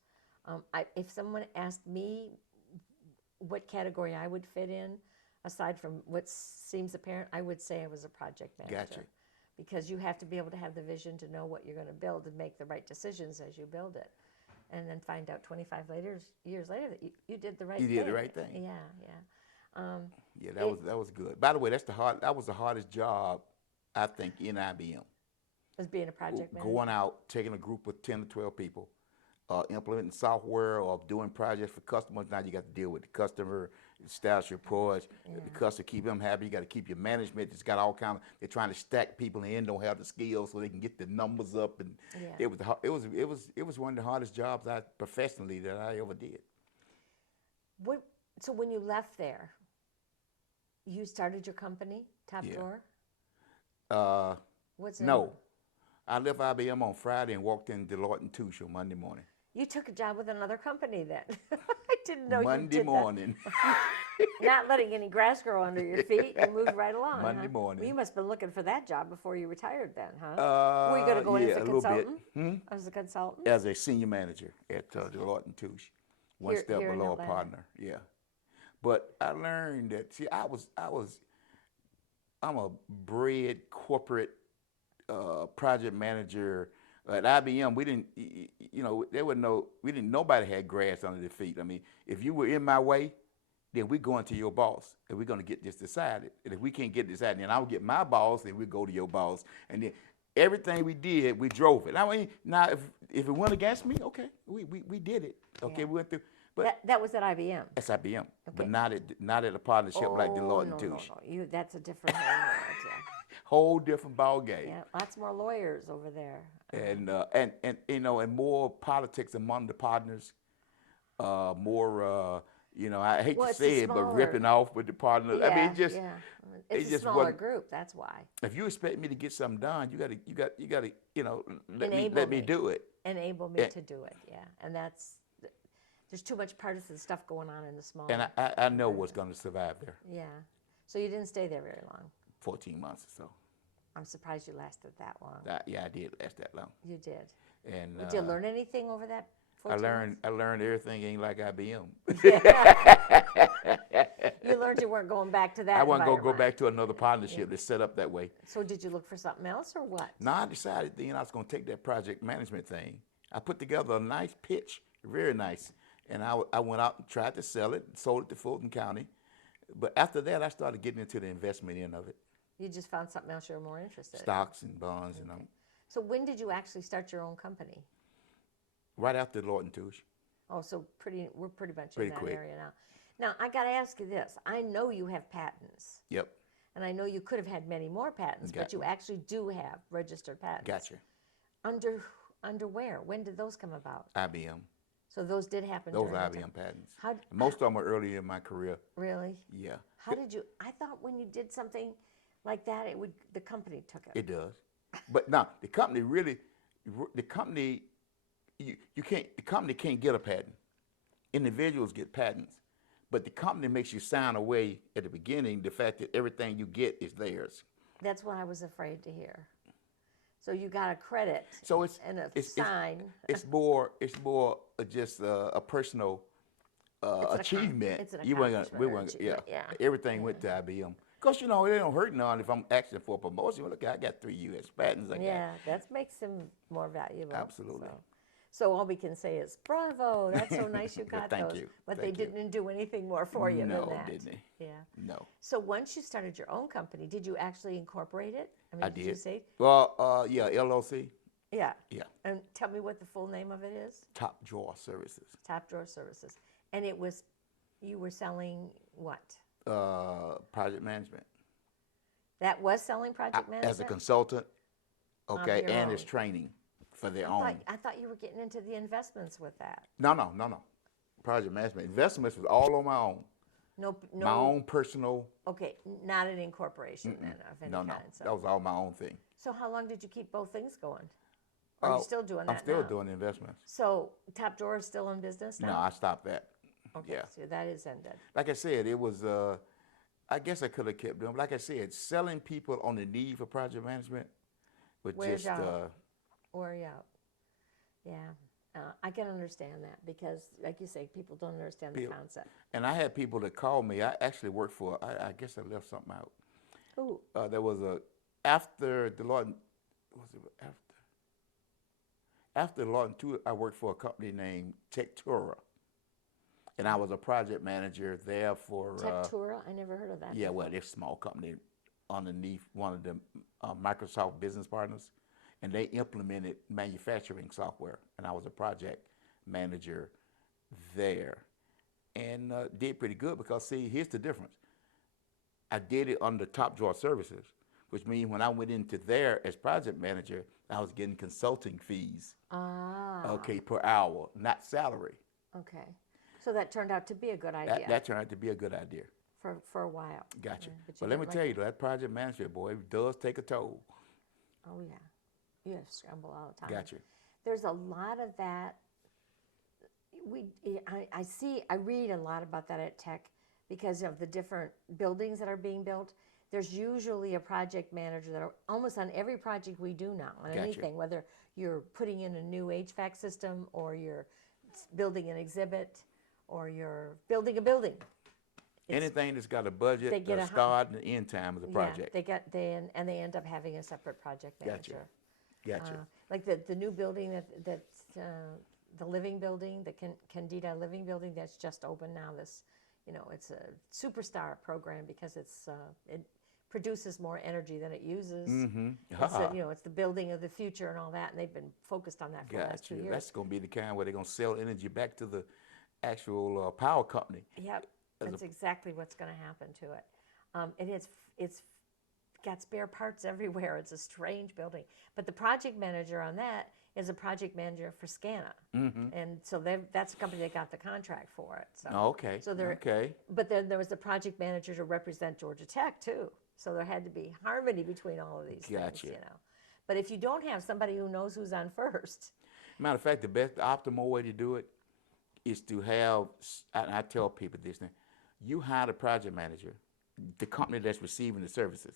If someone asked me what category I would fit in, aside from what seems apparent, I would say I was a project manager. Gotcha. Because you have to be able to have the vision to know what you're going to build and make the right decisions as you build it. And then find out 25 years later that you did the right thing. You did the right thing. Yeah, yeah. Yeah, that was good. By the way, that was the hardest job, I think, in IBM. Was being a project manager? Going out, taking a group of 10 to 12 people, implementing software or doing projects for customers. Now you got to deal with the customer, status reports, the customer, keep them happy. You got to keep your management. It's got all kind of. They're trying to stack people in, don't have the skills, so they can get the numbers up. And it was one of the hardest jobs professionally that I ever did. So when you left there, you started your company, Top Drawer? What's no. I left IBM on Friday and walked in Deloitte & Touche on Monday morning. You took a job with another company then. I didn't know Monday you did morning. Not letting any grass grow under your feet, you moved right along. Monday morning. Well, you must have been looking for that job before you retired then, huh? Were you going to go in as a consultant? As a consultant? As a senior manager at Deloitte & Touche. One step below a partner, yeah. But I learned that, see, I'm a bred corporate project manager. At IBM, we didn't, nobody had grass under their feet. I mean, if you were in my way, then we're going to your boss, and we're going to get this decided. And if we can't get it decided, then I'll get my boss, and we'll go to your boss. And then everything we did, we drove it. I mean, now, if it went against me, okay, we did it. Okay, we went through. But that was at IBM. That's IBM, but not at a partnership like Deloitte & Touche. No. That's a different world. Whole different ball game. Yeah, lots more lawyers over there. And more politics among the partners. More, I hate to say it, but ripping off with the partners. Yeah, I mean, it's a smaller group. That's why. If you expect me to get something done, you got to, let me do it. Enable me to do it. Yeah, and there's too much partisan stuff going on in the small. And I know what's going to survive there. Yeah. So you didn't stay there very long. 14 months or so. I'm surprised you lasted that long. I did last that long. You did. And did you learn anything over that 14 months? I learned everything ain't like IBM. You learned you weren't going back to that. I wasn't going to go back to another partnership that's set up that way. So did you look for something else or what? No, I decided I was going to take that project management thing. I put together a nice pitch, very nice. And I went out and tried to sell it, sold it to Fulton County. But after that, I started getting into the investment end of it. You just found something else you were more interested in. Stocks and bonds. Okay. So when did you actually start your own company? Right after Deloitte & Touche. Oh, so we're pretty much in that area now. Now, I got to ask you this. I know you have patents. Yep. And I know you could have had many more patents, but you actually do have registered patents. Gotcha. Under where? When did those come about? IBM. So those did happen. Those are IBM patents. Most of them are early in my career. Really? Yeah. How did you? I thought when you did something like that, the company took it. It does, but now the company can't get a patent. Individuals get patents, but the company makes you sign away at the beginning the fact that everything you get is theirs. That's what I was afraid to hear. So you got a credit and a sign. It's more just a personal achievement. It's an accomplishment. Everything went to IBM. Because, it don't hurt none if I'm asking for a promotion. Look, I got 3 U.S. patents. That makes them more valuable. Absolutely. So all we can say is, bravo, that's so nice you got Thank those. you. But Thank they you. didn't do anything more for you No, than that. didn't they? Yeah. No. So once you started your own company, did you actually incorporate it? I mean, I did you did. say? Well, yeah, LLC. Yeah. Yeah. And tell me what the full name of it is. Top Drawer Services. Top Drawer Services. And it was, you were selling what? Project management. That was selling project management? As a consultant, okay, your and own. it's training for their own. I thought you were getting into the investments with that. No. Project management. Investments was all on my own. No. My own personal. Okay, not an incorporation then of any No. kind. So. That was all my own thing. So how long did you keep both things going? Are you still doing that I'm still now? doing investments. So Top Drawer is still in business now? No, I stopped that. Okay, Yeah. so that is ended. Like I said, it was, I guess I could have kept doing, but like I said, selling people on the need for project management was Where's just, out? Or out. Yeah, I can understand that because, like you say, people don't understand the concept. and I had people that called me. I actually worked for, I guess I left something out. Ooh. There was after Deloitte, was it after Deloitte 2, I worked for a company named Tektura. And I was a project manager there for. Tektura? I never heard of that. Yeah, before. well, they're a small company underneath one of the Microsoft business partners. And they implemented manufacturing software. And I was a project manager there. And did pretty good because, see, here's the difference. I did it under Top Drawer Services, which means when I went into there as project manager, I was getting consulting fees. Okay, per hour, not salary. Okay. So that turned out to be a good idea. That turned out to be a good idea. For a while. Gotcha. Yeah, But let me tell you, that project management, boy, it does take a toll. Oh, yeah. You have to scramble all the time. Gotcha. There's a lot of that. I read a lot about that at Tech because of the different buildings that are being built. There's usually a project manager that are almost on every project we do now, on anything, whether you're putting in a new HVAC system or you're building an exhibit or you're building a building. Anything that's got a budget, a start and an end time of the project. Yeah, they end up having a separate project manager. Gotcha. Like the new building that's the living building, the Candida Living Building that's just opened now. This, it's a superstar program because it produces more energy than it uses. Mm-hmm. It's the building of the future and all that, and they've been focused on that for the last 2 years. That's going to be the kind where they're going to sell energy back to the actual power company. Yep, that's exactly what's going to happen to it. And it's got spare parts everywhere. It's a strange building. But the project manager on that is a project manager for SCANA. Mm-hmm. And so that's the company that got the contract for it. So, okay. But then there was the project manager to represent Georgia Tech, too. So there had to be harmony between all of these things, But if you don't have somebody who knows who's on first. Matter of fact, the optimal way to do it is to have, and I tell people this now, you hire the project manager, the company that's receiving the services.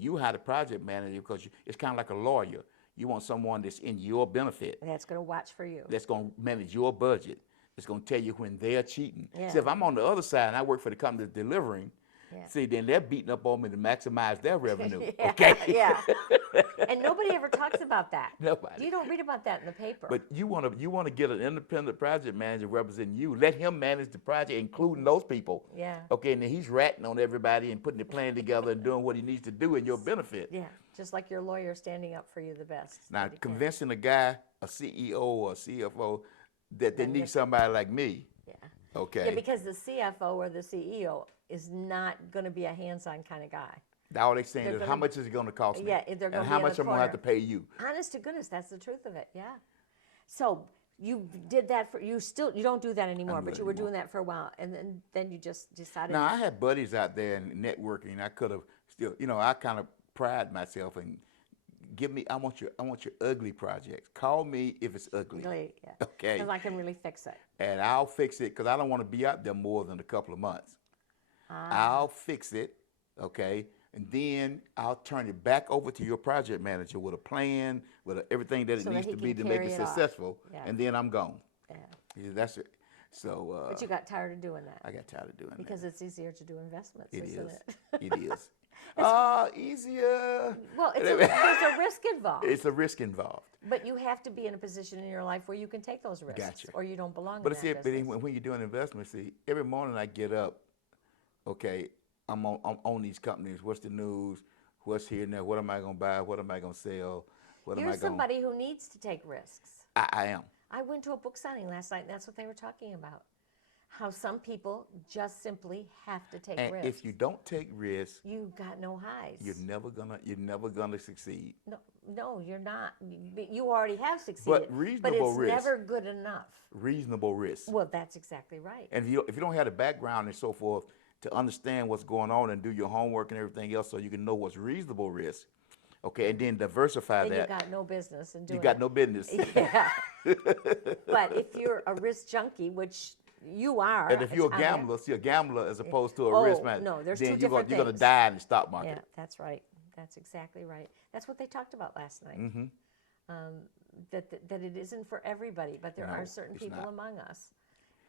You hire the project manager because it's kind of like a lawyer. You want someone that's in your benefit. That's going to watch for you. That's going to manage your budget. It's going to tell you when they're cheating. Yeah. So if I'm on the other side and I work for the company that's delivering, see, then they're beating up on me to maximize their revenue. Okay? Yeah. And nobody ever talks about that. Nobody. You don't read about that in the paper. But you want to get an independent project manager representing you. Let him manage the project, including those people. Yeah. Okay, and then he's ratting on everybody and putting the plan together and doing what he needs to do in your benefit. Yeah, just like your lawyer standing up for you the best. Now, convincing a guy, a CEO or a CFO, that they need somebody like me. Yeah. Okay. Yeah, because the CFO or the CEO is not going to be a hands-on kind of guy. All they're saying is, how much is it going to cost me? Yeah, they're going to and how much I'm going to have to pay you? Honest to goodness, that's the truth of it. Yeah. So you did that you don't do that anymore, but you were doing that for a while, and then you just decided. Now I had buddies out there in networking. I could have still, I kind of pride myself and I want your ugly projects. Call me if it's ugly. Yeah. Okay. Because I can really fix it. And I'll fix it because I don't want to be out there more than a couple of months. I'll fix it, okay, and then I'll turn it back over to your project manager with a plan, with everything that it needs to be to make it successful, and then I'm gone. Yeah. That's it. So. But you got tired of doing that. I got tired of doing that. Because it's easier to do investments, It isn't is. it? It is. Easier. Well, there's a risk involved. It's a risk involved. But you have to be in a position in your life where you can take those risks, Gotcha. or you don't belong But in see, that business. when you're doing investments, see, every morning I get up, okay, I'm on these companies. What's the news? What's here now? What am I going to buy? What am I going to sell? You're somebody who needs to take risks. I am. I went to a book signing last night, and that's what they were talking about. How some people just simply have to take risks. And if you don't take risks, you got no highs. You're never gonna succeed. No, you're not. You already have succeeded. But reasonable but risk. It's never good enough. Reasonable risk. Well, that's exactly right. And if you don't have the background and so forth to understand what's going on and do your homework and everything else, so you can know what's reasonable risk, okay, and then diversify then that. You got no business in doing. You got no business. Yeah. But if you're a risk junkie, which you are. And if you're a gambler, see, a gambler as opposed to a risk man, no, there's then two different you're going to things. die in the stock market. Yeah, that's right. That's exactly right. That's what they talked about last night. Mm-hmm. That it isn't for everybody, but there are certain people among us.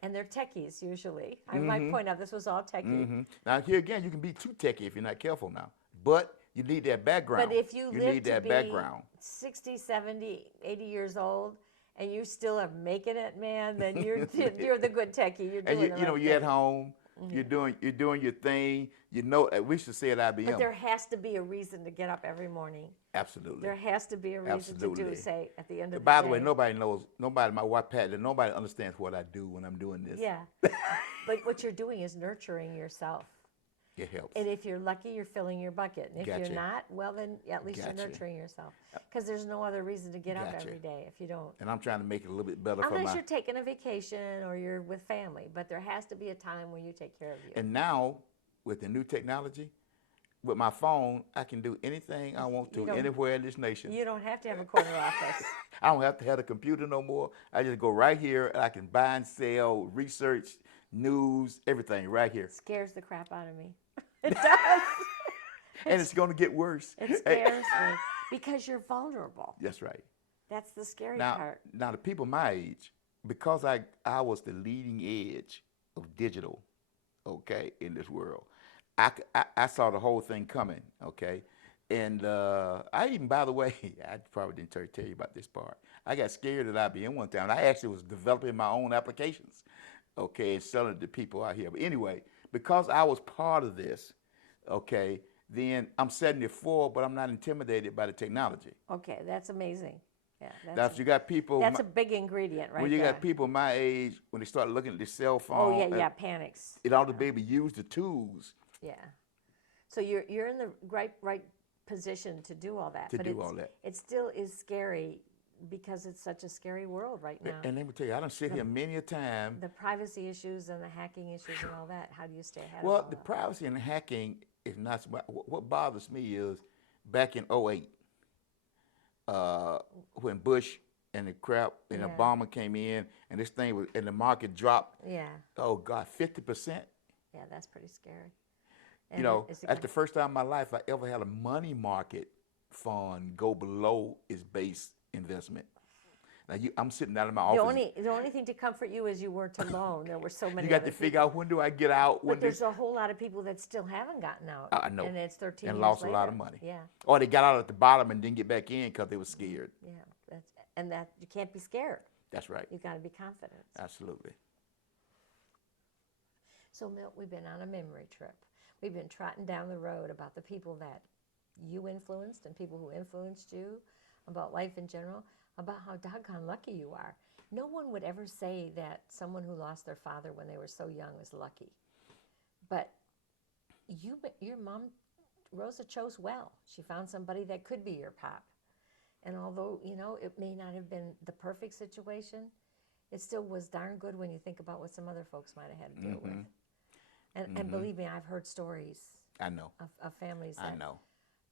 And they're techies usually. I might point out this was all techie. Mm-hmm. Now here again, you can be too techie if you're not careful now. But you need that background. But if you live need to that be background. 60, 70, 80 years old, and you still are making it, man, then you're the good techie. You're doing And you're at home. You're doing your thing. You know, we should say at IBM. But there has to be a reason to get up every morning. Absolutely. There has to be a reason to do, say, at the end of the day. By the way, nobody knows, my wife, Pat, nobody understands what I do when I'm doing this. Yeah. But what you're doing is nurturing yourself. It helps. And if you're lucky, you're filling your bucket. And if Gotcha. you're not, well, then at least you're nurturing yourself. Because there's no other reason to get up every day if you don't. And I'm trying to make it a little bit better for Unless you're taking a vacation or you're with family. But there has to be a time when you take care of you. And now, with the new technology, with my phone, I can do anything I want to anywhere in this nation. You don't have to have a corner office. I don't have to have a computer no more. I just go right here and I can buy and sell, research, news, everything right here. It scares the crap out of me. It does. And it's going to get worse. It scares me because you're vulnerable. That's right. That's the scary part. Now, the people my age, because I was the leading edge of digital, okay, in this world, I saw the whole thing coming, okay? And I even, by the way, I probably didn't tell you about this part. I got scared at IBM one time. I actually was developing my own applications, okay, and selling it to people out here. But anyway, because I was part of this, okay, then I'm 74, but I'm not intimidated by the technology. Okay, that's amazing. Yeah, that's you got people. That's a big ingredient, right? When you got people my age, when they start looking at their cell phone. Oh yeah, panics. It ought to be able to use the tools. Yeah. So you're in the right position to do all that. It still is scary because it's such a scary world right now. And let me tell you, I don't sit here many a time. The privacy issues and the hacking issues and all that. How do you stay ahead of all Well, that? the privacy and hacking is not. What bothers me is back in 2008, when Bush and the crap and Obama came in, and this thing was, and the market dropped. Yeah. Oh God, 50%. Yeah, that's pretty scary. And you know, that's the first time in my life I ever had a money market fund go below its base investment. Now I'm sitting down in my office. The only thing to comfort you is you weren't alone. There were so many. You got to figure out when do I get out. But there's a whole lot of people that still haven't gotten out. I know. And it's 13 years and lost later. A lot of money. Yeah. Or they got out at the bottom and didn't get back in because they were scared. Yeah, that you can't be scared. That's right. You got to be confident. Absolutely. So Milt, we've been on a memory trip. We've been trotting down the road about the people that you influenced and people who influenced you, about life in general, about how doggone lucky you are. No one would ever say that someone who lost their father when they were so young was lucky. But your mom, Rosa, chose well. She found somebody that could be your pop. And although, it may not have been the perfect situation, it still was darn good when you think about what some other folks might have had to deal with. And believe me, I've heard stories. I know. Of families that I know.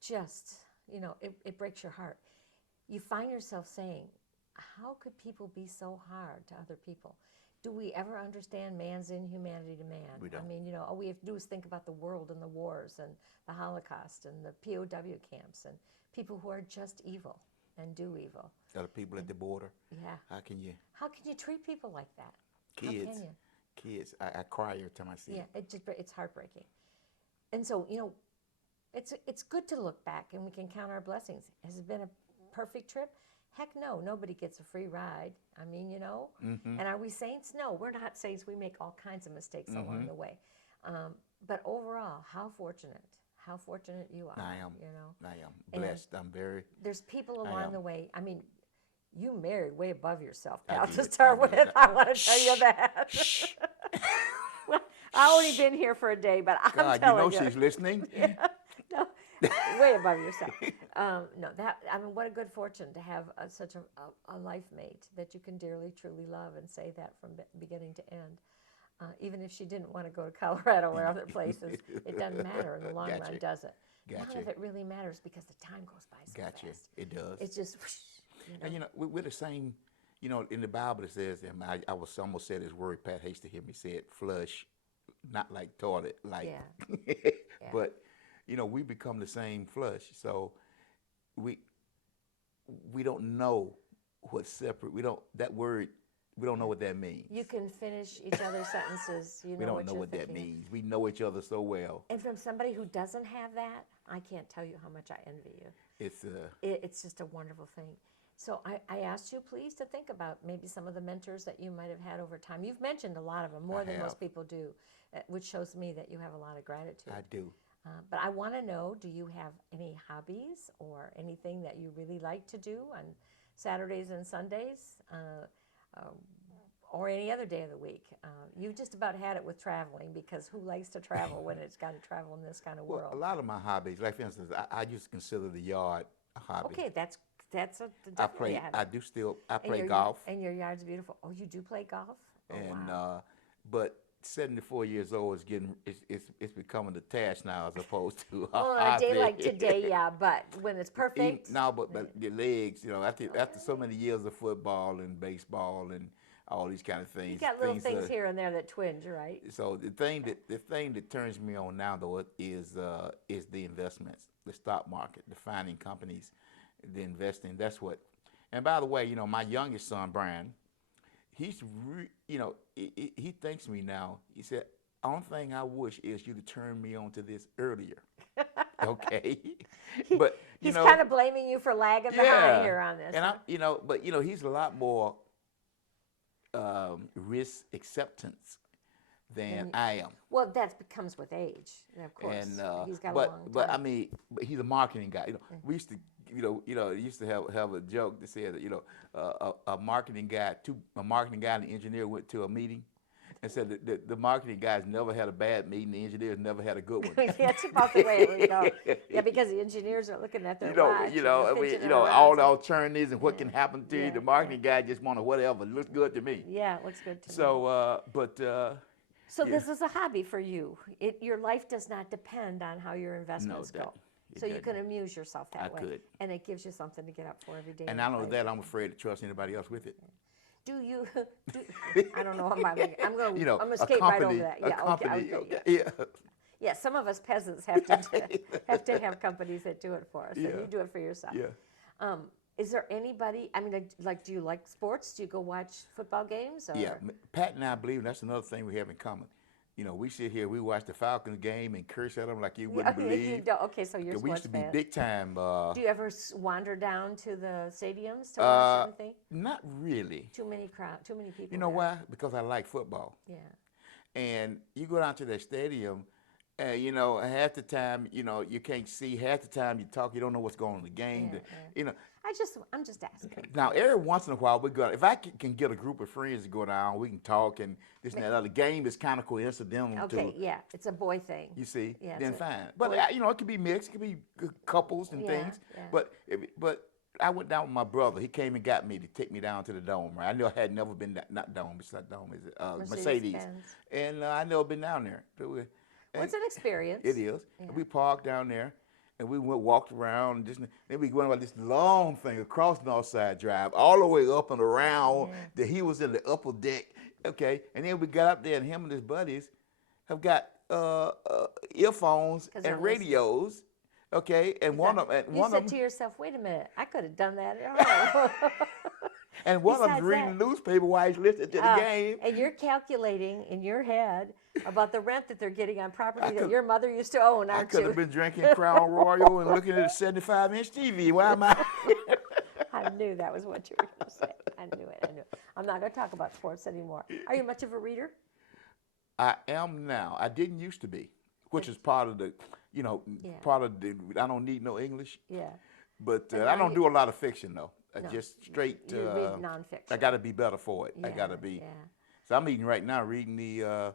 Just, it breaks your heart. You find yourself saying, how could people be so hard to other people? Do we ever understand man's inhumanity to man? We don't. I mean, all we have to do is think about the world and the wars and the Holocaust and the POW camps and people who are just evil and do evil. Other people at the border. Yeah. How can you treat people like that? Kids. How can you? kids. I cry every time I see Yeah, it. it's heartbreaking. And so, it's good to look back and we can count our blessings. Has it been a perfect trip? Heck no, nobody gets a free ride. I mean, Mm-hmm. and are we saints? No, we're not saints. We make all kinds of mistakes along Mm-hmm. the way. But overall, how fortunate you are, I am. I am And blessed. I'm very. there's people I along am. the way. I mean, you married way above yourself, I pal, to did. start I with. did. I want to tell you Shh. that. Shh. Well, I only been here for a day, but I'm God, telling she's listening. Yeah, no, way above yourself. No, what a good fortune to have such a life mate that you can dearly, truly love and say that from beginning to end. Even if she didn't want to go to Colorado or other places, it doesn't matter in the long run, Gotcha. does it? None Gotcha. of it really matters because the time goes by so Gotcha. fast. It does. It's just, And we're the same. In the Bible it says, and I was almost said this word. Pat Hasty hear me say it. Flush, not like toilet, like. Yeah. But we become the same flush. So we don't know what's separate. We don't that word. We don't know what that means. You can finish each other's sentences. We don't know what that means. We know each other so well. And from somebody who doesn't have that, I can't tell you how much I envy you. It's just a wonderful thing. So I asked you, please, to think about maybe some of the mentors that you might have had over time. You've mentioned a lot of them, more than most people do, which shows me that you have a lot of gratitude. I do. But I want to know, do you have any hobbies or anything that you really like to do on Saturdays and Sundays? Or any other day of the week. You've just about had it with traveling, because who likes to travel when it's got to travel in this kind of Well, world? a lot of my hobbies, like for instance, I just consider the yard a hobby. Okay, that's I definitely a hobby. play golf. And your yard's beautiful. Oh, you do play golf? Oh, And wow. but 74 years old is it's becoming a task now as opposed to a Well, on a hobby. day like today, yeah, but when it's perfect. But your legs, after so many years of football and baseball and all these kind of things. You got little things here and there that twinge, right? So the thing that turns me on now though is the investments, the stock market, the finding companies, the investing. That's what. And by the way, my youngest son Brian, he thanks me now. He said, "Only thing I wish is you to turn me on to this earlier." Okay, but he's kind of blaming you for lagging behind here on this. And huh? he's a lot more risk acceptance than I am. Well, that comes with age, of course. And he's got a long time. but he's a marketing guy. We used to have a joke that said that a marketing guy and an engineer went to a meeting and said that the marketing guys never had a bad meeting, the engineers never had a good one. That's about the way it would go. Yeah, because the engineers are looking at their watch. All the alternatives and what can happen to you. The marketing guy just wanted whatever. It looks good to me. Yeah, it looks good to me. So, this is a hobby for you. Your life does not depend on how your investments go. So you can amuse yourself that way. I could. And it gives you something to get up for every day. And not only that, I'm afraid to trust anybody else with it. Do you? I don't know. I'm going to skate right over that. Yeah. Okay. Yeah. Yeah. Some of us peasants have to have companies that do it for us. Yeah. And you do it for yourself. Yeah. Is there anybody? I mean, do you like sports? Do you go watch football games? Or? Yeah. Pat and I believe that's another thing we have in common. We sit here, we watch the Falcons game and curse at them like you wouldn't believe. Okay, so you're a sports fan. We used to be big time. Do you ever wander down to the stadiums to watch anything? Not really. Too many people. You know why? Because I like football. Yeah. And you go down to that stadium, half the time, you can't see. Half the time you talk, you don't know what's going on in the game. Yeah. I'm just asking. Now, every once in a while, we go. If I can get a group of friends to go down, we can talk and this and that other. Game is kind of coincidental. Okay, yeah, it's a boy thing. You see, yeah, then fine. But it could be mixed, it could be couples and things. Yeah. But I went down with my brother. He came and got me to take me down to the Dome. Right, I knew I had never been not Dome. It's not Dome. Is it Mercedes? And I never been down there. Well, it's an experience. It is. Yeah. And we parked down there. And we walked around, then we went about this long thing across Northside Drive, all the way up and around. That he was in the upper deck, okay. And then we got up there, and him and his buddies have got earphones and radios, okay. And one of them, you said to yourself, "Wait a minute, I could have done that at home." And one of them's Besides reading that, the newspaper while he's listening to the game. and you're calculating in your head about the rent that they're getting on property that could- your mother used to own, I aren't could you? have been drinking Crown Royal and looking at a 75-inch TV. Why am I? I knew that was what you were going to say. I knew it. I knew it. I'm not going to talk about sports anymore. Are you much of a reader? I am now. I didn't used to be, which is part of the, Yeah. part of the, I don't need no English. Yeah. But And I now don't you- do a lot of fiction, though. No, Just straight. You read nonfiction. I got to be better for it. I Yeah, got to be. Yeah. So I'm reading right now, reading the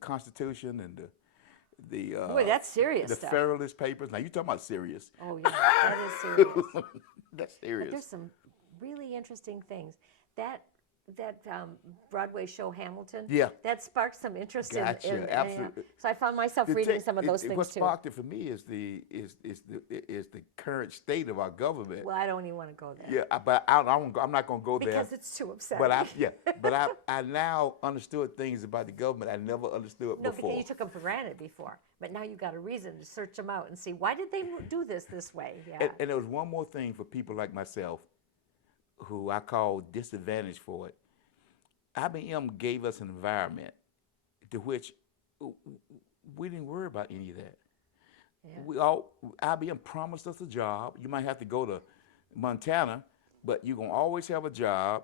Constitution and the Boy, that's serious the stuff. Federalist Papers. Now you talking about serious? Oh yeah, that is serious. That's But serious. there's some really interesting things. That Broadway show Hamilton. Yeah. That sparked some interest Gotcha, in absolutely. so I found myself The reading thing- some of those things what too. sparked it for me is the current state of our government. Well, I don't even want to go there. Yeah, but I'm not going to go there. Because it's too upsetting. But I now understood things about the government I never understood No, before. because you took them for granted before. But now you got a reason to search them out and see why did they do this way? Yeah. And there was one more thing for people like myself, who I call disadvantaged for it. IBM gave us an environment to which we didn't worry about any of that. Yeah. IBM promised us a job. You might have to go to Montana, but you're gonna always have a job.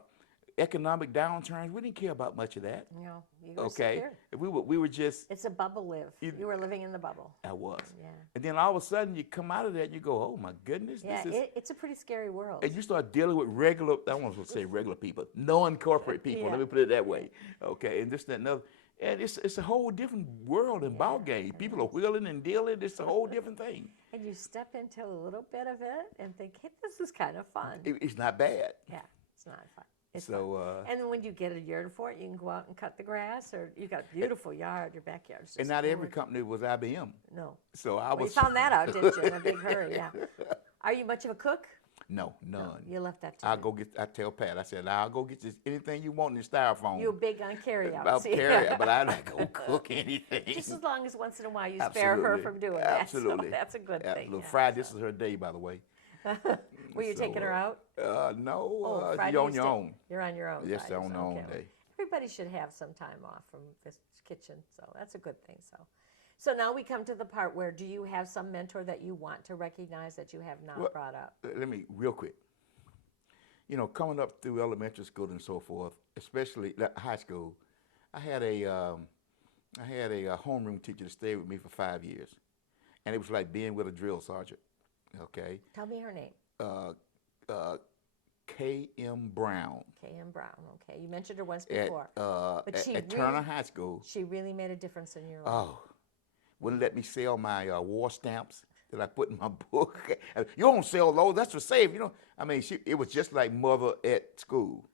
Economic downturns, we didn't care about much of that. No, you were Okay, secure. we were just. It's a bubble live. You were living in the bubble. I was. Yeah. And then all of a sudden you come out of that and you go, oh my goodness, Yeah, this is. it's a pretty scary world. And you start dealing with regular, I don't want to say regular people, non-corporate people, Yeah. let me put it that way. Okay, and this, that, and other. And it's a whole different world and ball game. People are wheeling and dealing. It's a whole different thing. And you step into a little bit of it and think, hey, this is kind of fun. It's not bad. Yeah, it's not fun. It's So, fun. And then when you get a yard for it, you can go out and cut the grass, or you got a beautiful yard, your backyard's just And not every gorgeous. company was IBM. No. So I Well, you was. found that out, didn't you, in a big hurry? Yeah. Are you much of a cook? No, none. You left that to I'll me. go get. I tell Pat. I said, I'll go get this anything you want in the styrofoam. You're big on carry-out. I'll see? carry it, but I don't go cook anything. Just as long as once in a while you spare her Absolutely. from doing Absolutely. that. So that's a good thing. Absolutely. yeah. Friday, this is her day, by the way. Were you taking her out? No, Oh, Friday you're on is your day- own. You're on your own. Yes, Fridays, on your own okay. day. Everybody should have some time off from this kitchen, so that's a good thing. So now we come to the part where, do you have some mentor that you want to recognize that you have not Well, brought up? Let me, real quick. Coming up through elementary school and so forth, especially high school, I had a homeroom teacher that stayed with me for 5 years, and it was like being with a drill sergeant. Okay, Tell me her name. K.M. Brown K.M. Brown. Okay, you mentioned her once at before. But she at Turner really- High School. She really made a difference in your life. Oh, wouldn't let me sell my war stamps that I put in my book. You don't sell those. That's for safe. I mean, it was just like mother at school.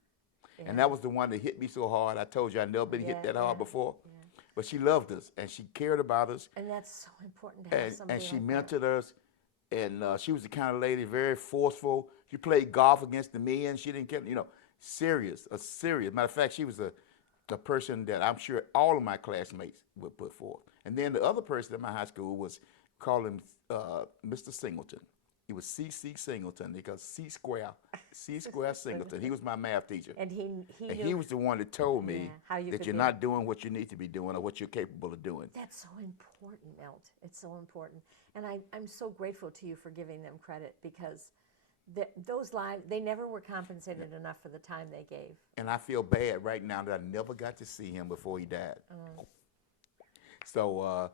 Yeah. And that was the one that hit me so hard. I told you I'd never been hit Yeah, that hard yeah, before. yeah. But she loved us, and she cared about us, And that's so important to have and somebody she like that. mentored us. And she was the kind of lady, very forceful. She played golf against the men. She didn't care, serious. Matter of fact, she was a person that I'm sure all of my classmates would put forth. And then the other person at my high school was, called him Mr. Singleton. He was C.C. Singleton, because C-square Singleton. He was my math teacher. And he And knew he was the one that told me Yeah, how you that could you're be. not doing what you need to be doing or what you're capable of doing. That's so important, Milt. It's so important. And I'm so grateful to you for giving them credit, because those lives, they never were compensated enough for the time they gave. And I feel bad right now that I never got to see him before he died. So,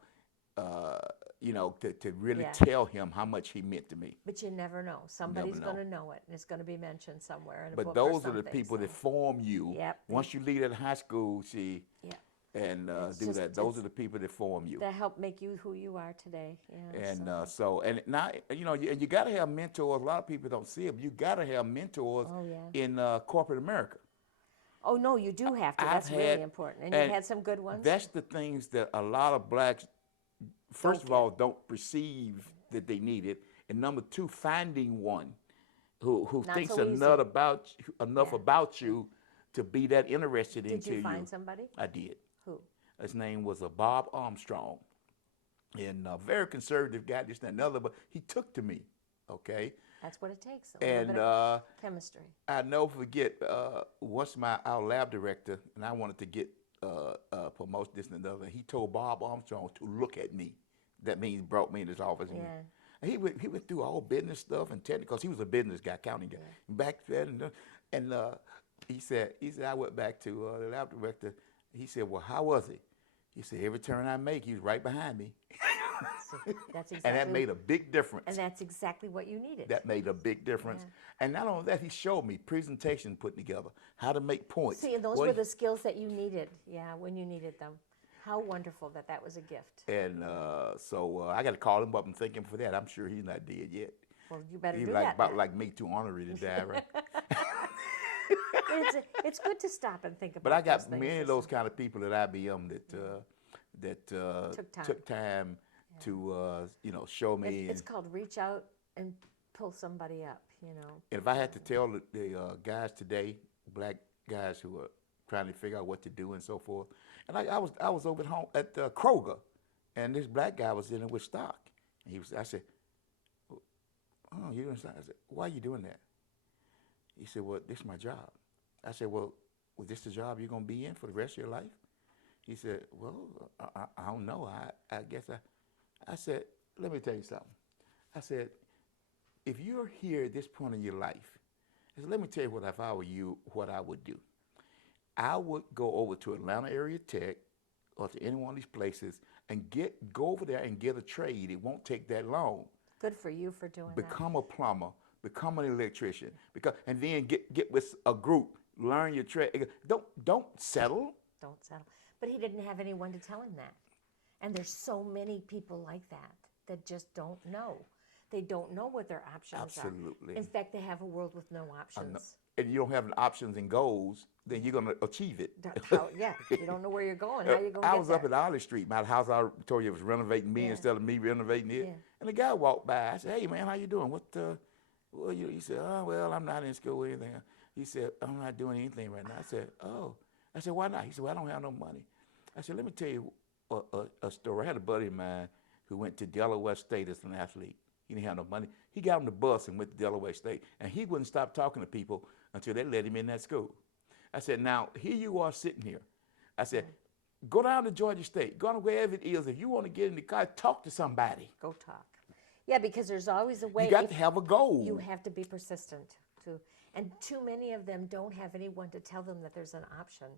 to really Yeah. tell him how much he meant to me. But you never know. Somebody's know. going to know it, and it's going to be mentioned somewhere in a But book those or are the something, people so. that form you. Yep. Once you leave that high school, see, Yeah. and It's do just- that. Those it's- are the people that form you. That help make you who you are today. Yeah, And so- and now, you got to have mentors. A lot of people don't see them. You got to have mentors Oh, yeah. in corporate America. Oh, no, you do have to. I've That's really had- important. And you and had some good ones? That's the things that a lot of blacks, first of get. all, don't perceive that they need it, and number two, finding one who Not thinks so easy. enough Yeah. about you to be that interested Did into you find somebody? I did. Who? His name was Bob Armstrong, and a very conservative guy, this, that, and the other, but he took to me, okay? That's what it takes. A little And bit of chemistry. I never forget, once our lab director, and I wanted to get promotion, this and another, he told Bob Armstrong to look at me. That means brought me in his office. Yeah. And he went through all business stuff and technical, because he was a business guy, accounting guy. Yeah. Back then, and he said, I went back to the lab director. He said, well, how was it? He said, every turn I make, he was right behind me. That's exactly. And that made a big difference. And that's exactly what you needed. That made a big difference. Yeah. And not only that, he showed me presentation put together, how to make points. See, and those were the skills that you needed, when you needed them. How wonderful that was a gift. And so I got to call him up and thank him for that. I'm sure he's not dead yet. Well, you better do he's that. About like me, too ornery to die, right? It's good to stop and think about. But I got those many of those kind of people at IBM that took time to show me. It's called reach out and pull somebody up, And if I had to tell the guys today, black guys who are trying to figure out what to do and so forth, and I was over at home at Kroger, and this black guy was in there with stock, and I said, "Oh, you doing stock?" I said, "Why are you doing that?" He said, "Well, this is my job." I said, "Well, was this the job you're gonna be in for the rest of your life?" He said, "Well, I don't know. I guess I said, "Let me tell you something." I said, "If you're here at this point in your life," I said, "let me tell you if I were you, what I would do. I would go over to Atlanta Area Tech or to any one of these places and go over there and get a trade. It won't take that long. Good for you for doing Become a plumber, become an electrician, and then get with a group, learn your trade. Don't settle." Don't settle. But he didn't have anyone to tell him that. And there's so many people like that just don't know. They don't know what their options Absolutely. are. In fact, they have a world with no options. And you don't have options and goals, then you're going to achieve it. You don't know where you're going. How you going to get there? I was up at Ollie Street. My house, I told you, it was renovating me instead of me renovating it. Yeah. And the guy walked by. I said, "Hey, man, how you doing? He said, "Oh, well, I'm not in school or anything." He said, "I'm not doing anything right now." I said, "Oh." I said, "Why not?" He said, "Well, I don't have no money." I said, "Let me tell you a story." I had a buddy of mine who went to Delaware State as an athlete. He didn't have no money. He got on the bus and went to Delaware State, and he wouldn't stop talking to people until they let him in that school. I said, "Now, here you are sitting here." I said, "Go down to Georgia State. Go to wherever it is. If you want to get in the car, talk to somebody." Go talk. Yeah, because there's always a way. You got to have a goal. You have to be persistent, too. And too many of them don't have anyone to tell them that there's an option,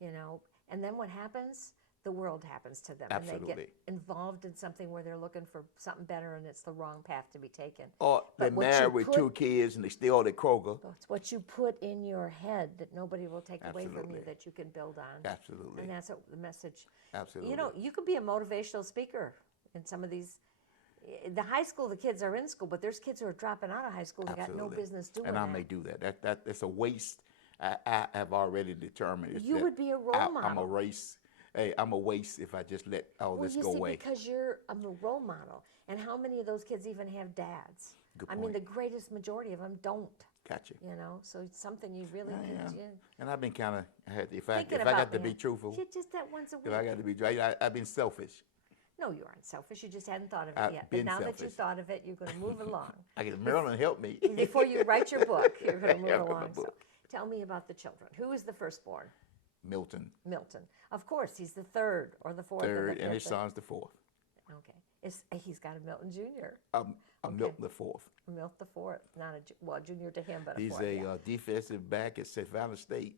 And then what happens? The world happens to them. Absolutely. And they get involved in something where they're looking for something better and it's the wrong path to be taken. Or they're married with 2 kids and they still at Kroger. It's what you put in your head that nobody will take away from Absolutely. you, that you can build on. Absolutely. And that's the message. Absolutely. You could be a motivational speaker in some of these. The high school, the kids are in school, but there's kids who are dropping out of high school that got no business doing and that. I may do that. That's a waste. I have already determined. You would be a role model. I'm a race. Hey, I'm a waste if I just let all this go away. Because you're a role model. And how many of those kids even have dads? Good I mean, the greatest majority of them don't. Gotcha. So it's something you really And I've been kind of, if I Thinking got about to me. be truthful, just that once a week. if I got to be, I've been selfish. No, you aren't selfish. You just hadn't thought of I've it yet. But been now that selfish. you've thought of it, you're going to move along. I get Marilyn help me. Before you write your book, you're going to move Yeah, my along. So book. tell me about the children. Who is the firstborn? Milton. Milton. Of course, he's the third or the fourth. Third, or the and his fifth. son's the fourth. Okay. He's got a Milton Jr. I'm Milton the fourth. Milton the fourth. Not junior to him, but a He's fourth. a defensive back at St. Valentine State.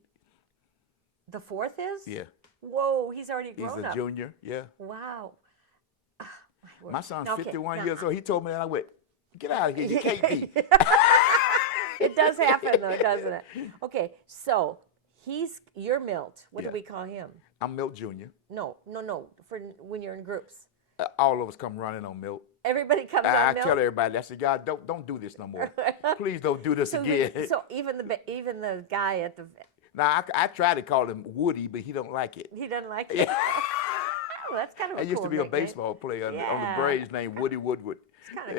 The fourth is? Yeah. Whoa, he's already grown He's a up. junior, yeah. Wow. My son's Okay, 51 now, years old. He told me that. I went, "Get out of here. You can't be." It does happen, though, doesn't it? Okay, so you're Milt. What do Yeah. we call him? I'm Milt Jr. No. For when you're in groups. All of us come running on Milt. Everybody comes I on Milt. tell everybody, I said, "God, don't do this no more. Please don't do this again." So even the guy at the Now, I try to call him Woody, but he don't like it. he doesn't like it. Well, that's kind of I a used cool to be a nickname. baseball player on the Yeah. Braves named Woody Woodward. It's kind of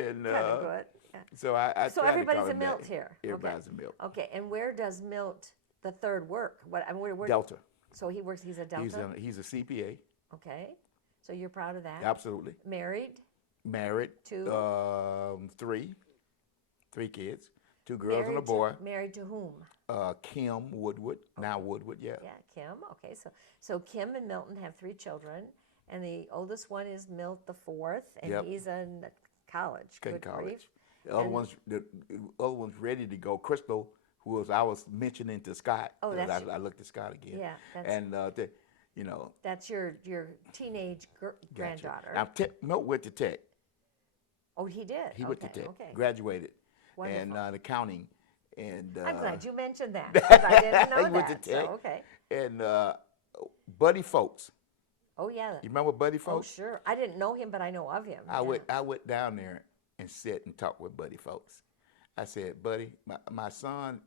good. Yeah. So I So try everybody's to a call him Milt that. here. Everybody's a Milt. Okay, and where does Milt the third work? Where Delta. So he's a Delta? He's a CPA. Okay, so you're proud of that? Absolutely. Married? Married. Two? Three 3 kids, 2 girls and a boy. Married to whom? Kim Woodward, now Woodward, yeah. Yeah, Kim. Okay, so Kim and Milton have 3 children, and the oldest one is Milt the fourth, and Yep. he's in college. In Good college. grief. The other one's ready to go. Crystal, who I was mentioning to Scott. Oh, that's I looked at Scott again. Yeah, that's And you know. that's your teenage granddaughter. Now Milt went to Tech. Oh, he did. He went to Tech. Okay. Graduated. Wonderful. And accounting. And I'm glad you mentioned that, 'cause I didn't know he went to that. Tech. So, okay. And Buddy Folks. Oh yeah. You remember Buddy Oh Folks? sure. I didn't know him, but I know of him. I Yeah. went down there and sit and talk with Buddy Folks. I said, Buddy, my son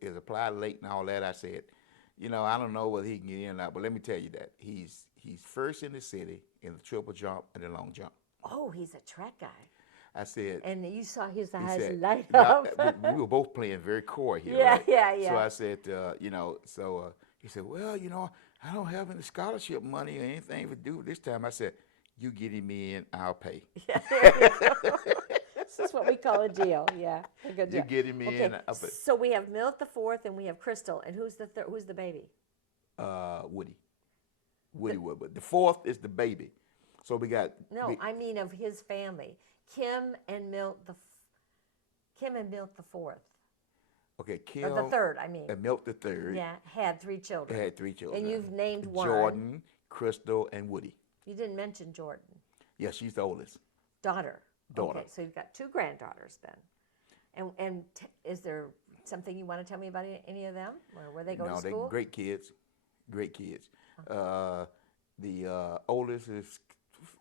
is applied late and all that. I said, you know, I don't know whether he can get in or not, but let me tell you that he's first in the city in the triple jump and the long jump. Oh, he's a track guy. I said, And you saw his he eyes said, light now, up. we were both playing very core here, Yeah, right? yeah. So I said, you know, he said, well, you know, I don't have any scholarship money or anything to do this time. I said, you get him in, I'll pay. Yeah, there you go. This is what we call a deal. Yeah, a good deal. You get him in, Okay, I'll pay. so we have Milt the fourth, and we have Crystal, and who's the baby? Woody Woodward. The fourth is the baby. So we got No, I mean of his family. Kim and Milt the fourth, okay, Kim or the third. I mean, and Milt the third. yeah, had 3 children. They had 3 children. And you've named one. Jordan, Crystal, and Woody. You didn't mention Jordan. Yeah, she's the oldest. Daughter. Daughter. Okay, so you've got 2 granddaughters then. And is there something you want to tell me about any of them, or where they go to school? No, they're great kids. Great kids. The oldest is,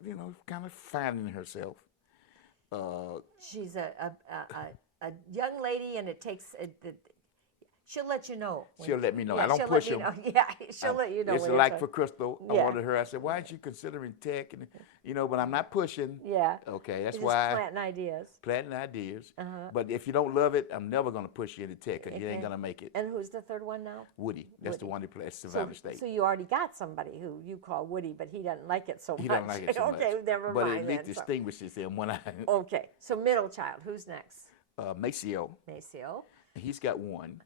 you know, kind of finding herself. She's a young lady, and it takes. She'll let you know. She'll let me know. Yeah, I don't she'll push let me them. know. Yeah, she'll let you know. It's when like it's for Crystal. Yeah. I wanted her. I said, "Why aren't you considering tech?" And you know, but I'm not pushing. Yeah. Okay, that's You're why just planting ideas. planting ideas. Uh-huh. But if you don't love it, I'm never gonna push you into tech, 'cause you ain't Okay. gonna make it. And who's the third one now? Woody, that's the Woody. one that plays Savannah State. So you already got somebody who you call Woody, but he doesn't like it so much. He doesn't like it so much. Okay, never but mind it at least then. distinguishes him when I Okay, so middle child. Who's next? Maceo. Maceo. He's got one.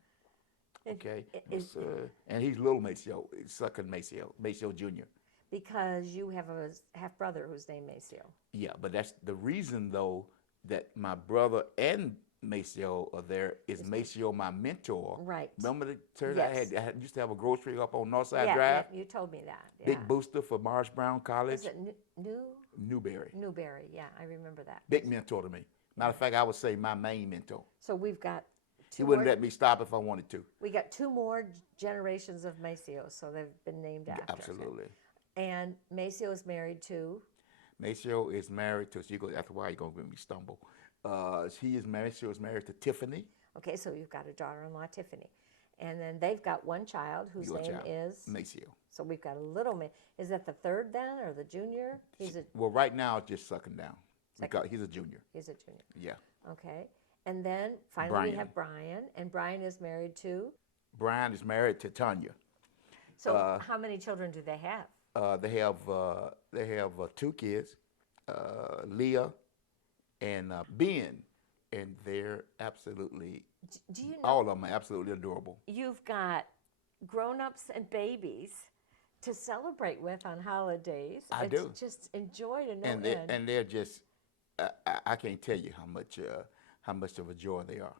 Okay, Is- and he's little Maceo, sucking Maceo Jr. Because you have a half brother who's named Maceo. Yeah, but that's the reason though that my brother and Maceo are there is Maceo my mentor. Right. Remember the church Yes. I used to have a grocery up on Northside Yeah, Drive. you told me that. Yeah. Big booster for Marsh Brown College. Is it Newberry. Newberry? Yeah, I remember that. Big mentor to me. Matter of fact, I would say my main mentor. So we've got He 2 wouldn't more. let me stop if I wanted to. We got 2 more generations of Maceo, so they've been named after. Absolutely. And Maceo is married to. Maceo is married to, that's why you're going to make me stumble. Maceo is married to Tiffany. Okay, so you've got a daughter-in-law, Tiffany, and then they've got one child whose Your name child, is. Maceo. So we've got a little. Is that the third then, or the junior? Well, right now it's just sucking down because he's a junior. He's a junior. Yeah. Okay, and then finally we Brian. have Brian, and Brian is married to. Brian is married to Tanya. So how many children do they have? They have 2 kids, Leah and Ben, and they're absolutely Do you know all of them are absolutely adorable. you've got grown-ups and babies to celebrate with on holidays? I It's do. just enjoy to no And end. they're just I can't tell you how much of a joy they are.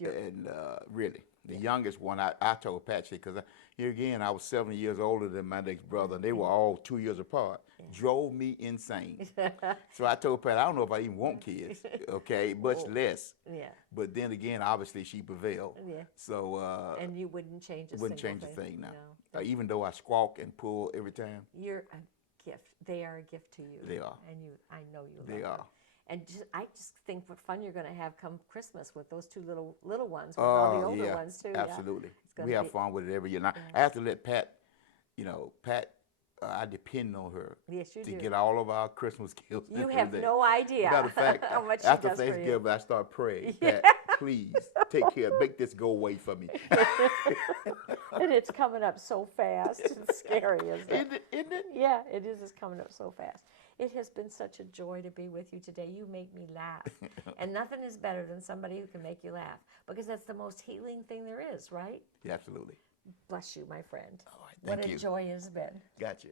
And really, the youngest one, I told Patsy, because here again, I was 7 years older than my next brother, and they were all 2 years apart. Drove me insane. So I told Pat, I don't know if I even want kids, okay, much less. Yeah. But then again, obviously, she prevailed. Yeah. So And you wouldn't change a wouldn't single change a thing now. No. Even though I squawk and pull every time, You're a gift. They are a gift to you. They are. And I know you they love are. them. And I just think what fun you're going to have come Christmas with those 2 little ones, with all the older yeah, ones too. absolutely. It's gonna We have be- fun with it every year. Now, I have to let Pat, Pat, I depend on her Yes, you to do. get all of our Christmas gifts. You and have everything. no idea Matter of fact, how much she after does for you. Thanksgiving, I start praying. Yeah. Pat, please take care. Make this go away for me. And it's coming up so fast. It's scary, isn't it? Isn't it? Yeah, it is. It's coming up so fast. It has been such a joy to be with you today. You make me laugh. And nothing is better than somebody who can make you laugh, because that's the most healing thing there is, right? Yeah, absolutely. Bless you, my friend. All right, What thank a you. joy it has been. Gotcha.